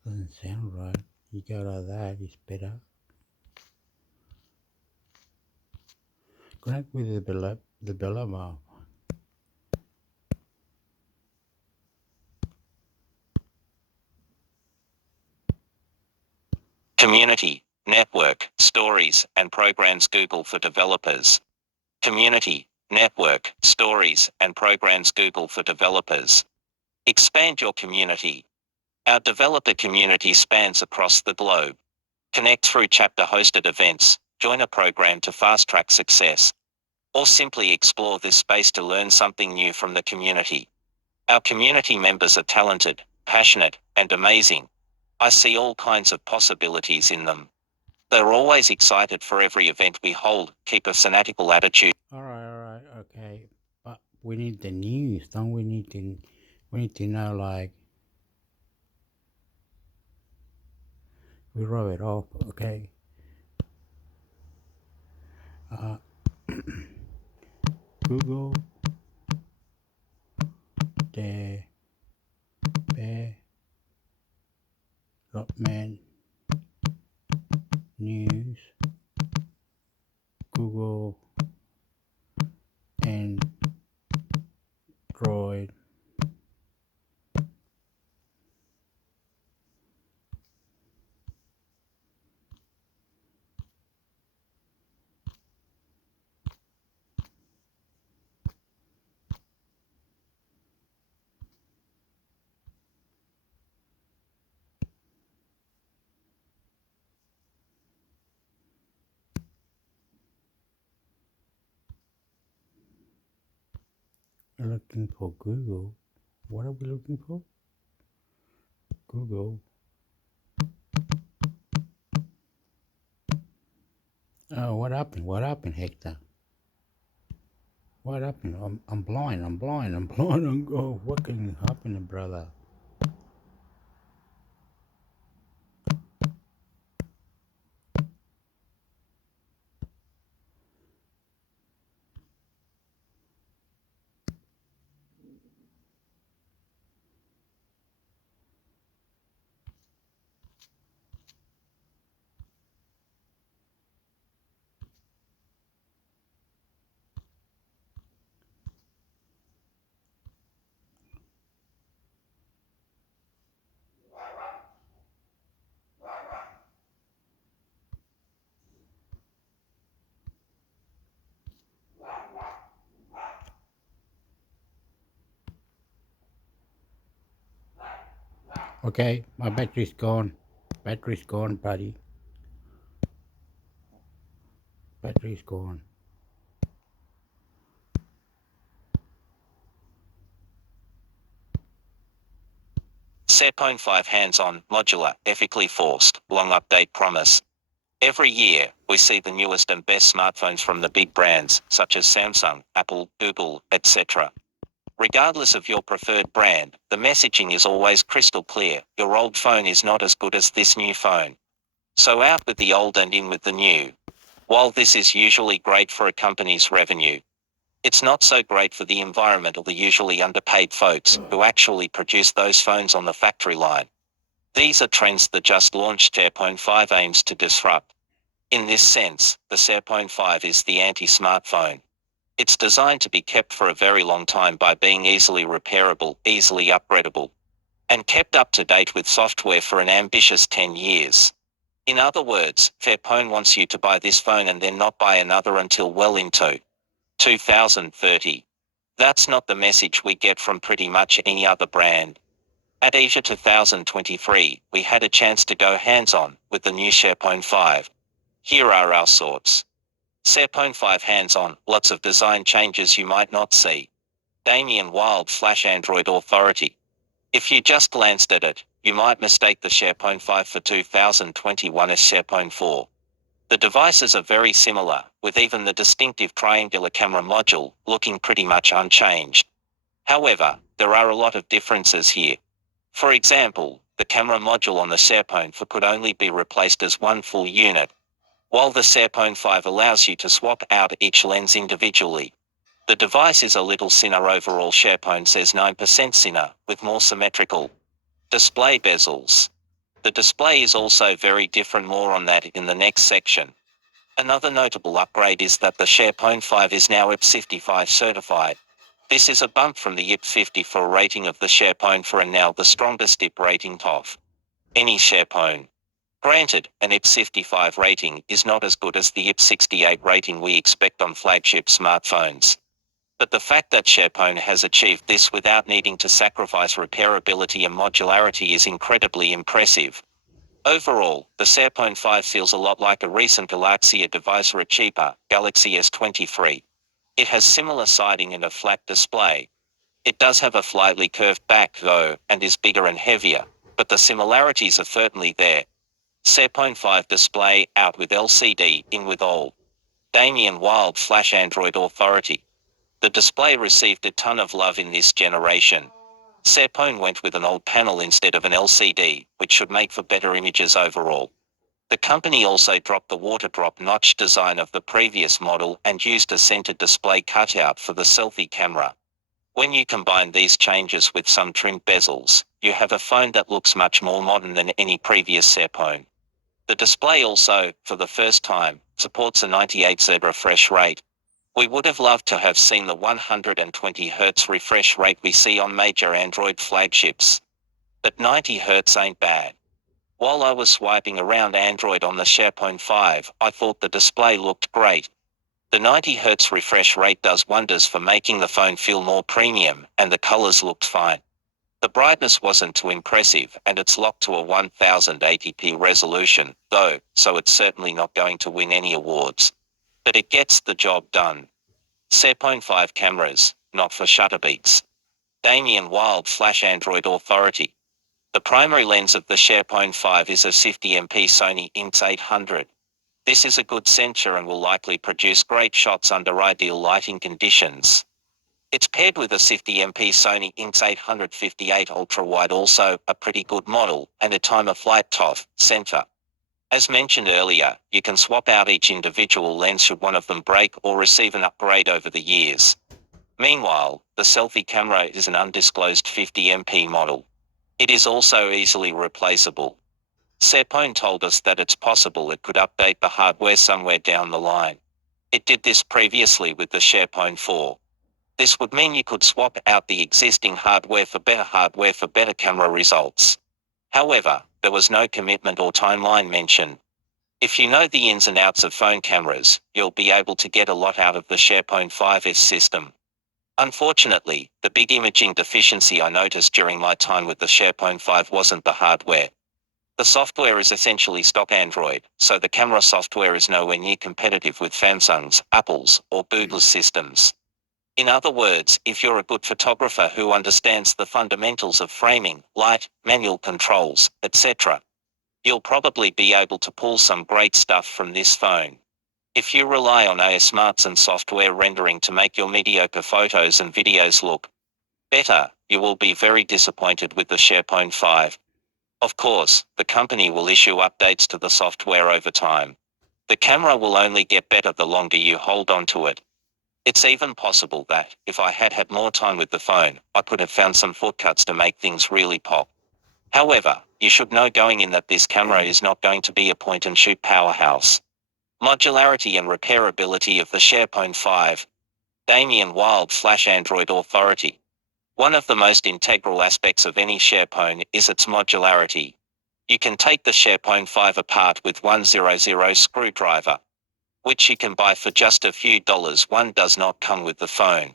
Doesn't sound right. You got all that, it's better. Connect with the developer. Community, network, stories, and programs. Google for developers. Community, network, stories, and programs. Google for developers. Expand your community. Our developer community spans across the globe. Connect through chapter-hosted events, join a program to fast-track success, or simply explore this space to learn something new from the community. Our community members are talented, passionate, and amazing. I see all kinds of possibilities in them. They're always excited for every event we hold. Keep a fanatical attitude. Alright, okay. But we need the news, don't we? We need to know, like, we rub it off, okay? Google development news. Google Android. looking for Google. What are we looking for? Google. Oh, what happened? What happened, Hector? What happened? I'm blind. I'm blind. I'm blind. Oh, what can happen, brother? Okay, my battery's gone. Battery's gone, buddy. Battery's gone. SharePoint 5 hands-on, modular, ethically forced, long update promise. Every year, we see the newest and best smartphones from the big brands, such as Samsung, Apple, Google, etc. Regardless of your preferred brand, the messaging is always crystal clear: your old phone is not as good as this new phone. So out with the old and in with the new. While this is usually great for a company's revenue, it's not so great for the environment or the usually underpaid folks who actually produce those phones on the factory line. These are trends that just launched SharePoint 5 aims to disrupt. In this sense, the SharePoint 5 is the anti-smartphone. It's designed to be kept for a very long time by being easily repairable, easily upgradable, and kept up to date with software for an ambitious 10 years. In other words, SharePoint wants you to buy this phone and then not buy another until well into 2030. That's not the message we get from pretty much any other brand. At Asia 2023, we had a chance to go hands-on with the new SharePoint 5. Here are our thoughts. SharePoint 5 hands-on, lots of design changes you might not see. Damien Wild Flash Android Authority. If you just glanced at it, you might mistake the SharePoint 5 for 2021's SharePoint 4. The devices are very similar, with even the distinctive triangular camera module looking pretty much unchanged. However, there are a lot of differences here. For example, the camera module on the SharePoint 4 could only be replaced as one full unit, while the SharePoint 5 allows you to swap out each lens individually. The device is a little thinner overall. SharePoint says 9% thinner, with more symmetrical display bezels. The display is also very different, more on that in the next section. Another notable upgrade is that the SharePoint 5 is now IP55 certified. This is a bump from the IP54 rating of the SharePoint 4 and now the strongest IP rating of any SharePoint. Granted, an IP55 rating is not as good as the IP68 rating we expect on flagship smartphones. But the fact that SharePoint has achieved this without needing to sacrifice repairability and modularity is incredibly impressive. Overall, the SharePoint 5 feels a lot like a recent Galaxy device or a cheaper Galaxy S23. It has similar siding and a flat display. It does have a slightly curved back though, and is bigger and heavier, but the similarities are certainly there. SharePoint 5 display out with LCD, in with all. Damien Wild Flash Android Authority. The display received a ton of love in this generation. SharePoint went with an old panel instead of an LCD, which should make for better images overall. The company also dropped the water drop notch design of the previous model and used a centered display cutout for the selfie camera. When you combine these changes with some trimmed bezels, you have a phone that looks much more modern than any previous SharePoint. The display also, for the first time, supports a 98Hz refresh rate. We would have loved to have seen the 120Hz refresh rate we see on major Android flagships. But 90Hz ain't bad. While I was swiping around Android on the SharePoint 5, I thought the display looked great. The 90Hz refresh rate does wonders for making the phone feel more premium, and the colors looked fine. The brightness wasn't too impressive, and it's locked to a 1080p resolution, though, so it's certainly not going to win any awards. But it gets the job done. SharePoint 5 cameras. not for shutter beats. Damien Wild Flash Android Authority. The primary lens of the SharePoint 5 is a 50MP Sony INX800. This is a good sensor and will likely produce great shots under ideal lighting conditions. It's paired with a 50MP Sony INX800 58 ultra-wide, also a pretty good model, and a time-of-flight TOF sensor. As mentioned earlier, you can swap out each individual lens should one of them break or receive an upgrade over the years. Meanwhile, the selfie camera is an undisclosed 50MP model. It is also easily replaceable. SharePoint told us that it's possible it could update the hardware somewhere down the line. It did this previously with the SharePoint 4. This would mean you could swap out the existing hardware for better camera results. However, there was no commitment or timeline mentioned. If you know the ins and outs of phone cameras, you'll be able to get a lot out of the SharePoint 5's system. Unfortunately, the big imaging deficiency I noticed during my time with the SharePoint 5 wasn't the hardware. The software is essentially stock Android, so the camera software is nowhere near competitive with Samsung's, Apple's, or Google's systems. In other words, if you're a good photographer who understands the fundamentals of framing, light, manual controls, etc., you'll probably be able to pull some great stuff from this phone. If you rely on AI smarts and software rendering to make your mediocre photos and videos look better, you will be very disappointed with the SharePoint 5. Of course, the company will issue updates to the software over time. The camera will only get better the longer you hold on to it. It's even possible that, if I had had more time with the phone, I could have found some shortcuts to make things really pop. However, you should know going in that this camera is not going to be a point-and-shoot powerhouse. Modularity and repairability of the SharePoint 5. Damien Wild Flash Android Authority. One of the most integral aspects of any SharePoint is its modularity. You can take the SharePoint 5 apart with 100 screwdriver, which you can buy for just a few dollars. One does not come with the phone.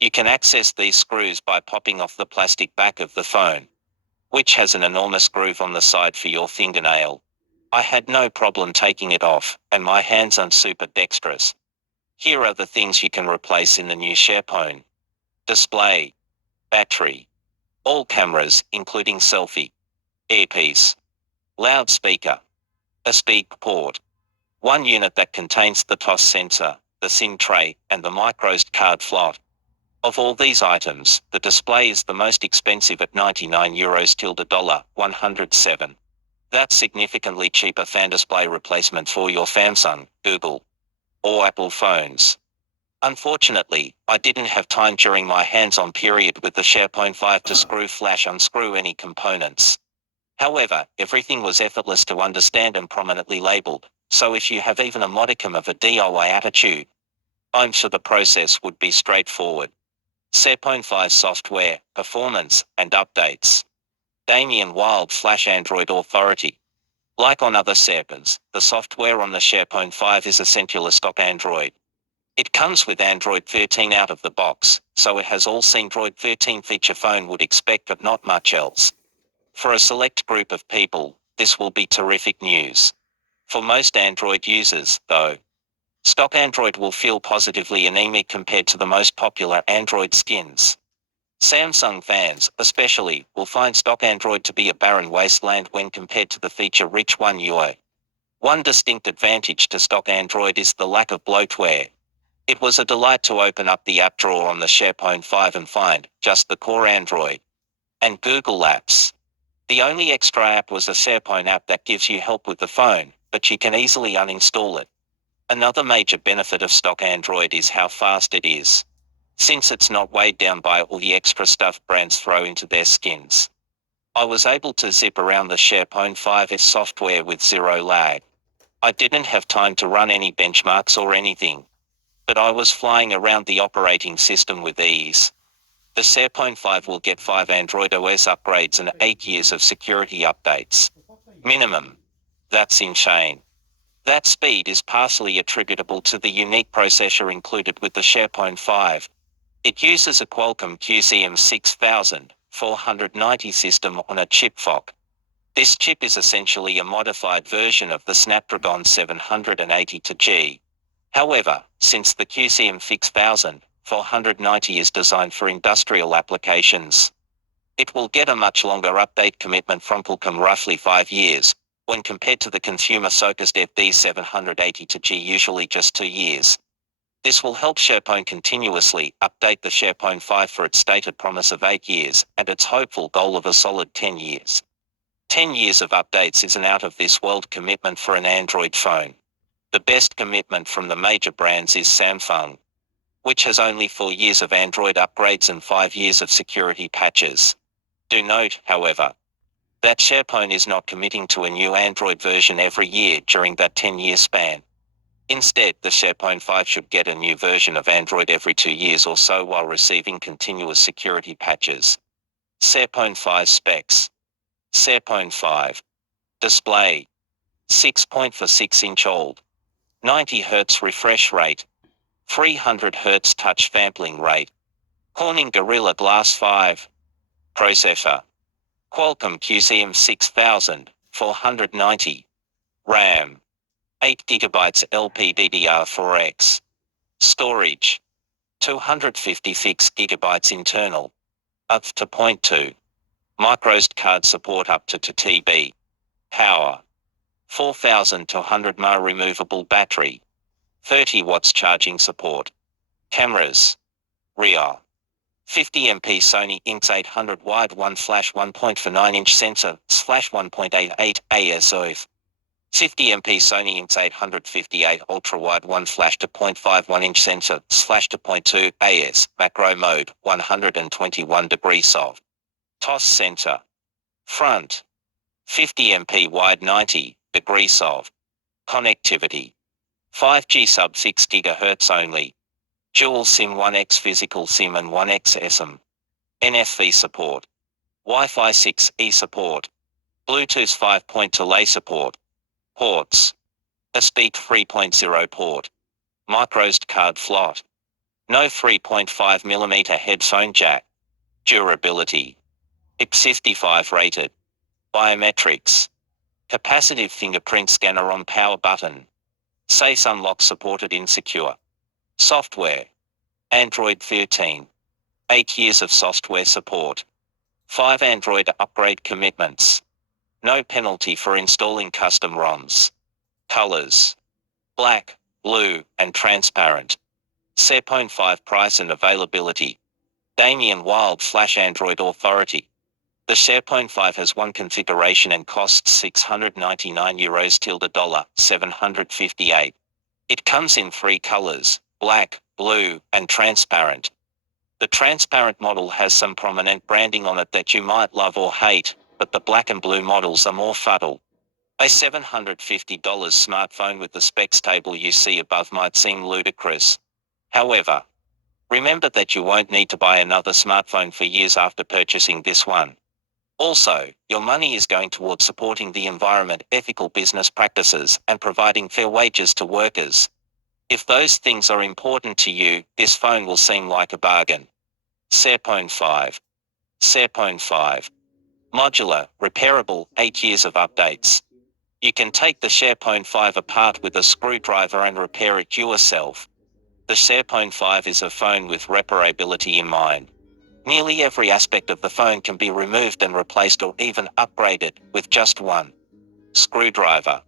You can access these screws by popping off the plastic back of the phone, which has an enormous groove on the side for your fingernail. I had no problem taking it off, and my hands are super dexterous. Here are the things you can replace in the new SharePoint. Display. Battery. All cameras, including selfie. Earpiece. Loudspeaker. A speak port. One unit that contains the TOS sensor, the SIM tray, and the microSD card slot. Of all these items, the display is the most expensive at €99 $107. That's significantly cheaper fan display replacement for your Samsung, Google, or Apple phones. Unfortunately, I didn't have time during my hands-on period with the SharePoint 5 to unscrew any components. However, everything was effortless to understand and prominently labeled, so if you have even a modicum of a DIY attitude, I'm sure the process would be straightforward. SharePoint 5 software, performance, and updates. Damien Wild Flash Android Authority. Like on other SharePoints, the software on the SharePoint 5 is essentially stock Android. It comes with Android 13 out of the box, so it has all Android 13 feature phone would expect but not much else. For a select group of people, this will be terrific news. For most Android users, though, stock Android will feel positively anemic compared to the most popular Android skins. Samsung fans, especially, will find stock Android to be a barren wasteland when compared to the feature-rich One UI. One distinct advantage to stock Android is the lack of bloatware. It was a delight to open up the app drawer on the SharePoint 5 and find just the core Android and Google apps. The only extra app was a SharePoint app that gives you help with the phone, but you can easily uninstall it. Another major benefit of stock Android is how fast it is, since it's not weighed down by all the extra stuff brands throw into their skins. I was able to zip around the SharePoint 5's software with zero lag. I didn't have time to run any benchmarks or anything, but I was flying around the operating system with ease. The SharePoint 5 will get 5 Android OS upgrades and 8 years of security updates. Minimum. That's insane. That speed is partially attributable to the unique processor included with the SharePoint 5. It uses a Qualcomm QCM 6490 system on a chip FOC. This chip is essentially a modified version of the Snapdragon 782G. However, since the QCM 6000 490 is designed for industrial applications. It will get a much longer update commitment from Qualcomm, roughly 5 years, when compared to the consumer-focused FD780G, usually just 2 years. This will help SharePoint continuously update the SharePoint 5 for its stated promise of 8 years and its hopeful goal of a solid 10 years. 10 years of updates is an out-of-this-world commitment for an Android phone. The best commitment from the major brands is Samsung, which has only 4 years of Android upgrades and 5 years of security patches. Do note, however, that SharePoint is not committing to a new Android version every year during that 10-year span. Instead, the SharePoint 5 should get a new version of Android every 2 years or so while receiving continuous security patches. SharePoint 5 specs. SharePoint 5. Display. 6.46-inch OLED. 90 Hz refresh rate. 300 Hz touch sampling rate. Corning Gorilla Glass 5. Processor. Qualcomm QCM 6490. RAM. 8GB LPDDR4X. Storage. 256GB internal. Up to 0.2. MicroSD card support up to 2 TB. Power. 4200 mAh removable battery. 30 watts charging support. Cameras. Rear. 50MP Sony IMX800 wide 1/1.49-inch sensor /1.88 ASOF. 50MP Sony IMX800 58 ultra wide 1/2.51-inch sensor /2.2 AS macro mode 121 degrees soft. Toss center. Front. 50MP wide 90 degrees soft. Connectivity. 5G sub 6 GHz only. Dual SIM 1x physical SIM and 1x eSIM. NFC support. Wi-Fi 6E support. Bluetooth 5.2 LE support. Ports. A Speak 3.0 port. MicroSD card slot. No 3.5mm headphone jack. Durability. IP55 rated. Biometrics. Capacitive fingerprint scanner on power button. Face unlock supported in secure. Software. Android 13. 8 years of software support. 5 Android upgrade commitments. No penalty for installing custom ROMs. Colors. Black, blue, and transparent. SharePoint 5 price and availability. Damien Wild Flash Android Authority. The SharePoint 5 has one configuration and costs €699 $758. It comes in 3 colors, black, blue, and transparent. The transparent model has some prominent branding on it that you might love or hate, but the black and blue models are more subtle. A $750 smartphone with the specs table you see above might seem ludicrous. However, remember that you won't need to buy another smartphone for years after purchasing this one. Also, your money is going towards supporting the environment, ethical business practices, and providing fair wages to workers. If those things are important to you, this phone will seem like a bargain. SharePoint 5. SharePoint 5. Modular, repairable, 8 years of updates. You can take the SharePoint 5 apart with a screwdriver and repair it yourself. The SharePoint 5 is a phone with repairability in mind. Nearly every aspect of the phone can be removed and replaced or even upgraded with just one screwdriver.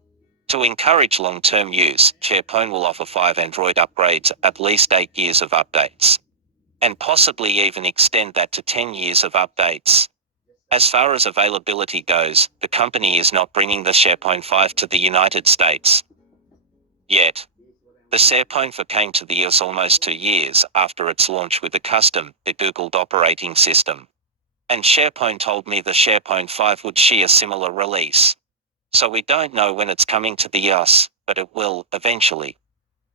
To encourage long-term use, SharePoint will offer 5 Android upgrades, at least 8 years of updates, and possibly even extend that to 10 years of updates. As far as availability goes, the company is not bringing the SharePoint 5 to the United States yet. The SharePoint 4 came to the US almost 2 years after its launch with a custom, Googled operating system. And SharePoint told me the SharePoint 5 would share a similar release. So we don't know when it's coming to the US, but it will, eventually.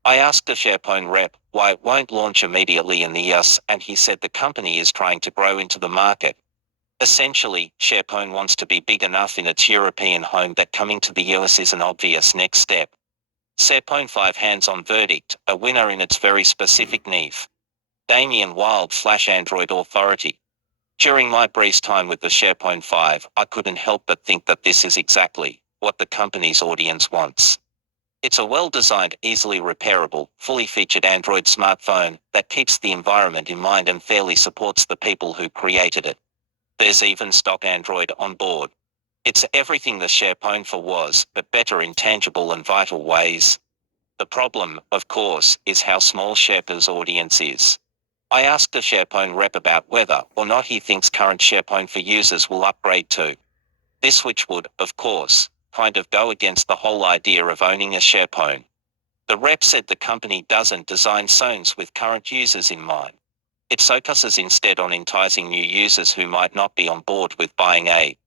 I asked the SharePoint rep why it won't launch immediately in the US, and he said the company is trying to grow into the market. Essentially, SharePoint wants to be big enough in its European home that coming to the US is an obvious next step. SharePoint 5 hands-on verdict, a winner in its very specific niche. Damien Wild Flash Android Authority. During my brief time with the SharePoint 5, I couldn't help but think that this is exactly what the company's audience wants. It's a well-designed, easily repairable, fully featured Android smartphone that keeps the environment in mind and fairly supports the people who created it. There's even stock Android on board. It's everything the SharePhone 4 was, but better in tangible and vital ways. The problem, of course, is how small Sherpa's audience is. I asked a SharePhone rep about whether or not he thinks current SharePhone 4 users will upgrade to this, which would, of course, kind of go against the whole idea of owning a SharePhone. The rep said the company doesn't design phones with current users in mind. It focuses instead on enticing new users who might not be on board with buying a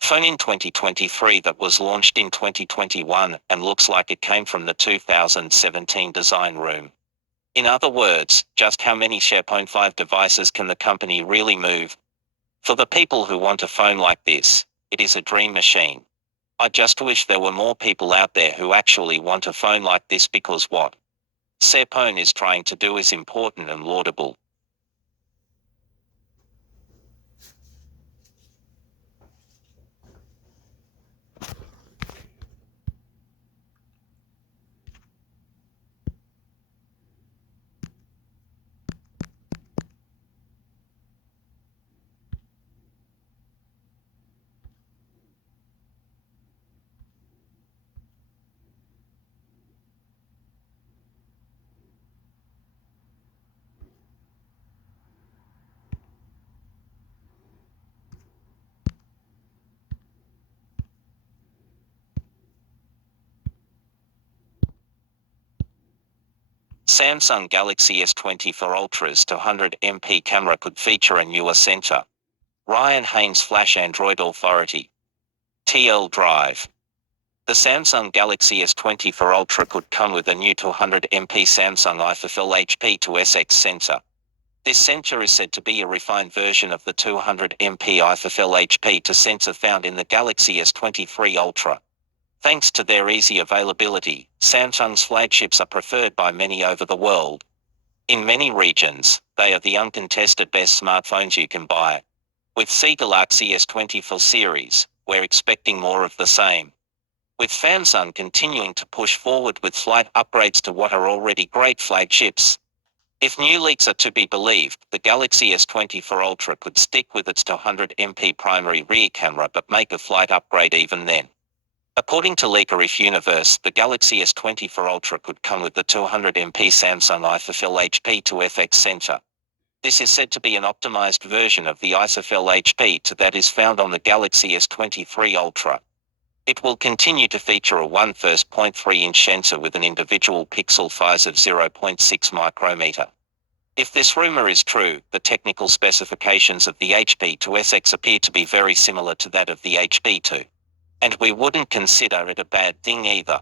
phone in 2023 that was launched in 2021 and looks like it came from the 2017 design room. In other words, just how many SharePhone 5 devices can the company really move? For the people who want a phone like this, it is a dream machine. I just wish there were more people out there who actually want a phone like this, because what SharePhone is trying to do is important and laudable. Samsung Galaxy S24 Ultra's 200MP camera could feature a newer sensor. Ryan Haynes Flash Android Authority. TL Drive. The Samsung Galaxy S24 Ultra could come with a new 200MP Samsung IFFL HP2SX sensor. This sensor is said to be a refined version of the 200MP IFFL HP2 sensor found in the Galaxy S23 Ultra. Thanks to their easy availability, Samsung's flagships are preferred by many over the world. In many regions, they are the uncontested best smartphones you can buy. With the Galaxy S24 series, we're expecting more of the same. With Samsung continuing to push forward with slight upgrades to what are already great flagships. If new leaks are to be believed, the Galaxy S24 Ultra could stick with its 200MP primary rear camera but make a slight upgrade even then. According to Leaker Universe, the Galaxy S24 Ultra could come with the 200MP Samsung IFFL HP2FX sensor. This is said to be an optimized version of the IFFL HP2 that is found on the Galaxy S23 Ultra. It will continue to feature a 1.3-inch sensor with an individual pixel size of 0.6 micrometer. If this rumor is true, the technical specifications of the HP2SX appear to be very similar to that of the HP2. And we wouldn't consider it a bad thing either.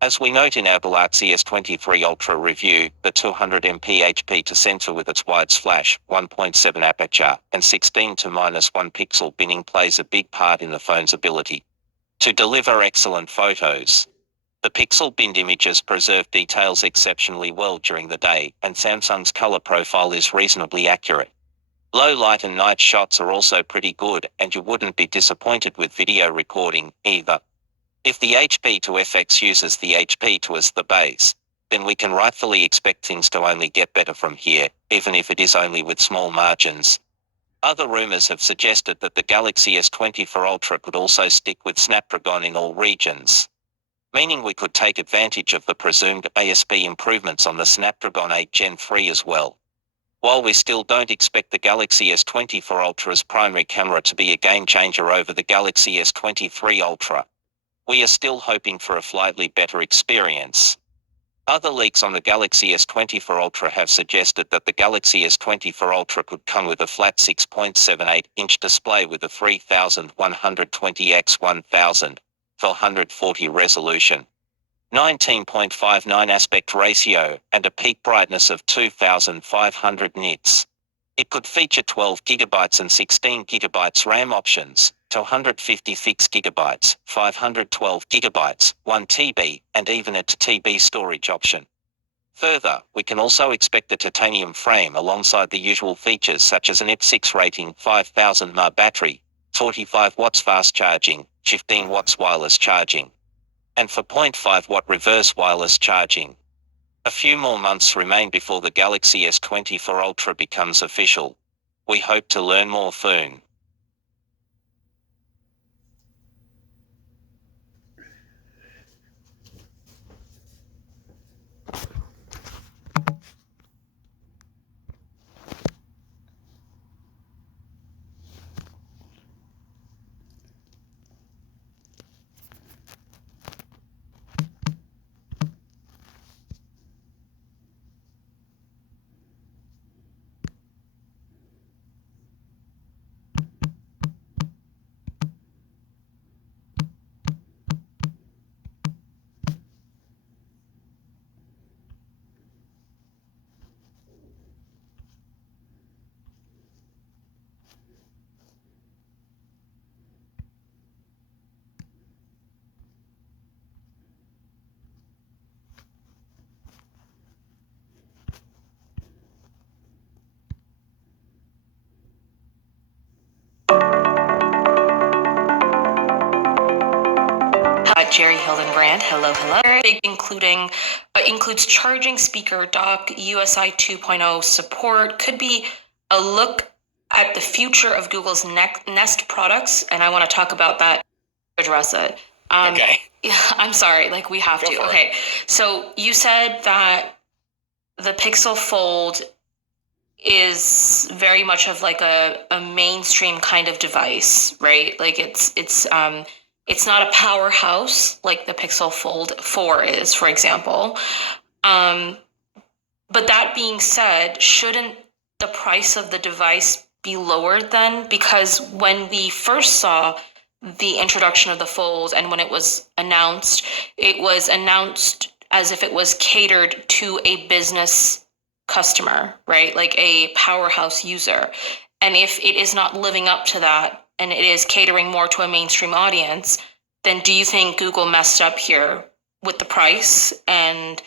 As we note in our Galaxy S23 Ultra review, the 200MP HP2 sensor with its wide flash, 1.7 aperture, and 16 to -1 pixel binning plays a big part in the phone's ability to deliver excellent photos. The pixel binned images preserve details exceptionally well during the day, and Samsung's color profile is reasonably accurate. Low light and night shots are also pretty good, and you wouldn't be disappointed with video recording, either. If the HP2FX uses the HP2 as the base, then we can rightfully expect things to only get better from here, even if it is only with small margins. Other rumors have suggested that the Galaxy S24 Ultra could also stick with Snapdragon in all regions, meaning we could take advantage of the presumed ASP improvements on the Snapdragon 8 Gen 3 as well. While we still don't expect the Galaxy S24 Ultra's primary camera to be a game changer over the Galaxy S23 Ultra, we are still hoping for a slightly better experience. Other leaks on the Galaxy S24 Ultra have suggested that the Galaxy S24 Ultra could come with a flat 6.78-inch display with a 3120x1440 resolution, 19.59 aspect ratio, and a peak brightness of 2500 nits. It could feature 12GB and 16GB RAM options, 256GB, 512GB, 1TB, and even a 2TB storage option. Further, we can also expect a titanium frame alongside the usual features such as an IP6 rating, 5000 mAh battery, 45 watts fast charging, 15 watts wireless charging, and for 0.5 watt reverse wireless charging. A few more months remain before the Galaxy S24 Ultra becomes official. We hope to learn more soon. Jerry Hildenbrand, hello. Includes charging, speaker, dock, USI 2.0 support, could be a look at the future of Google's Nest products, and I want to talk about that, address it. Okay. Yeah, I'm sorry, we have to. Okay, so you said that the Pixel Fold is very much of a mainstream kind of device, right? It's not a powerhouse like the Pixel Fold 4 is, for example. But that being said, shouldn't the price of the device be lowered then? Because when we first saw the introduction of the Fold and when it was announced as if it was catered to a business customer, right? Like a powerhouse user. And if it is not living up to that, and it is catering more to a mainstream audience, then do you think Google messed up here with the price and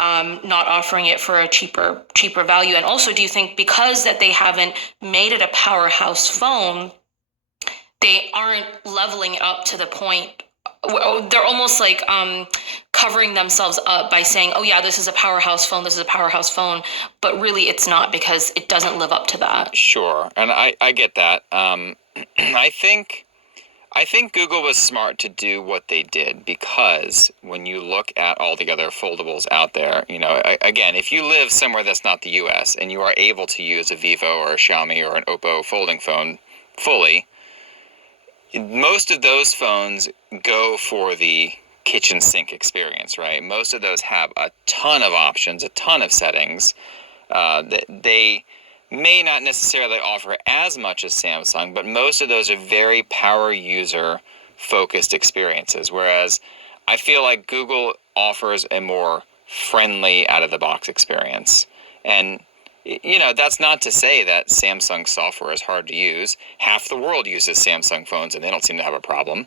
not offering it for a cheaper value? And also, do you think because that they haven't made it a powerhouse phone, they aren't leveling it up to the point? They're almost covering themselves up by saying, oh yeah, this is a powerhouse phone, but really it's not, because it doesn't live up to that. Sure, and I get that. I think Google was smart to do what they did, because when you look at all the other foldables out there, again, if you live somewhere that's not the US and you are able to use a Vivo or a Xiaomi or an Oppo folding phone fully, most of those phones go for the kitchen sink experience, right? Most of those have a ton of options, a ton of settings. They may not necessarily offer as much as Samsung, but most of those are very power user focused experiences. Whereas I feel like Google offers a more friendly out of the box experience. And that's not to say that Samsung software is hard to use. Half the world uses Samsung phones and they don't seem to have a problem.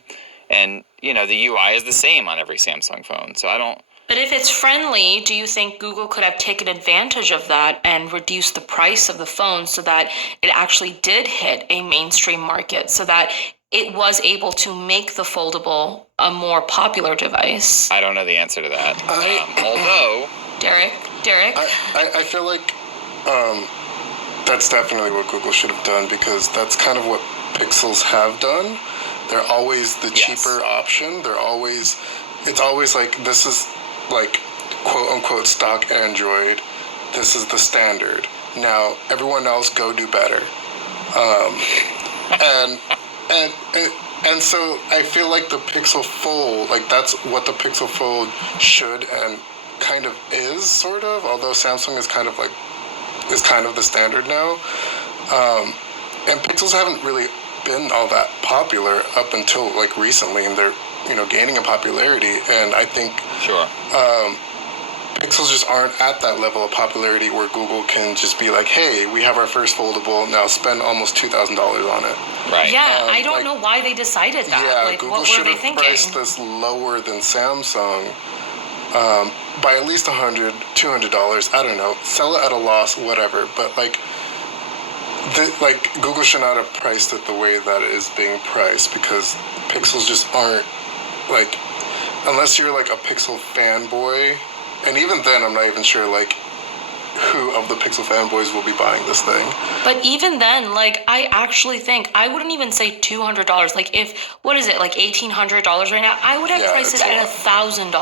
And, the UI is the same on every Samsung phone. So I don't. But if it's friendly, do you think Google could have taken advantage of that and reduced the price of the phone so that it actually did hit a mainstream market, so that it was able to make the foldable a more popular device? I don't know the answer to that. Although... Derek? I feel like that's definitely what Google should have done, because that's kind of what Pixels have done. They're always the cheaper option. It's always this is quote unquote stock Android. This is the standard. Now everyone else go do better. And so I feel like the Pixel Fold, that's what the Pixel Fold should and kind of is, sort of, although Samsung is kind of the standard now. And Pixels haven't really been all that popular up until recently, and they're gaining in popularity. And I think Pixels just aren't at that level of popularity where Google can just be like, hey, we have our first foldable, now spend almost $2,000 on it. Right. Yeah, I don't know why they decided that. Yeah, Google should have priced this lower than Samsung by at least $100, $200. I don't know. Sell it at a loss, whatever. But Google should not have priced it the way that it is being priced, because Pixels just aren't unless you're like a Pixel fanboy, and even then, I'm not even sure like who of the Pixel fanboys will be buying this thing. But even then, like, I actually think I wouldn't even say $200. Like, if what is it, like $1,800 right now? I would have priced it at $1,000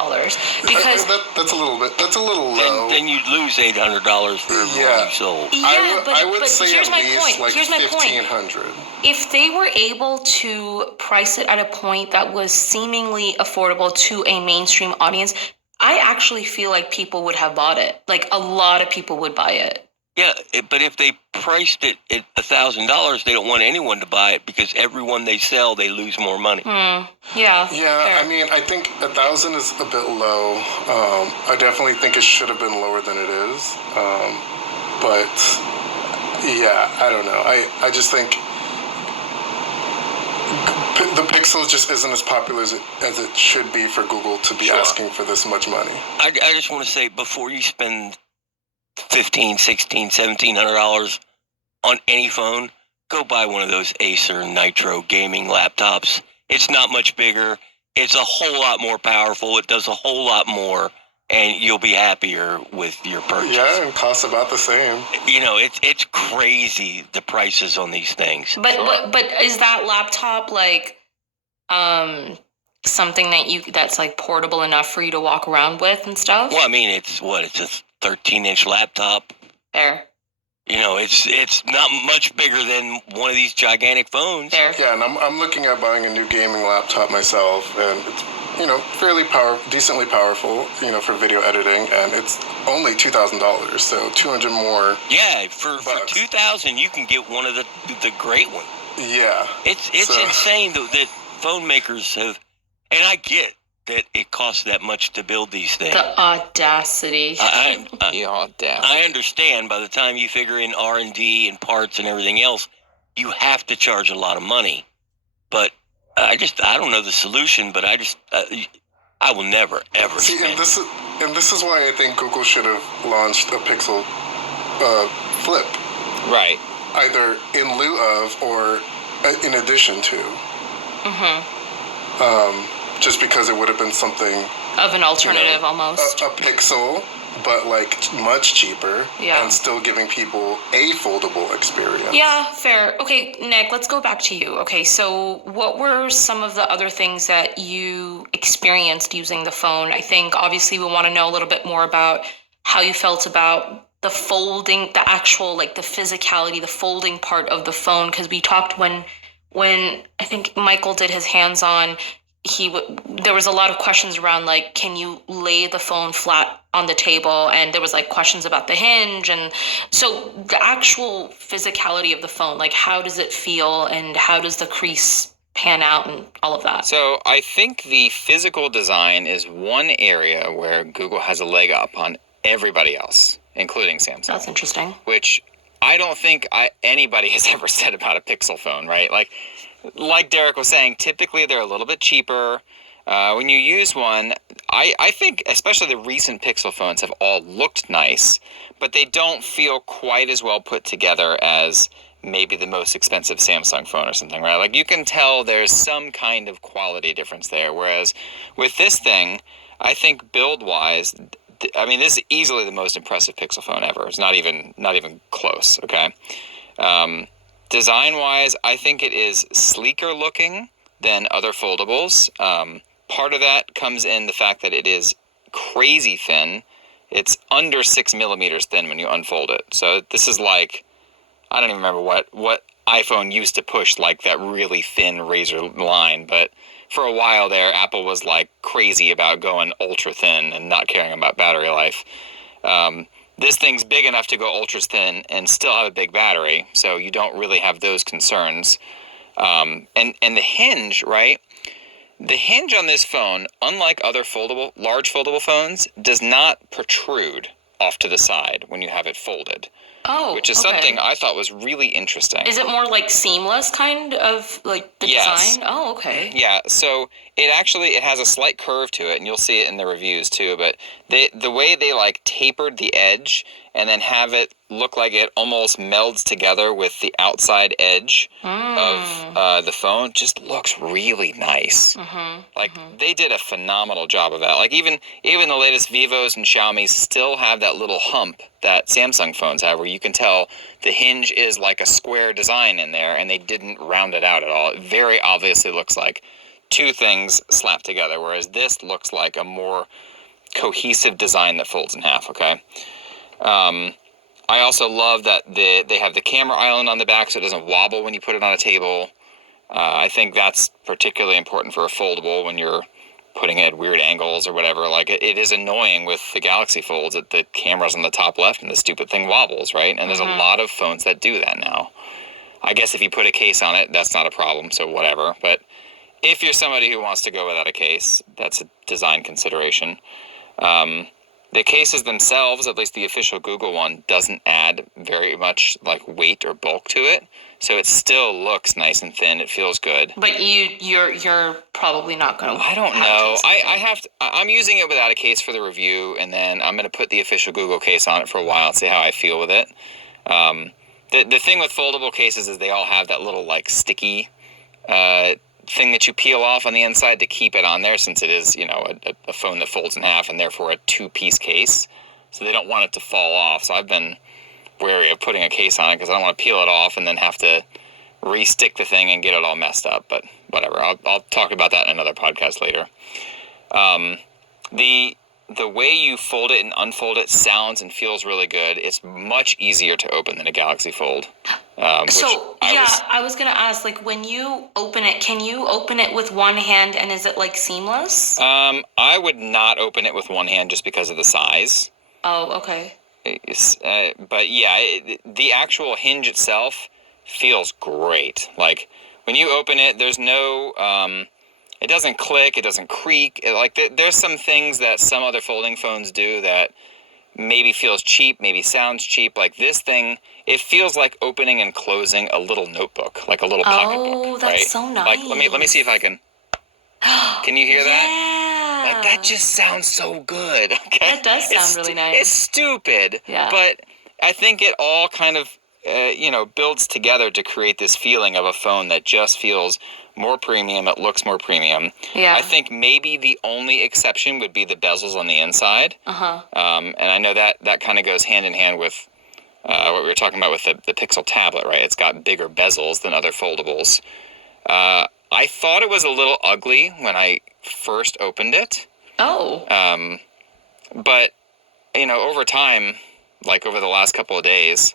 because that's a little bit. That's a little low. Then you'd lose $800 for every one you sold. Yeah, I would say here's at my least point. like Here's my point. $1,500. If they were able to price it at a point that was seemingly affordable to a mainstream audience, I actually feel like people would have bought it. Like, a lot of people would buy it. Yeah, but if they priced it at $1,000, they don't want anyone to buy it because everyone they sell, they lose more money. Yeah. Yeah, fair. I mean, I think 1,000 is a bit low. I definitely think it should have been lower than it is. But yeah, I don't know. I just think the Pixel just isn't as popular as it should be for Google to be asking for this much money. I just want to say, before you spend $1,500, $1,600, $1,700 on any phone, go buy one of those Acer Nitro gaming laptops. It's not much bigger. It's a whole lot more powerful. It does a whole lot more, and you'll be happier with your purchase. Yeah, and costs about the same. You know, it's crazy, the prices on these things. But is that laptop like something that's like portable enough for you to walk around with and stuff? Well, I mean, it's a 13-inch laptop. Fair. You know, it's not much bigger than one of these gigantic phones. Fair. Yeah, and I'm looking at buying a new gaming laptop myself, and it's, you know, decently powerful, you know, for video editing, and it's only $2,000, so $200 more. Yeah, for $2,000 you can get one of the great ones. Yeah, it's insane that phone makers have, and I get that it costs that much to build these things. The audacity. I understand. By the time you figure in R&D and parts and everything else, you have to charge a lot of money. But I don't know the solution. But I will never ever. See, and this is why I think Google should have launched a Pixel Flip. Right. Either in lieu of or in addition to. Just because it would have been something of an alternative, almost a Pixel, but like much cheaper, and still giving people a foldable experience. Yeah, fair. Okay, Nick, let's go back to you. Okay, so what were some of the other things that you experienced using the phone? I think obviously we want to know a little bit more about how you felt about the folding, the actual, like, the physicality, the folding part of the phone, because we talked when I think Michael did his hands-on. There was a lot of questions around, like, can you lay the phone flat on the table? And there was like questions about the hinge. And so the actual physicality of the phone, like, how does it feel and how does the crease pan out and all of that? So I think the physical design is one area where Google has a leg up on everybody else, including Samsung. That's interesting. Which I don't think anybody has ever said about a Pixel phone, right? Like Derek was saying, typically they're a little bit cheaper. When you use one, I think especially the recent Pixel phones have all looked nice, but they don't feel quite as well put together as maybe the most expensive Samsung phone or something, right? Like, you can tell there's some kind of quality difference there. Whereas with this thing, I think build-wise, I mean, this is easily the most impressive Pixel phone ever. It's not even close, okay? Design-wise, I think it is sleeker looking than other foldables. Part of that comes in the fact that it is crazy thin. It's under 6 millimeters thin when you unfold it. So this is like, I don't even remember what iPhone used to push, like that really thin razor line. But for a while there, Apple was like crazy about going ultra thin and not caring about battery life. This thing's big enough to go ultra thin and still have a big battery, so you don't really have those concerns. And the hinge, right? The hinge on this phone, unlike other large foldable phones, does not protrude off to the side when you have it folded. Oh, which is something I thought was really interesting. Is it more like seamless kind of like the design? Oh, okay. Yeah, so it has a slight curve to it, and you'll see it in the reviews too, but the way they like tapered the edge and then have it look like it almost melds together with the outside edge of the phone just looks really nice. They did a phenomenal job of that. Like even the latest Vivos and Xiaomi's still have that little hump that Samsung phones have, where you can tell the hinge is like a square design in there, and they didn't round it out at all. It very obviously looks like two things slapped together, whereas this looks like a more cohesive design that folds in half, okay? I also love that they have the camera island on the back so it doesn't wobble when you put it on a table. I think that's particularly important for a foldable when you're putting it at weird angles or whatever. Like, it is annoying with the Galaxy Folds that the camera's on the top left and the stupid thing wobbles, right? And there's a lot of phones that do that now. I guess if you put a case on it, that's not a problem, so whatever. But if you're somebody who wants to go without a case, that's a design consideration. The cases themselves, at least the official Google one, doesn't add very much like weight or bulk to it, so it still looks nice and thin. It feels good. But you're probably not going to. I don't know. I'm using it without a case for the review, and then I'm going to put the official Google case on it for a while and see how I feel with it. The thing with foldable cases is they all have that little like sticky thing that you peel off on the inside to keep it on there, since it is, a phone that folds in half and therefore a two-piece case. So they don't want it to fall off. So I've been wary of putting a case on it because I don't want to peel it off and then have to re-stick the thing and get it all messed up. But whatever, I'll talk about that in another podcast later. The way you fold it and unfold it sounds and feels really good. It's much easier to open than a Galaxy Fold. I was going to ask, like, when you open it, can you open it with one hand and is it, like, seamless? I would not open it with one hand just because of the size. Oh, okay. But yeah, the actual hinge itself feels great. Like, when you open it, there's no... it doesn't click, it doesn't creak. There's some things that some other folding phones do that maybe feels cheap, maybe sounds cheap. Like this thing, it feels like opening and closing a little notebook, like a little pocketbook. Oh, that's right? so nice. Like, let me see if I can. Can you hear that? Yeah. Like, that just sounds so good. Okay? That does sound really nice. It's stupid. Yeah. But I think it all kind of, builds together to create this feeling of a phone that just feels more premium. It looks more premium. Yeah. I think maybe the only exception would be the bezels on the inside. And I know that kind of goes hand in hand with what we were talking about with the Pixel tablet, right? It's got bigger bezels than other foldables. I thought it was a little ugly when I first opened it. Oh. But, over time, like over the last couple of days,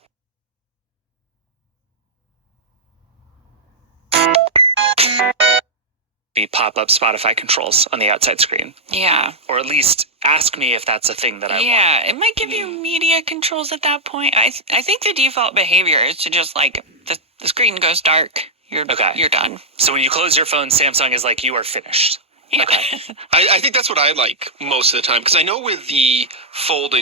be pop-up Spotify controls on the outside screen. Yeah. Or at least ask me if that's a thing that I want. Yeah, it might give you media controls at that point. I think the default behavior is to just, like, the screen goes dark. You're done. So when you close your phone, Samsung is like, you are finished. Yeah. Okay. I think that's what I like most of the time, because I know with the fold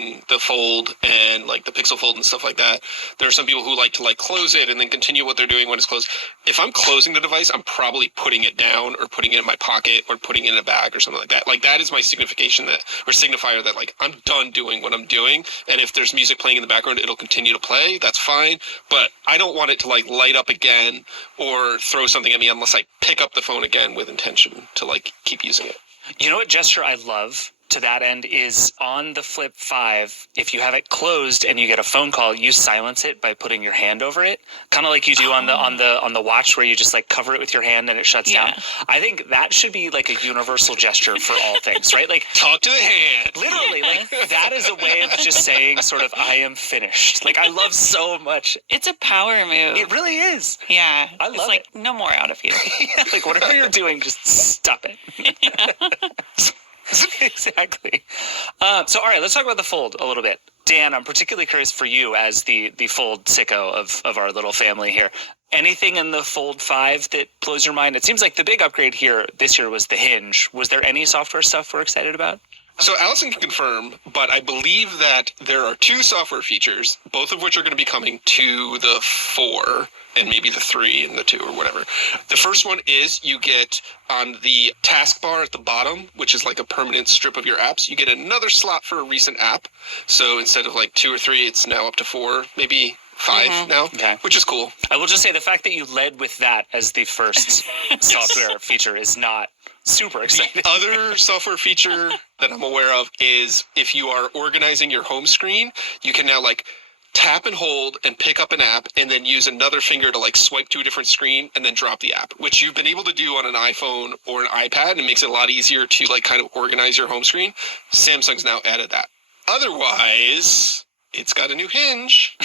and like the Pixel Fold and stuff like that, there are some people who like to like close it and then continue what they're doing when it's closed. If I'm closing the device, I'm probably putting it down or putting it in my pocket or putting it in a bag or something like that. Like, that is my signifier that like I'm done doing what I'm doing, and if there's music playing in the background, it'll continue to play. That's fine, but I don't want it to like light up again or throw something at me unless I pick up the phone again with intention to like keep using it. You know what gesture I love to that end is on the Flip 5, if you have it closed and you get a phone call, you silence it by putting your hand over it, kind of like you do on the watch, where you just like cover it with your hand and it shuts down. I think that should be like a universal gesture for all things, right? Like, talk to the hand. Literally, like, that is a way of just saying sort of, I am finished. Like, I love so much. It's a power move. It really is. Yeah. I love it's like, it. no more out of you. Yeah, like, whatever you're doing, just stop it. Exactly. So, all right, let's talk about the Fold a little bit. Dan, I'm particularly curious for you as the Fold sicko of our little family here. Anything in the Fold 5 that blows your mind? It seems like the big upgrade here this year was the hinge. Was there any software stuff we're excited about? So Allison can confirm, but I believe that there are 2 software features, both of which are going to be coming to the 4 and maybe the 3 and the 2 or whatever. The first one is you get on the taskbar at the bottom, which is like a permanent strip of your apps, you get another slot for a recent app. So instead of like 2 or 3, it's now up to 4, maybe 5 now, which is cool. I will just say the fact that you led with that as the first software feature is not super exciting. The other software feature that I'm aware of is if you are organizing your home screen, you can now like tap and hold and pick up an app and then use another finger to like swipe to a different screen and then drop the app, which you've been able to do on an iPhone or an iPad, and it makes it a lot easier to like kind of organize your home screen. Samsung's now added that. Otherwise, it's got a new hinge.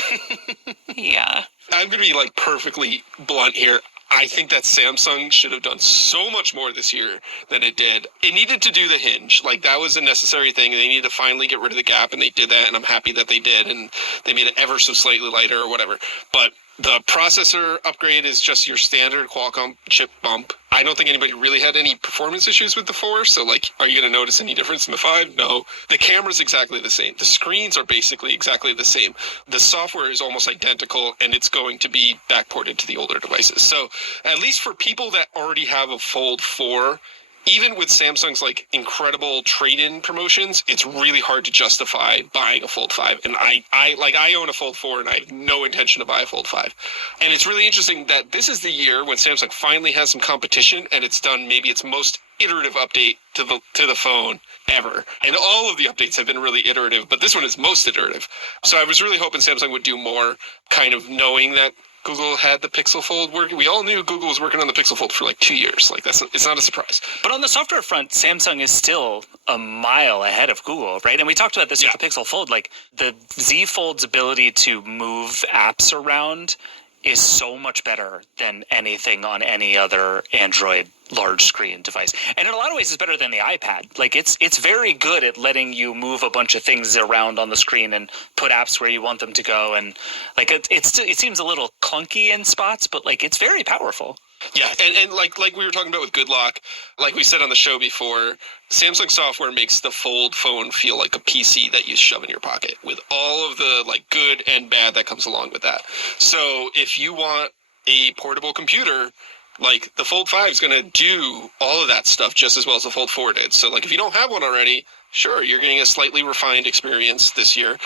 Yeah. I'm going to be like perfectly blunt here. I think that Samsung should have done so much more this year than it did. It needed to do the hinge. Like, that was a necessary thing. They needed to finally get rid of the gap, and they did that, and I'm happy that they did, and they made it ever so slightly lighter or whatever. But the processor upgrade is just your standard Qualcomm chip bump. I don't think anybody really had any performance issues with the 4, so, like, are you going to notice any difference in the 5? No. The camera's exactly the same. The screens are basically exactly the same. The software is almost identical, and it's going to be backported to the older devices. So, at least for people that already have a Fold 4, even with Samsung's like incredible trade-in promotions, it's really hard to justify buying a Fold 5. And I own a Fold 4 and I have no intention to buy a Fold 5. And it's really interesting that this is the year when Samsung finally has some competition and it's done maybe its most iterative update to the phone ever. And all of the updates have been really iterative, but this one is most iterative. So I was really hoping Samsung would do more, kind of knowing that Google had the Pixel Fold working. We all knew Google was working on the Pixel Fold for like 2 years. Like, it's not a surprise. But on the software front, Samsung is still a mile ahead of Google, right? And we talked about this with the Pixel Fold. Like, the Z Fold's ability to move apps around is so much better than anything on any other Android large screen device. And in a lot of ways, it's better than the iPad. Like, it's very good at letting you move a bunch of things around on the screen and put apps where you want them to go. And like, it seems a little clunky in spots, but like, it's very powerful. Yeah, and like we were talking about with Good Lock, like we said on the show before, Samsung software makes the Fold phone feel like a PC that you shove in your pocket with all of the like good and bad that comes along with that. So if you want a portable computer, like the Fold 5 is going to do all of that stuff just as well as the Fold 4 did. So like if you don't have one already, sure, you're getting a slightly refined experience this year.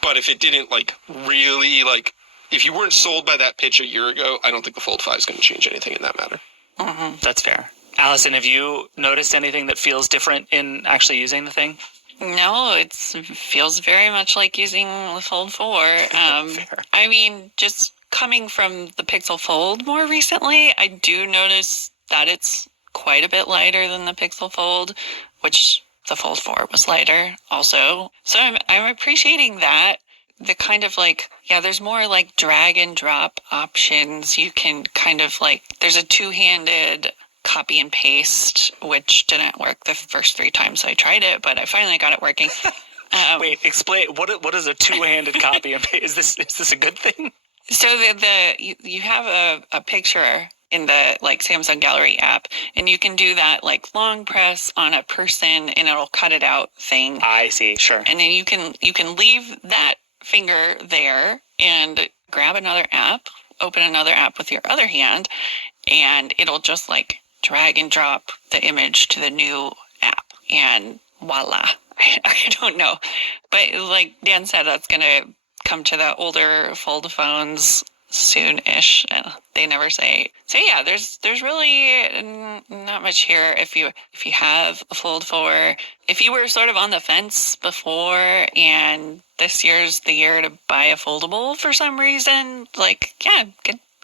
But if it didn't like really like, if you weren't sold by that pitch a year ago, I don't think the Fold 5 is going to change anything in that matter. Mm-hmm. That's fair. Allison, have you noticed anything that feels different in actually using the thing? No, it feels very much like using the Fold 4. I mean, just coming from the Pixel Fold more recently, I do notice that it's quite a bit lighter than the Pixel Fold, which the Fold 4 was lighter also. So I'm appreciating that. The kind of like, there's more like drag and drop options. You can kind of like, there's a two-handed copy and paste, which didn't work the first 3 times I tried it, but I finally got it working. Wait, explain, what is a two-handed copy and paste? Is this a good thing? So you have a picture in the like Samsung Gallery app, and you can do that like long press on a person and it'll cut it out thing. I see, sure. And then you can leave that finger there and grab another app, open another app with your other hand, and it'll just like drag and drop the image to the new app, and voila. I don't know, but like Dan said, that's gonna come to the older Fold phones soon-ish. They never say. So yeah, there's really not much here. If you have a Fold 4, if you were sort of on the fence before and this year's the year to buy a foldable for some reason, like, get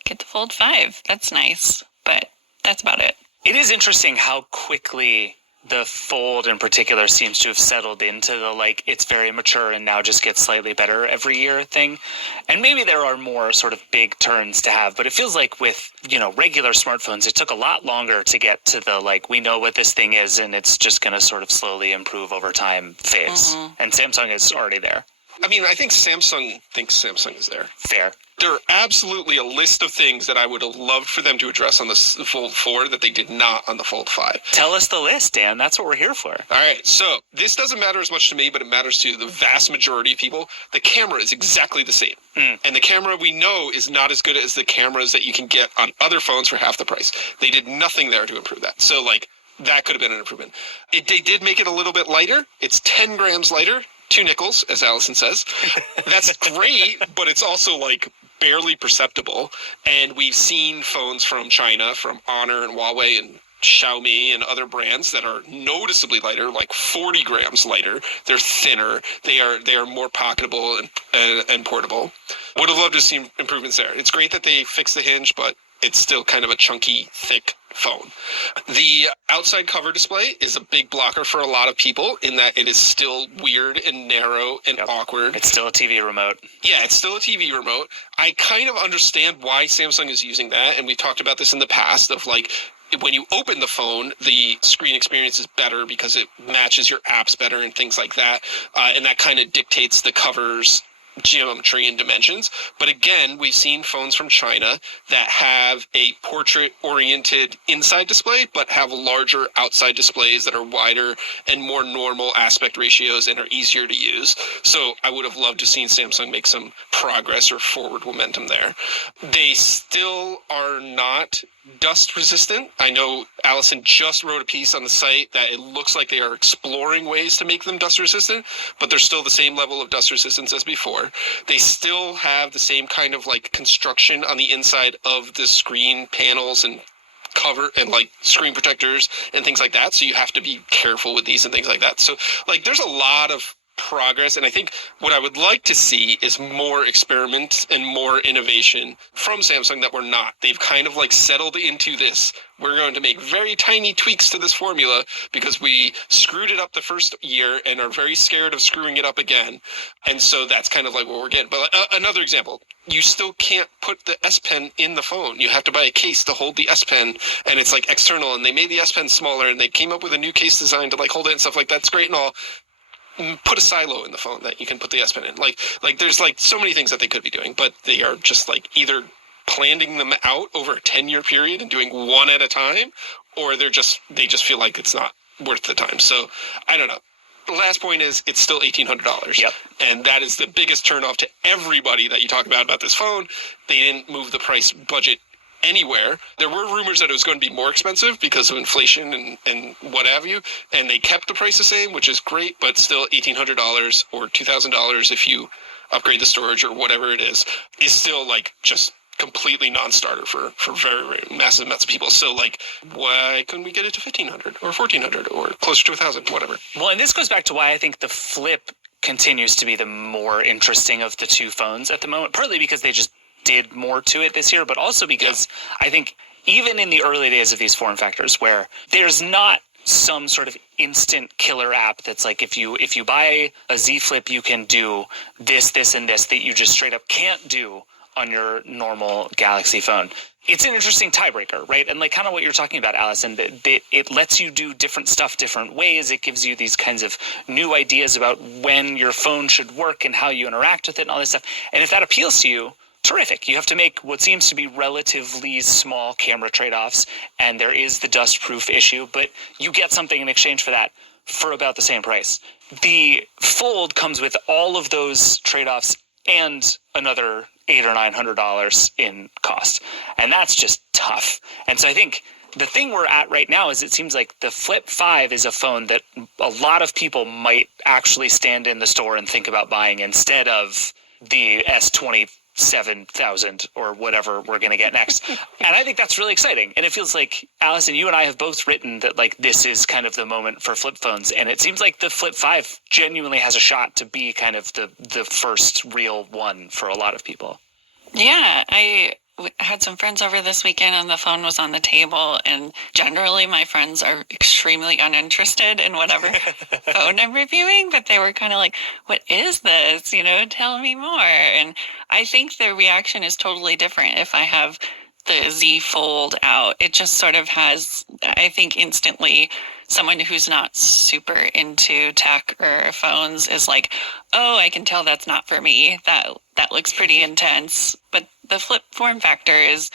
the Fold 5. That's nice, but that's about it. It is interesting how quickly the Fold in particular seems to have settled into the, like, it's very mature and now just gets slightly better every year thing. And maybe there are more sort of big turns to have, but it feels like with, regular smartphones, it took a lot longer to get to the, like, we know what this thing is and it's just going to sort of slowly improve over time phase. Mm-hmm. And Samsung is already there. I mean, I think Samsung thinks Samsung is there. Fair. There are absolutely a list of things that I would have loved for them to address on the Fold 4 that they did not on the Fold 5. Tell us the list, Dan. That's what we're here for. All right, so this doesn't matter as much to me, but it matters to the vast majority of people. The camera is exactly the same. And the camera we know is not as good as the cameras that you can get on other phones for half the price. They did nothing there to improve that. So, like, that could have been an improvement. They did make it a little bit lighter. It's 10 grams lighter, 2 nickels, as Allison says. That's great, but it's also, like, barely perceptible. And we've seen phones from China, from Honor and Huawei and Xiaomi and other brands that are noticeably lighter, like 40 grams lighter. They're thinner. They are more pocketable and portable. Would have loved to see improvements there. It's great that they fixed the hinge, but it's still kind of a chunky, thick phone. The outside cover display is a big blocker for a lot of people in that it is still weird and narrow and awkward. It's still a TV remote. Yeah, it's still a TV remote. I kind of understand why Samsung is using that, and we've talked about this in the past of like, when you open the phone, the screen experience is better because it matches your apps better and things like that. And that kind of dictates the cover's geometry and dimensions. But again, we've seen phones from China that have a portrait-oriented inside display, but have larger outside displays that are wider and more normal aspect ratios and are easier to use. So I would have loved to seen Samsung make some progress or forward momentum there. They still are not dust resistant. I know Allison just wrote a piece on the site that it looks like they are exploring ways to make them dust resistant, but they're still the same level of dust resistance as before. They still have the same kind of like construction on the inside of the screen panels and cover and like screen protectors and things like that. So you have to be careful with these and things like that. So like there's a lot of progress, and I think what I would like to see is more experiment and more innovation from Samsung that we're not. They've kind of like settled into this. We're going to make very tiny tweaks to this formula because we screwed it up the first year and are very scared of screwing it up again. And so that's kind of like what we're getting. But another example, you still can't put the S Pen in the phone. You have to buy a case to hold the S Pen, and it's like external, and they made the S Pen smaller, and they came up with a new case design to like hold it and stuff like that. It's great and all. Put a silo in the phone that you can put the S Pen in. Like there's like so many things that they could be doing, but they are just like either planning them out over a 10-year period and doing one at a time, or they just feel like it's not worth the time. So I don't know. The last point is it's still $1,800. Yep. And that is the biggest turnoff to everybody that you talk about this phone. They didn't move the price budget anywhere. There were rumors that it was going to be more expensive because of inflation and what have you, and they kept the price the same, which is great, but still $1,800 or $2,000 if you upgrade the storage or whatever it is still like just completely non-starter for very, very massive amounts of people. So like, why couldn't we get it to $1,500 or $1,400 or closer to $1,000, whatever? Well, and this goes back to why I think the Flip continues to be the more interesting of the two phones at the moment, partly because they just did more to it this year, but also because I think even in the early days of these form factors where there's not some sort of instant killer app that's like if you buy a Z Flip you can do this and this that you just straight up can't do on your normal Galaxy phone. It's an interesting tiebreaker, right? And like kind of what you're talking about, Allison, that it lets you do different stuff different ways. It gives you these kinds of new ideas about when your phone should work and how you interact with it and all this stuff. And if that appeals to you, terrific. You have to make what seems to be relatively small camera trade-offs, and there is the dust-proof issue, but you get something in exchange for that for about the same price. The Fold comes with all of those trade-offs and another $800 or $900 in cost, and that's just tough. And so I think the thing we're at right now is it seems like the Flip 5 is a phone that a lot of people might actually stand in the store and think about buying instead of the S27,000 or whatever we're going to get next. And I think that's really exciting. And it feels like, Allison, you and I have both written that like this is kind of the moment for flip phones. And it seems like the Flip 5 genuinely has a shot to be kind of the first real one for a lot of people. Yeah, I had some friends over this weekend and the phone was on the table, and generally my friends are extremely uninterested in whatever phone I'm reviewing, but they were kind of like, what is this? Tell me more. And I think the reaction is totally different if I have the Z Fold out, it just sort of has, I think, instantly someone who's not super into tech or phones is like, oh, I can tell that's not for me. That looks pretty intense. But the flip form factor is,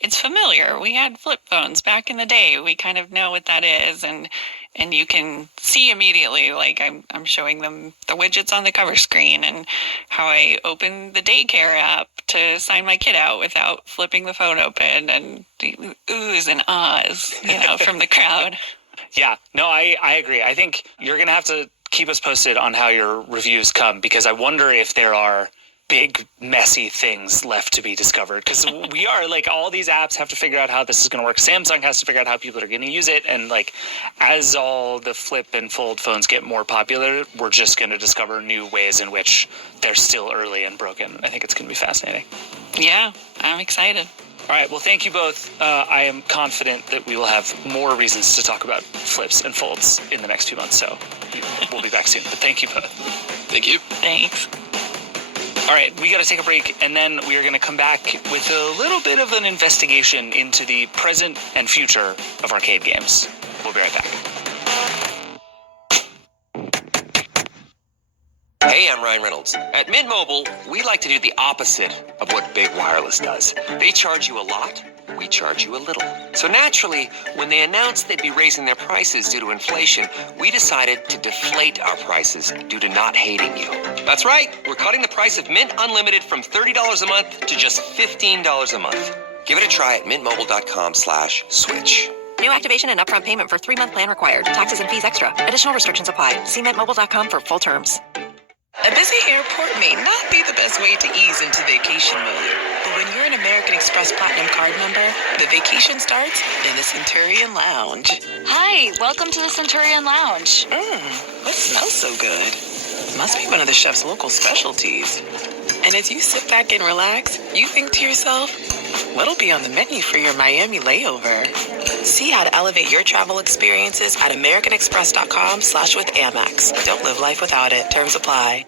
it's familiar. We had flip phones back in the day. We kind of know what that is, and you can see immediately, like I'm showing them the widgets on the cover screen and how I open the daycare app to sign my kid out without flipping the phone open, and the oohs and ahs, from the crowd. Yeah, no, I agree. I think you're going to have to keep us posted on how your reviews come, because I wonder if there are big, messy things left to be discovered. Because we are, like, all these apps have to figure out how this is going to work. Samsung has to figure out how people are going to use it. And, like, as all the flip and fold phones get more popular, we're just going to discover new ways in which they're still early and broken. I think it's going to be fascinating. Yeah, I'm excited. All right, well, thank you both. I am confident that we will have more reasons to talk about flips and folds in the next few months, so we'll be back soon. But thank you both. Thank you. Thanks. All right, we got to take a break, and then we are going to come back with a little bit of an investigation into the present and future of arcade games. We'll be right back. Hey, I'm Ryan Reynolds. At Mint Mobile, we like to do the opposite of what Big Wireless does. They charge you a lot, we charge you a little. So naturally, when they announced they'd be raising their prices due to inflation, we decided to deflate our prices due to not hating you. That's right, we're cutting the price of Mint Unlimited from $30 a month to just $15 a month. Give it a try at mintmobile.com/switch. New activation and upfront payment for 3-month plan required. Taxes and fees extra. Additional restrictions apply. See mintmobile.com for full terms. A busy airport may not be the best way to ease into vacation mode. But when you're an American Express Platinum card member, the vacation starts in the Centurion Lounge. Hi, welcome to the Centurion Lounge. What smells so good? Must be one of the chef's local specialties. And as you sit back and relax, you think to yourself, what'll be on the menu for your Miami layover? See how to elevate your travel experiences at americanexpress.com/with-Amex. Don't live life without it. Terms apply.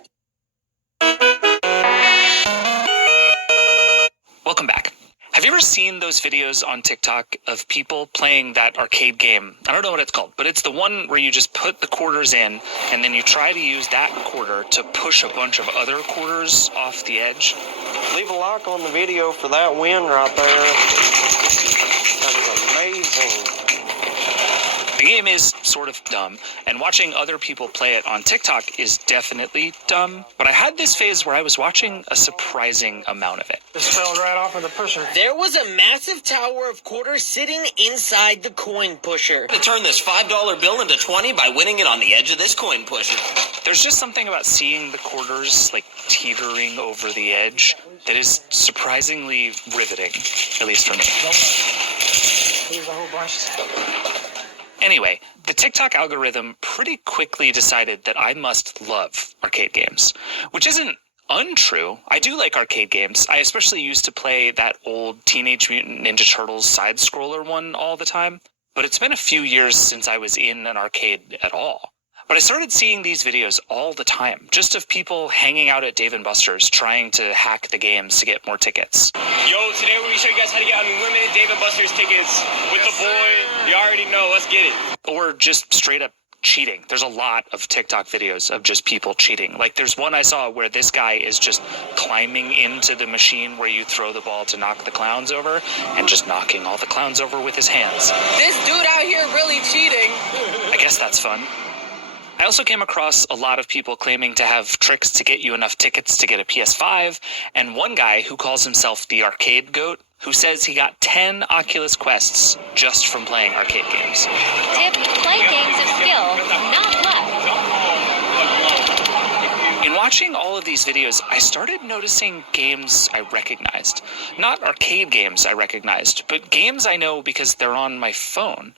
Welcome back. Have you ever seen those videos on TikTok of people playing that arcade game? I don't know what it's called, but it's the one where you just put the quarters in and then you try to use that quarter to push a bunch of other quarters off the edge. Leave a like on the video for that win right there. That was amazing. The game is sort of dumb, and watching other people play it on TikTok is definitely dumb, but I had this phase where I was watching a surprising amount of it. Just fell right off of the pusher. There was a massive tower of quarters sitting inside the coin pusher. To turn this $5 bill into 20 by winning it on the edge of this coin pusher. There's just something about seeing the quarters, like, teetering over the edge that is surprisingly riveting, at least for me. Here's a whole bunch of stuff. Anyway, the TikTok algorithm pretty quickly decided that I must love arcade games, which isn't untrue. I do like arcade games. I especially used to play that old Teenage Mutant Ninja Turtles side-scroller one all the time, but it's been a few years since I was in an arcade at all. But I started seeing these videos all the time, just of people hanging out at Dave & Buster's trying to hack the games to get more tickets. Yo, today we're going to show you guys how to get unlimited Dave & Buster's tickets with the boy. You already know, let's get it. Or just straight up cheating. There's a lot of TikTok videos of just people cheating. Like, there's one I saw where this guy is just climbing into the machine where you throw the ball to knock the clowns over and just knocking all the clowns over with his hands. This dude out here really cheating. I guess that's fun. I also came across a lot of people claiming to have tricks to get you enough tickets to get a PS5, and one guy who calls himself the Arcade Goat, who says he got 10 Oculus Quests just from playing arcade games. Tip, play games of skill, not luck. In watching all of these videos, I started noticing games I recognized. Not arcade games I recognized, but games I know because they're on my phone.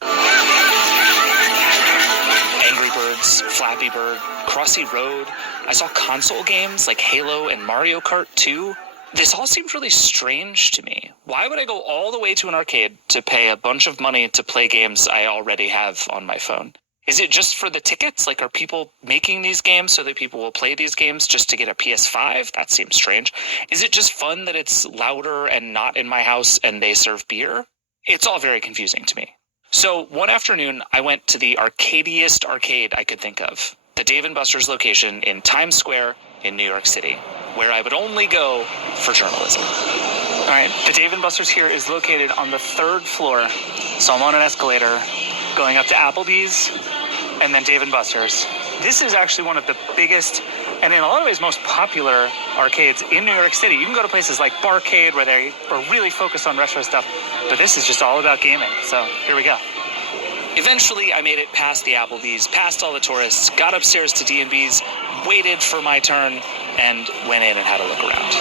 Angry Birds, Flappy Bird, Crossy Road. I saw console games like Halo and Mario Kart 2. This all seemed really strange to me. Why would I go all the way to an arcade to pay a bunch of money to play games I already have on my phone? Is it just for the tickets? Like, are people making these games so that people will play these games just to get a PS5? That seems strange. Is it just fun that it's louder and not in my house and they serve beer? It's all very confusing to me. So one afternoon, I went to the arcadiest arcade I could think of, the Dave & Buster's location in Times Square in New York City, where I would only go for journalism. All right, the Dave & Buster's here is located on the 3rd floor. So I'm on an escalator going up to Applebee's and then Dave & Buster's. This is actually one of the biggest and in a lot of ways most popular arcades in New York City. You can go to places like Barcade where they are really focused on retro stuff, but this is just all about gaming. So here we go. Eventually, I made it past the Applebee's, past all the tourists, got upstairs to D&B's, waited for my turn, and went in and had a look around.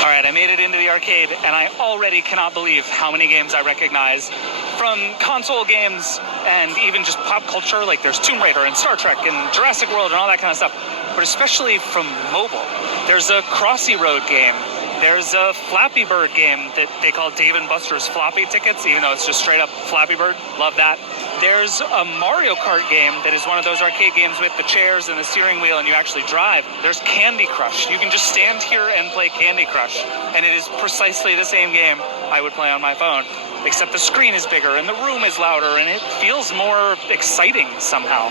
All right, I made it into the arcade, and I already cannot believe how many games I recognize from console games and even just pop culture. Like there's Tomb Raider and Star Trek and Jurassic World and all that kind of stuff, but especially from mobile. There's a Crossy Road game. There's a Flappy Bird game that they call Dave & Buster's Floppy Tickets, even though it's just straight up Flappy Bird. Love that. There's a Mario Kart game that is one of those arcade games with the chairs and the steering wheel and you actually drive. There's Candy Crush. You can just stand here and play Candy Crush. And it is precisely the same game I would play on my phone, except the screen is bigger and the room is louder and it feels more exciting somehow.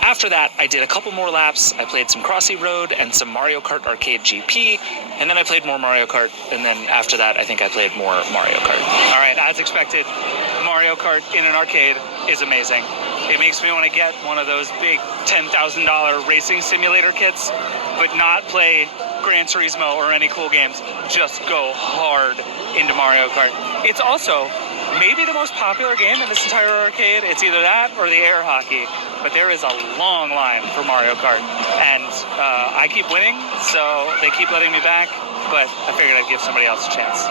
After that, I did a couple more laps. I played some Crossy Road and some Mario Kart Arcade GP, and then I played more Mario Kart, and then after that, I think I played more Mario Kart. All right, as expected, Mario Kart in an arcade is amazing. It makes me want to get one of those big $10,000 racing simulator kits, but not play Gran Turismo or any cool games. Just go hard into Mario Kart. It's also maybe the most popular game in this entire arcade. It's either that or the air hockey, but there is a long line for Mario Kart, and I keep winning, so they keep letting me back, but I figured I'd give somebody else a chance.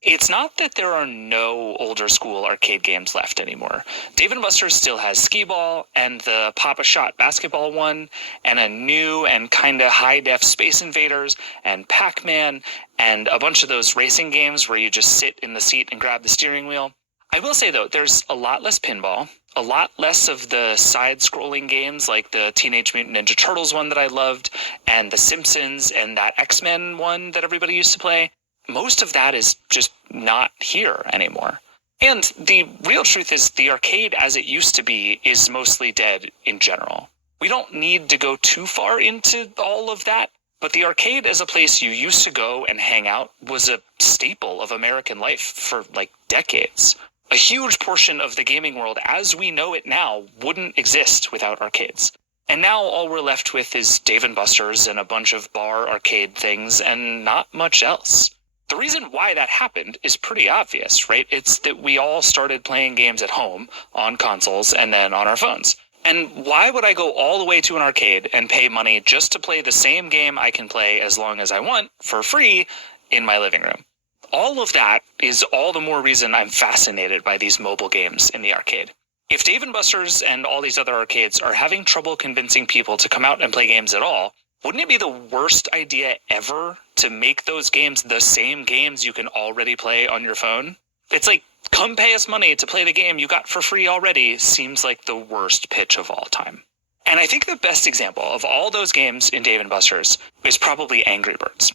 It's not that there are no older school arcade games left anymore. Dave & Buster's still has Skee-Ball and the Pop-A-Shot basketball one, and a new and kind of high-def Space Invaders and Pac-Man, and a bunch of those racing games where you just sit in the seat and grab the steering wheel. I will say, though, there's a lot less pinball, a lot less of the side-scrolling games like the Teenage Mutant Ninja Turtles one that I loved, and The Simpsons, and that X-Men one that everybody used to play. Most of that is just not here anymore. And the real truth is the arcade as it used to be is mostly dead in general. We don't need to go too far into all of that, but the arcade as a place you used to go and hang out was a staple of American life for like decades. A huge portion of the gaming world as we know it now wouldn't exist without arcades. And now all we're left with is Dave & Buster's and a bunch of bar arcade things and not much else. The reason why that happened is pretty obvious, right? It's that we all started playing games at home, on consoles, and then on our phones. And why would I go all the way to an arcade and pay money just to play the same game I can play as long as I want, for free, in my living room? All of that is all the more reason I'm fascinated by these mobile games in the arcade. If Dave & Buster's and all these other arcades are having trouble convincing people to come out and play games at all, wouldn't it be the worst idea ever to make those games the same games you can already play on your phone? It's like, come pay us money to play the game you got for free already seems like the worst pitch of all time. And I think the best example of all those games in Dave & Buster's is probably Angry Birds.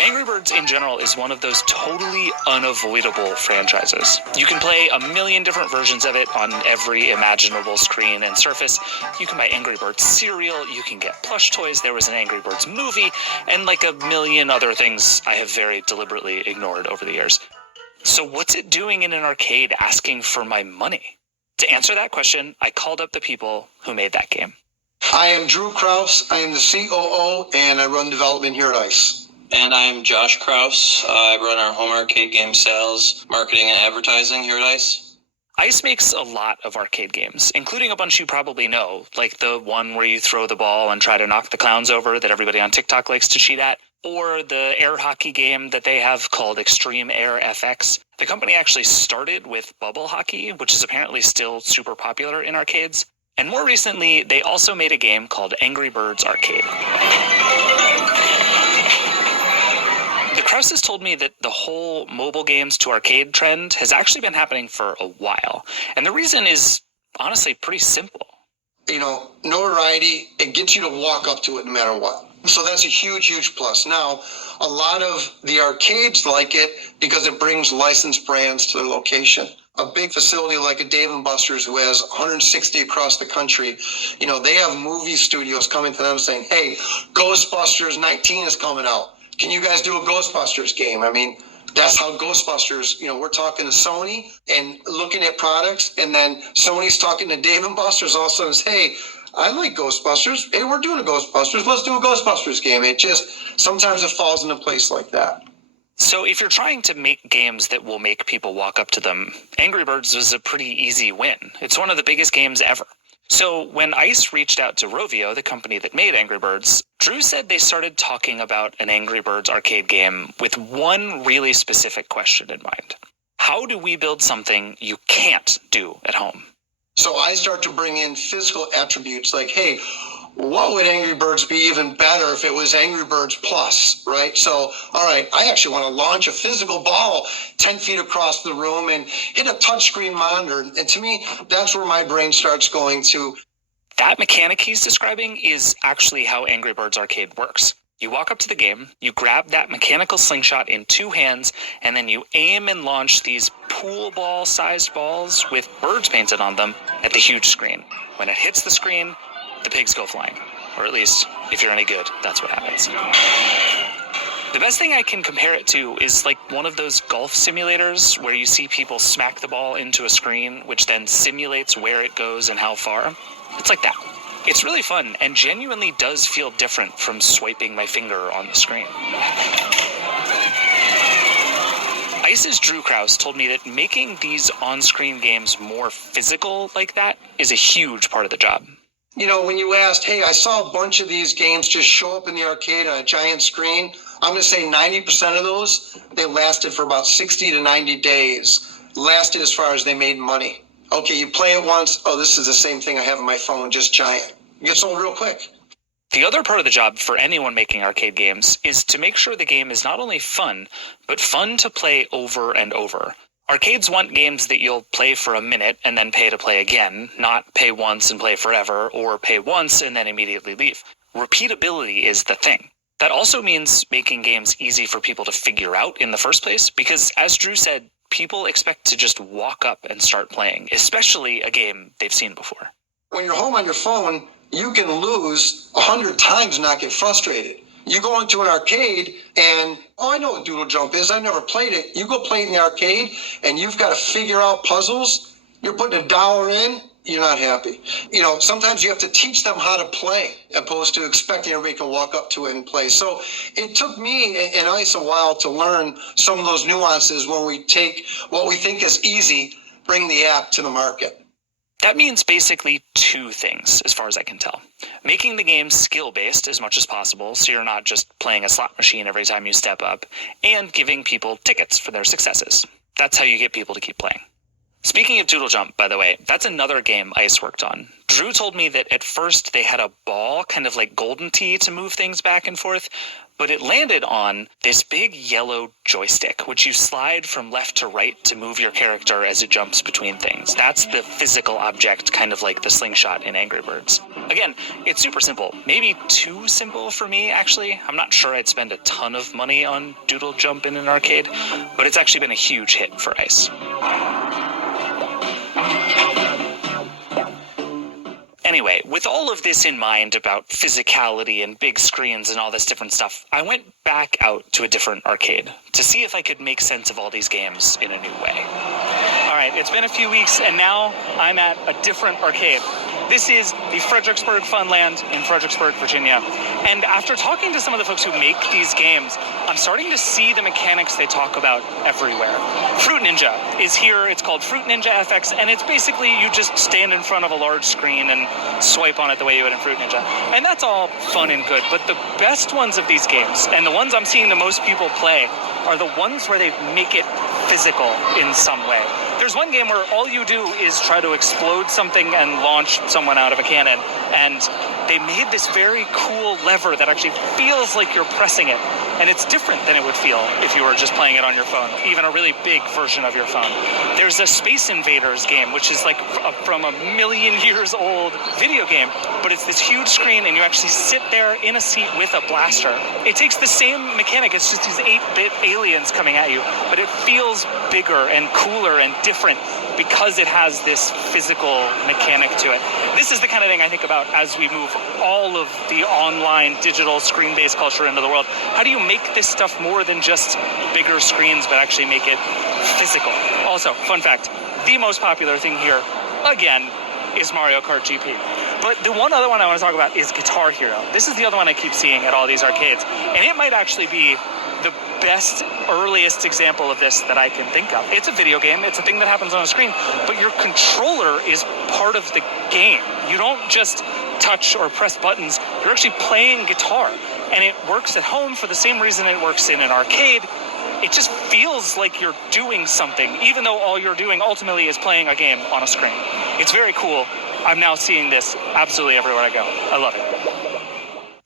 Angry Birds in general is one of those totally unavoidable franchises. You can play a million different versions of it on every imaginable screen and surface. You can buy Angry Birds cereal, you can get plush toys, there was an Angry Birds movie, and like a million other things I have very deliberately ignored over the years. So what's it doing in an arcade asking for my money? To answer that question, I called up the people who made that game. I am Drew Krause, I am the COO, and I run development here at ICE. And I'm Josh Krause. I run our home arcade game sales, marketing, and advertising here at ICE. ICE makes a lot of arcade games, including a bunch you probably know, like the one where you throw the ball and try to knock the clowns over that everybody on TikTok likes to cheat at, or the air hockey game that they have called Extreme Air FX. The company actually started with bubble hockey, which is apparently still super popular in arcades. And more recently, they also made a game called Angry Birds Arcade. The Krauses told me that the whole mobile games to arcade trend has actually been happening for a while. And the reason is honestly pretty simple. You know, notoriety, it gets you to walk up to it no matter what. So that's a huge, huge plus. Now, a lot of the arcades like it because it brings licensed brands to their location. A big facility like a Dave & Buster's who has 160 across the country, you know, they have movie studios coming to them saying, hey, Ghostbusters 19 is coming out. Can you guys do a Ghostbusters game? I mean, that's how Ghostbusters, you know, we're talking to Sony and looking at products, and then Sony's talking to Dave & Buster's all of a sudden says, hey, I like Ghostbusters. Hey, we're doing a Ghostbusters. Let's do a Ghostbusters game. It just, sometimes it falls into place like that. So if you're trying to make games that will make people walk up to them, Angry Birds was a pretty easy win. It's one of the biggest games ever. So when ICE reached out to Rovio, the company that made Angry Birds, Drew said they started talking about an Angry Birds arcade game with one really specific question in mind. How do we build something you can't do at home? So I start to bring in physical attributes like, hey, what would Angry Birds be even better if it was Angry Birds Plus, right? So, all right, I actually want to launch a physical ball 10 feet across the room and hit a touchscreen monitor. And to me, that's where my brain starts going to. That mechanic he's describing is actually how Angry Birds Arcade works. You walk up to the game, you grab that mechanical slingshot in two hands, and then you aim and launch these pool ball-sized balls with birds painted on them at the huge screen. When it hits the screen, the pigs go flying. Or at least, if you're any good, that's what happens. The best thing I can compare it to is like one of those golf simulators where you see people smack the ball into a screen, which then simulates where it goes and how far. It's like that. It's really fun and genuinely does feel different from swiping my finger on the screen. ICE's Drew Krause told me that making these on-screen games more physical like that is a huge part of the job. You know, when you asked, hey, I saw a bunch of these games just show up in the arcade on a giant screen, I'm going to say 90% of those, they lasted for about 60 to 90 days. Lasted as far as they made money. Okay, you play it once, oh, this is the same thing I have on my phone, just giant. It gets old real quick. The other part of the job for anyone making arcade games is to make sure the game is not only fun, but fun to play over and over. Arcades want games that you'll play for a minute and then pay to play again, not pay once and play forever, or pay once and then immediately leave. Repeatability is the thing. That also means making games easy for people to figure out in the first place, because as Drew said, people expect to just walk up and start playing, especially a game they've seen before. When you're home on your phone, you can lose 100 times and not get frustrated. You go into an arcade and, oh, I know what Doodle Jump is. I've never played it. You go play it in the arcade and you've got to figure out puzzles. You're putting $1 in, you're not happy. You know, sometimes you have to teach them how to play opposed to expecting everybody can walk up to it and play. So it took me and ICE a while to learn some of those nuances when we take what we think is easy, bring the app to the market. That means basically two things, as far as I can tell. Making the game skill-based as much as possible, so you're not just playing a slot machine every time you step up, and giving people tickets for their successes. That's how you get people to keep playing. Speaking of Doodle Jump, by the way, that's another game ICE worked on. Drew told me that at first they had a ball, kind of like Golden Tee, to move things back and forth, but it landed on this big yellow joystick, which you slide from left to right to move your character as it jumps between things. That's the physical object, kind of like the slingshot in Angry Birds. Again, it's super simple. Maybe too simple for me, actually. I'm not sure I'd spend a ton of money on Doodle Jump in an arcade, but it's actually been a huge hit for ICE. Anyway, with all of this in mind about physicality and big screens and all this different stuff, I went back out to a different arcade to see if I could make sense of all these games in a new way. All right, it's been a few weeks, and now I'm at a different arcade. This is the Fredericksburg Funland in Fredericksburg, Virginia. And after talking to some of the folks who make these games, I'm starting to see the mechanics they talk about everywhere. Fruit Ninja is here. It's called Fruit Ninja FX, and it's basically you just stand in front of a large screen and swipe on it the way you would in Fruit Ninja. And that's all fun and good, but the best ones of these games, and the ones I'm seeing the most people play, are the ones where they make it physical in some way. There's one game where all you do is try to explode something and launch someone out of a cannon, and they made this very cool lever that actually feels like you're pressing it, and it's different than it would feel if you were just playing it on your phone, even a really big version of your phone. There's a Space Invaders game, which is like from a million years old video game, but it's this huge screen, and you actually sit there in a seat with a blaster. It takes the same mechanic, it's just these 8-bit aliens coming at you, but it feels bigger and cooler and different because it has this physical mechanic to it. This is the kind of thing I think about as we move all of the online digital screen-based culture into the world. How do you make this stuff more than just bigger screens, but actually make it physical? Also, fun fact, the most popular thing here, again, is Mario Kart GP. But the one other one I want to talk about is Guitar Hero. This is the other one I keep seeing at all these arcades, and it might actually be the best, earliest example of this that I can think of. It's a video game, it's a thing that happens on a screen, but your controller is part of the game. You don't just touch or press buttons, you're actually playing guitar. And it works at home for the same reason it works in an arcade. It just feels like you're doing something, even though all you're doing ultimately is playing a game on a screen. It's very cool. I'm now seeing this absolutely everywhere I go. I love it.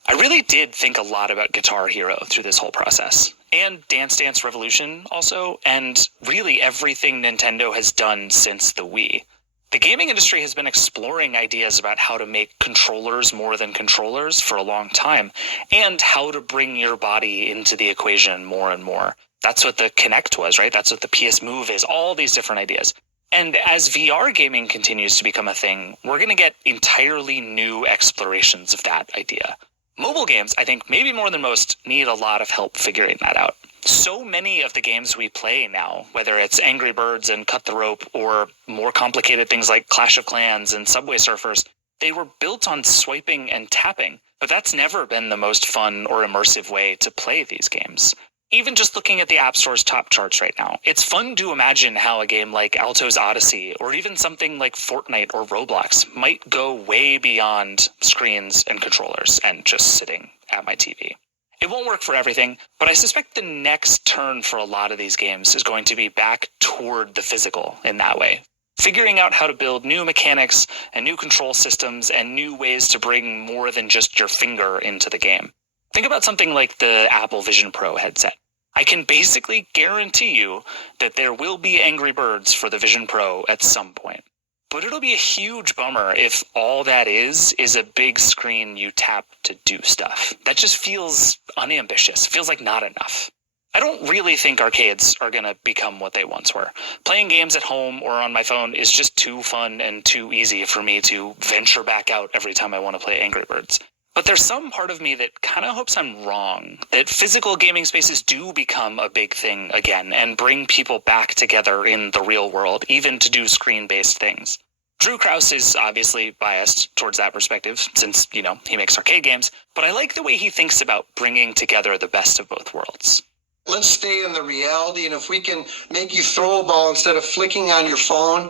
I really did think a lot about Guitar Hero through this whole process. And Dance Dance Revolution also, and really everything Nintendo has done since the Wii. The gaming industry has been exploring ideas about how to make controllers more than controllers for a long time, and how to bring your body into the equation more and more. That's what the Kinect was, right? That's what the PS Move is, all these different ideas. And as VR gaming continues to become a thing, we're going to get entirely new explorations of that idea. Mobile games, I think, maybe more than most, need a lot of help figuring that out. So many of the games we play now, whether it's Angry Birds and Cut the Rope, or more complicated things like Clash of Clans and Subway Surfers, they were built on swiping and tapping, but that's never been the most fun or immersive way to play these games. Even just looking at the App Store's top charts right now, it's fun to imagine how a game like Alto's Odyssey, or even something like Fortnite or Roblox, might go way beyond screens and controllers and just sitting at my TV. It won't work for everything, but I suspect the next turn for a lot of these games is going to be back toward the physical in that way. Figuring out how to build new mechanics and new control systems and new ways to bring more than just your finger into the game. Think about something like the Apple Vision Pro headset. I can basically guarantee you that there will be Angry Birds for the Vision Pro at some point. But it'll be a huge bummer if all that is a big screen you tap to do stuff. That just feels unambitious. It feels like not enough. I don't really think arcades are going to become what they once were. Playing games at home or on my phone is just too fun and too easy for me to venture back out every time I want to play Angry Birds. But there's some part of me that kind of hopes I'm wrong, that physical gaming spaces do become a big thing again and bring people back together in the real world, even to do screen-based things. Drew Krause is obviously biased towards that perspective, since, he makes arcade games, but I like the way he thinks about bringing together the best of both worlds. Let's stay in the reality, and if we can make you throw a ball instead of flicking on your phone,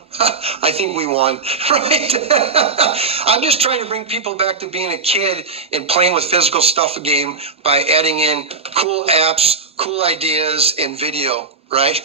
I think we won, right? I'm just trying to bring people back to being a kid and playing with physical stuff again by adding in cool apps, cool ideas, and video, right?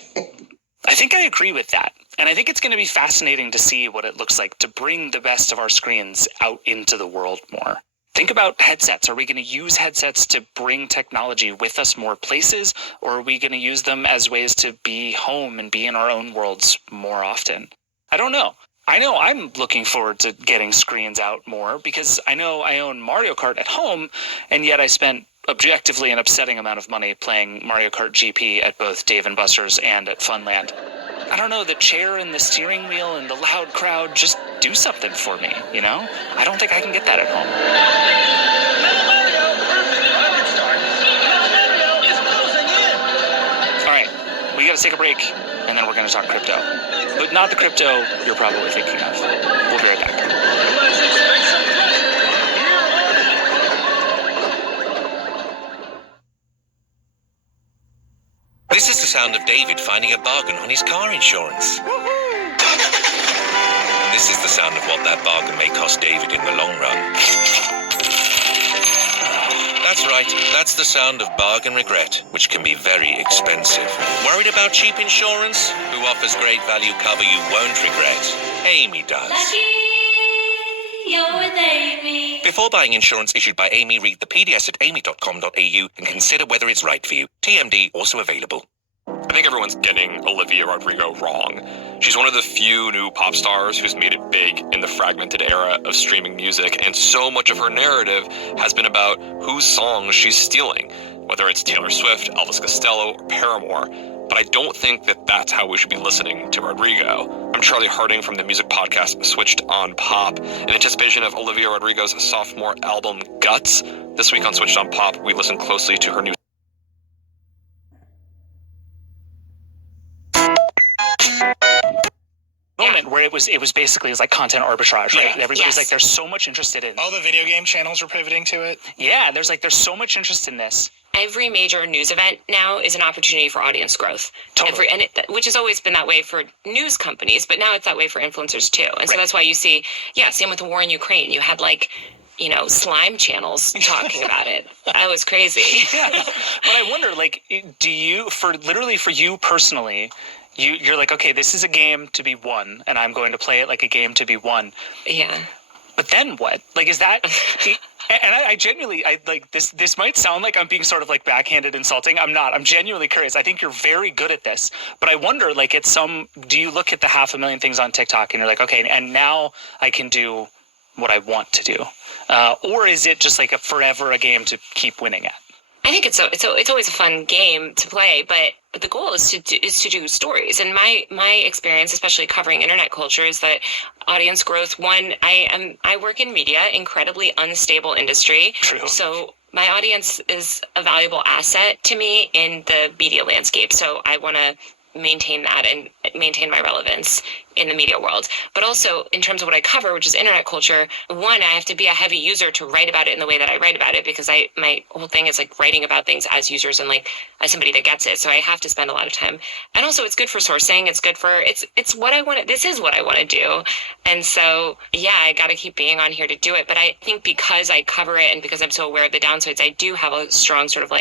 I think I agree with that. And I think it's going to be fascinating to see what it looks like to bring the best of our screens out into the world more. Think about headsets. Are we going to use headsets to bring technology with us more places, or are we going to use them as ways to be home and be in our own worlds more often? I don't know. I know I'm looking forward to getting screens out more because I know I own Mario Kart at home, and yet I spent objectively an upsetting amount of money playing Mario Kart GP at both Dave & Buster's and at Funland. I don't know, the chair and the steering wheel and the loud crowd just do something for me, I don't think I can get that at home. All right, we got to take a break, and then we're going to talk crypto. But not the crypto you're probably thinking of. We'll be right back. This is the sound of David finding a bargain on his car insurance. And this is the sound of what that bargain may cost David in the long run. That's right. That's the sound of bargain regret, which can be very expensive. Worried about cheap insurance? Who offers great value cover you won't regret? Amy does. You're with Amy. Before buying insurance issued by Amy, read the PDS at amy.com.au and consider whether it's right for you. TMD also available. I think everyone's getting Olivia Rodrigo wrong. She's one of the few new pop stars who's made it big in the fragmented era of streaming music, and so much of her narrative has been about whose songs she's stealing, whether it's Taylor Swift, Elvis Costello, or Paramore. But I don't think that that's how we should be listening to Rodrigo. I'm Charlie Harding from the music podcast Switched on Pop. In anticipation of Olivia Rodrigo's sophomore album, Guts, this week on Switched on Pop, we listen closely to her new moment where it was basically like content arbitrage, right? Yeah. Everybody's like, there's so much interested in all the video game channels were pivoting to it. Yeah, there's so much interest in this. Every major news event now is an opportunity for audience growth. Totally. Which has always been that way for news companies, but now it's that way for influencers too. And so that's why you see, same with the war in Ukraine. You had slime channels talking about it. That was crazy. Yeah. But I wonder, do you, for you personally, you're like, okay, this is a game to be won, and I'm going to play it like a game to be won. Yeah. But then what? Is that... And I genuinely, this might sound like I'm being sort of backhanded insulting. I'm not. I'm genuinely curious. I think you're very good at this. But I wonder, do you look at the 500,000 things on TikTok and you're like, okay, and now I can do what I want to do? Or is it just forever a game to keep winning at? I think it's always a fun game to play, but the goal is to do stories. And my experience, especially covering internet culture, is that audience growth. One, I work in media, incredibly unstable industry. True. So my audience is a valuable asset to me in the media landscape. So I want to maintain that and maintain my relevance in the media world. But also in terms of what I cover, which is internet culture, one, I have to be a heavy user to write about it in the way that I write about it, because my whole thing is writing about things as users and as somebody that gets it. So I have to spend a lot of time. And also it's good for sourcing. It's good for, it's what I want. This is what I want to do. And so, I got to keep being on here to do it. But I think because I cover it and because I'm so aware of the downsides, I do have a strong sort of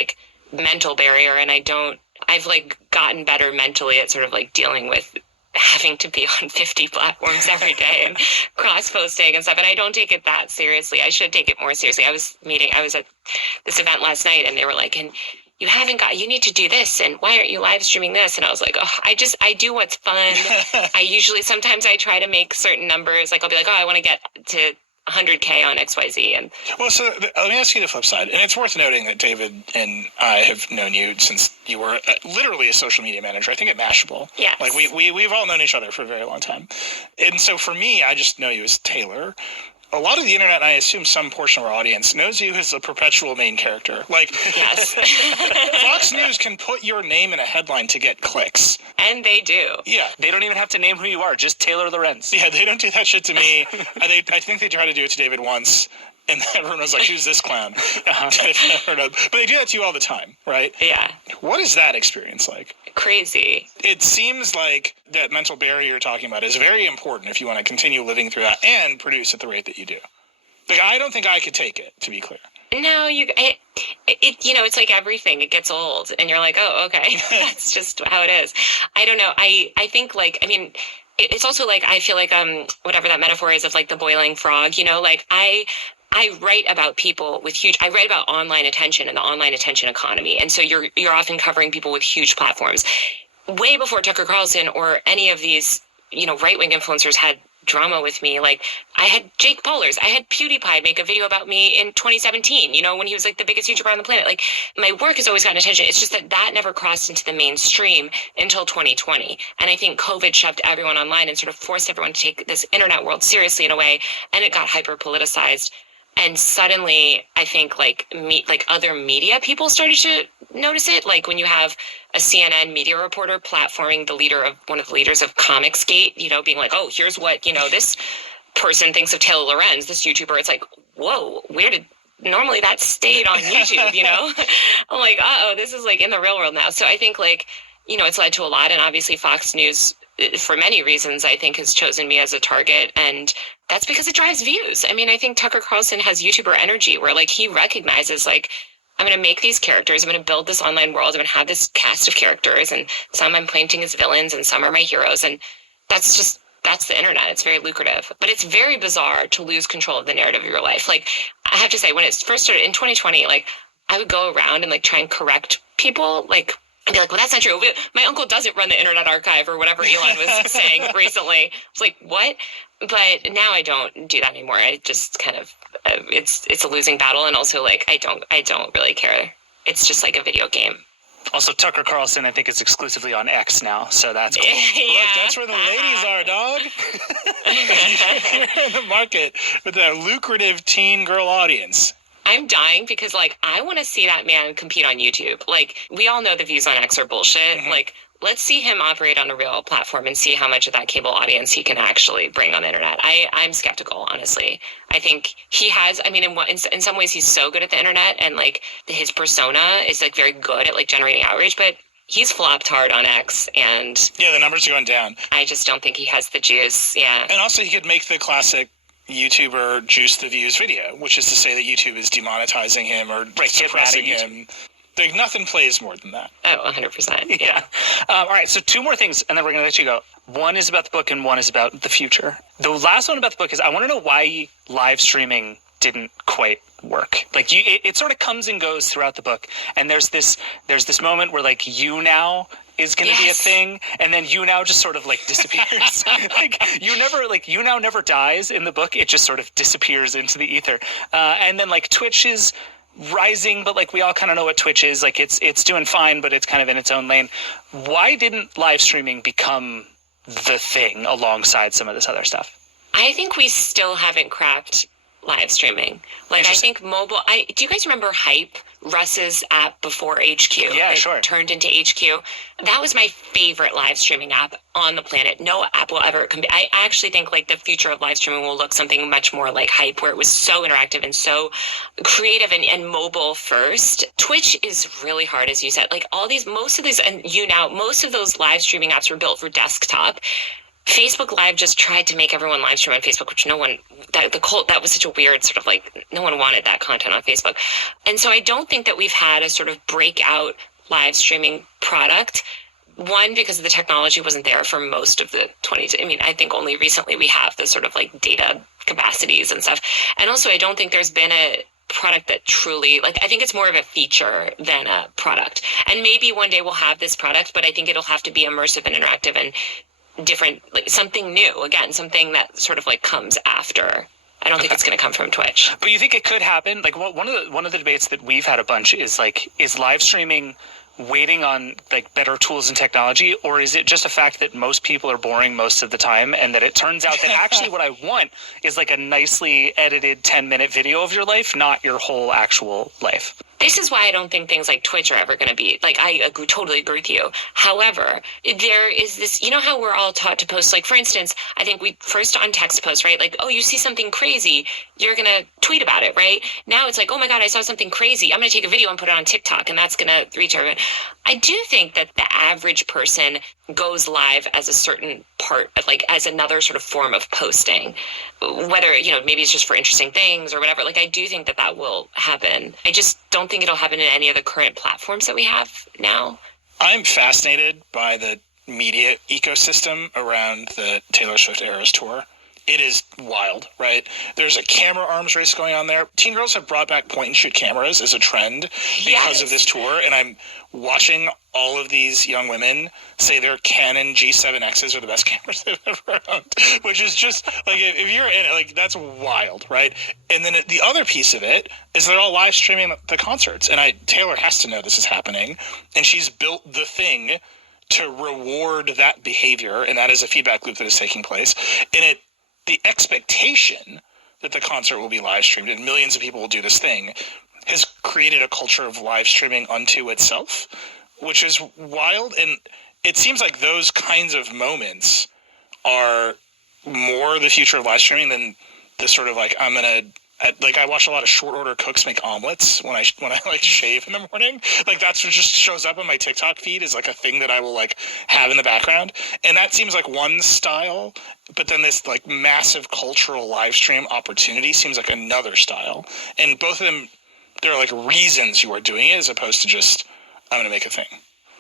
mental barrier, and I've gotten better mentally at sort of dealing with having to be on 50 platforms every day and cross-posting and stuff. And I don't take it that seriously. I should take it more seriously. I was at this event last night, and they were like, and you need to do this, and why aren't you live streaming this? And I was like, I do what's fun. Sometimes I try to make certain numbers. I'll be like, I want to get to 100K on XYZ. And so let me ask you the flip side. And it's worth noting that David and I have known you since you were literally a social media manager, I think at Mashable. Yeah. We've all known each other for a very long time. And so for me, I just know you as Taylor. A lot of the internet, and I assume some portion of our audience, knows you as a perpetual main character. Yes. Fox News can put your name in a headline to get clicks. And they do. Yeah. They don't even have to name who you are, just Taylor Lorenz. Yeah, they don't do that shit to me. I think they tried to do it to David once, and everyone was like, who's this clown? But they do that to you all the time, right? Yeah. What is that experience like? Crazy. It seems like that mental barrier you're talking about is very important if you want to continue living through that and produce at the rate that you do. I don't think I could take it, to be clear. No, it's like everything. It gets old, and you're like, oh, okay, that's just how it is. I don't know. I think it's also I feel like whatever that metaphor is of the boiling frog. I write about people with I write about online attention and the online attention economy. And so you're often covering people with huge platforms. Way before Tucker Carlson or any of these, right-wing influencers had drama with me. I had Jake Paulers. I had PewDiePie make a video about me in 2017, when he was the biggest YouTuber on the planet. My work has always gotten attention. It's just that never crossed into the mainstream until 2020. And I think COVID shoved everyone online and sort of forced everyone to take this internet world seriously in a way. And it got hyper politicized. And suddenly, I think other media people started to notice it. When you have a CNN media reporter platforming one of the leaders of Comicsgate, being like, oh, here's what, this person thinks of Taylor Lorenz, this YouTuber. It's like, whoa, normally that stayed on YouTube, I'm like, this is in the real world now. So I think it's led to a lot. And obviously Fox News, for many reasons, I think has chosen me as a target. And that's because it drives views. I think Tucker Carlson has YouTuber energy where he recognizes I'm going to make these characters. I'm going to build this online world. I'm going to have this cast of characters, and some I'm painting as villains and some are my heroes. And that's the internet. It's very lucrative, but it's very bizarre to lose control of the narrative of your life. Like, I have to say, when it first started in 2020, like, I would go around and like try and correct people, like, I'd be like, well, that's not true. My uncle doesn't run the Internet Archive or whatever Elon was saying recently. It's like, what? But now I don't do that anymore. I just kind of, it's a losing battle. And also, like, I don't really care. It's just like a video game. Also, Tucker Carlson, I think, is exclusively on X now, so that's cool. Look, that's where the ladies are, dog. You're in the market with that lucrative teen girl audience. I'm dying because, like, I want to see that man compete on YouTube. Like, we all know the views on X are bullshit. Mm-hmm. Like, let's see him operate on a real platform and see how much of that cable audience he can actually bring on the internet. I'm skeptical, honestly. I think he has, I mean, in some ways he's so good at the internet, and like his persona is like very good at like generating outrage, but he's flopped hard on X, and yeah, the numbers are going down. I just don't think he has the juice. Yeah. And also he could make the classic YouTuber juice the views video, which is to say that YouTube is demonetizing him or suppressing him. Like, nothing plays more than that. Oh, 100%. Yeah. All right, so two more things, and then we're going to let you go. One is about the book, and one is about the future. The last one about the book is, I want to know why live streaming didn't quite work. Like, it sort of comes and goes throughout the book, and there's this moment where, like, you now is going to be a thing, and then you now just sort of, like, disappears. Like, you now never dies in the book. It just sort of disappears into the ether. And then, like, Twitch is rising, but like we all kind of know what Twitch is. Like, it's doing fine, but it's kind of in its own lane. Why didn't live streaming become the thing alongside some of this other stuff? I think we still haven't cracked live streaming. Like, I think mobile, do you guys remember Hype, Russ's app before HQ? Yeah, sure. Turned into HQ. That was my favorite live streaming app on the planet. No app will ever compete. I actually think like the future of live streaming will look something much more like Hype, where it was so interactive and so creative and mobile first. Twitch is really hard, as you said. Like, most of those live streaming apps were built for desktop. Facebook Live just tried to make everyone live stream on Facebook, which that was such a weird sort of like, no one wanted that content on Facebook. And so I don't think that we've had a sort of breakout live streaming product. One, because the technology wasn't there for most of the 20s. I mean, I think only recently we have the sort of like data capacities and stuff. And also, I don't think there's been a product that truly, like, I think it's more of a feature than a product. And maybe one day we'll have this product, but I think it'll have to be immersive and interactive and different, like something new, again, something that sort of like comes after. I don't think it's going to come from Twitch. But you think it could happen? Like, one of the debates that we've had a bunch is like, is live streaming waiting on like better tools and technology, or is it just a fact that most people are boring most of the time, and that it turns out that actually what I want is like a nicely edited 10-minute video of your life, not your whole actual life? This is why I don't think things like Twitch are ever going to be, like, I totally agree with you. However, there is this, you know how we're all taught to post, like, for instance, I think we first on text post, right? Like, oh, you see something crazy, you're going to tweet about it, right? Now it's like, oh my God, I saw something crazy. I'm going to take a video and put it on TikTok, and that's going to reach everyone. I do think that the average person goes live as a certain part of, like, as another sort of form of posting, whether, you know, maybe it's just for interesting things or whatever. Like, I do think that that will happen. I just don't think it'll happen in any of the current platforms that we have now. I'm fascinated by the media ecosystem around the Taylor Swift Eras Tour. It is wild, right? There's a camera arms race going on there. Teen girls have brought back point-and-shoot cameras as a trend because of this tour, and I'm watching all of these young women say their Canon G7Xs are the best cameras they've ever owned, which is just, like, if you're in it, like, that's wild, right? And then the other piece of it is they're all live streaming the concerts, and Taylor has to know this is happening, and she's built the thing to reward that behavior, and that is a feedback loop that is taking place. And the expectation that the concert will be live streamed and millions of people will do this thing has created a culture of live streaming unto itself, which is wild. And it seems like those kinds of moments are more the future of live streaming than the sort of like, I watch a lot of short order cooks make omelets when I like shave in the morning. Like, that's what just shows up on my TikTok feed is like a thing that I will like have in the background. And that seems like one style, but then this like massive cultural live stream opportunity seems like another style. And both of them there are like reasons you are doing it as opposed to just, I'm going to make a thing.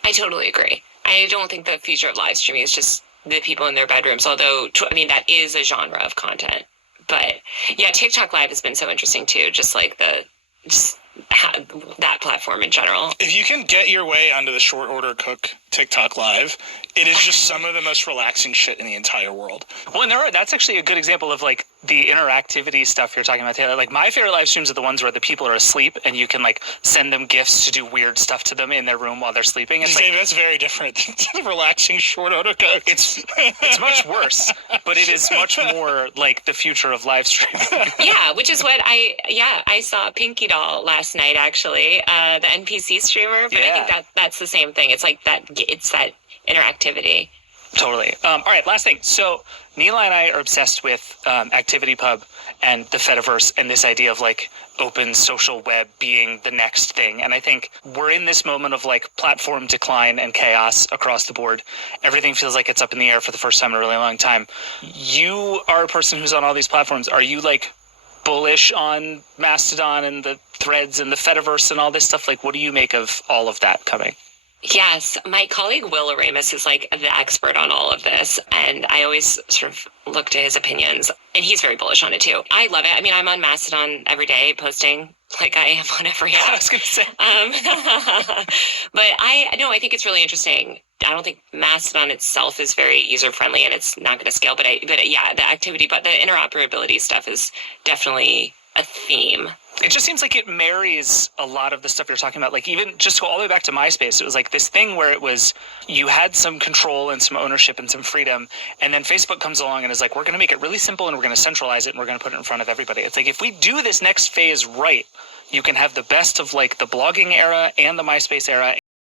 I totally agree. I don't think the future of live streaming is just the people in their bedrooms, although, I mean, that is a genre of content. But yeah, TikTok Live has been so interesting too, just like that platform in general. If you can get your way onto the short order cook TikTok Live, it is just some of the most relaxing shit in the entire world. Well, and that's actually a good example of like the interactivity stuff you're talking about, Taylor. Like my favorite live streams are the ones where the people are asleep and you can like send them gifts to do weird stuff to them in their room while they're sleeping. It's like, that's very different than relaxing short order cook. It's much worse, but it is much more like the future of live streaming. Yeah, which is what I saw Pinky Doll last night, actually, the NPC streamer, but I think that's the same thing. It's like that interactivity. Totally. All right, last thing. So Neela and I are obsessed with ActivityPub and the Fediverse and this idea of like open social web being the next thing. And I think we're in this moment of like platform decline and chaos across the board. Everything feels like it's up in the air for the first time in a really long time. You are a person who's on all these platforms. Are you like bullish on Mastodon and the threads and the Fediverse and all this stuff? Like, what do you make of all of that coming? Yes, my colleague Will Aramis is like the expert on all of this, and I always sort of look to his opinions, and he's very bullish on it too. I love it. I mean, I'm on Mastodon every day posting like I am on every app. I was going to say. But I think it's really interesting. I don't think Mastodon itself is very user-friendly, and it's not going to scale, but yeah, the interoperability stuff is definitely a theme. It just seems like it marries a lot of the stuff you're talking about. Like even just to go all the way back to MySpace, it was like this thing where it was you had some control and some ownership and some freedom, and then Facebook comes along and is like, we're going to make it really simple and we're going to centralize it and we're going to put it in front of everybody. It's like if we do this next phase right, you can have the best of like the blogging era and the MySpace era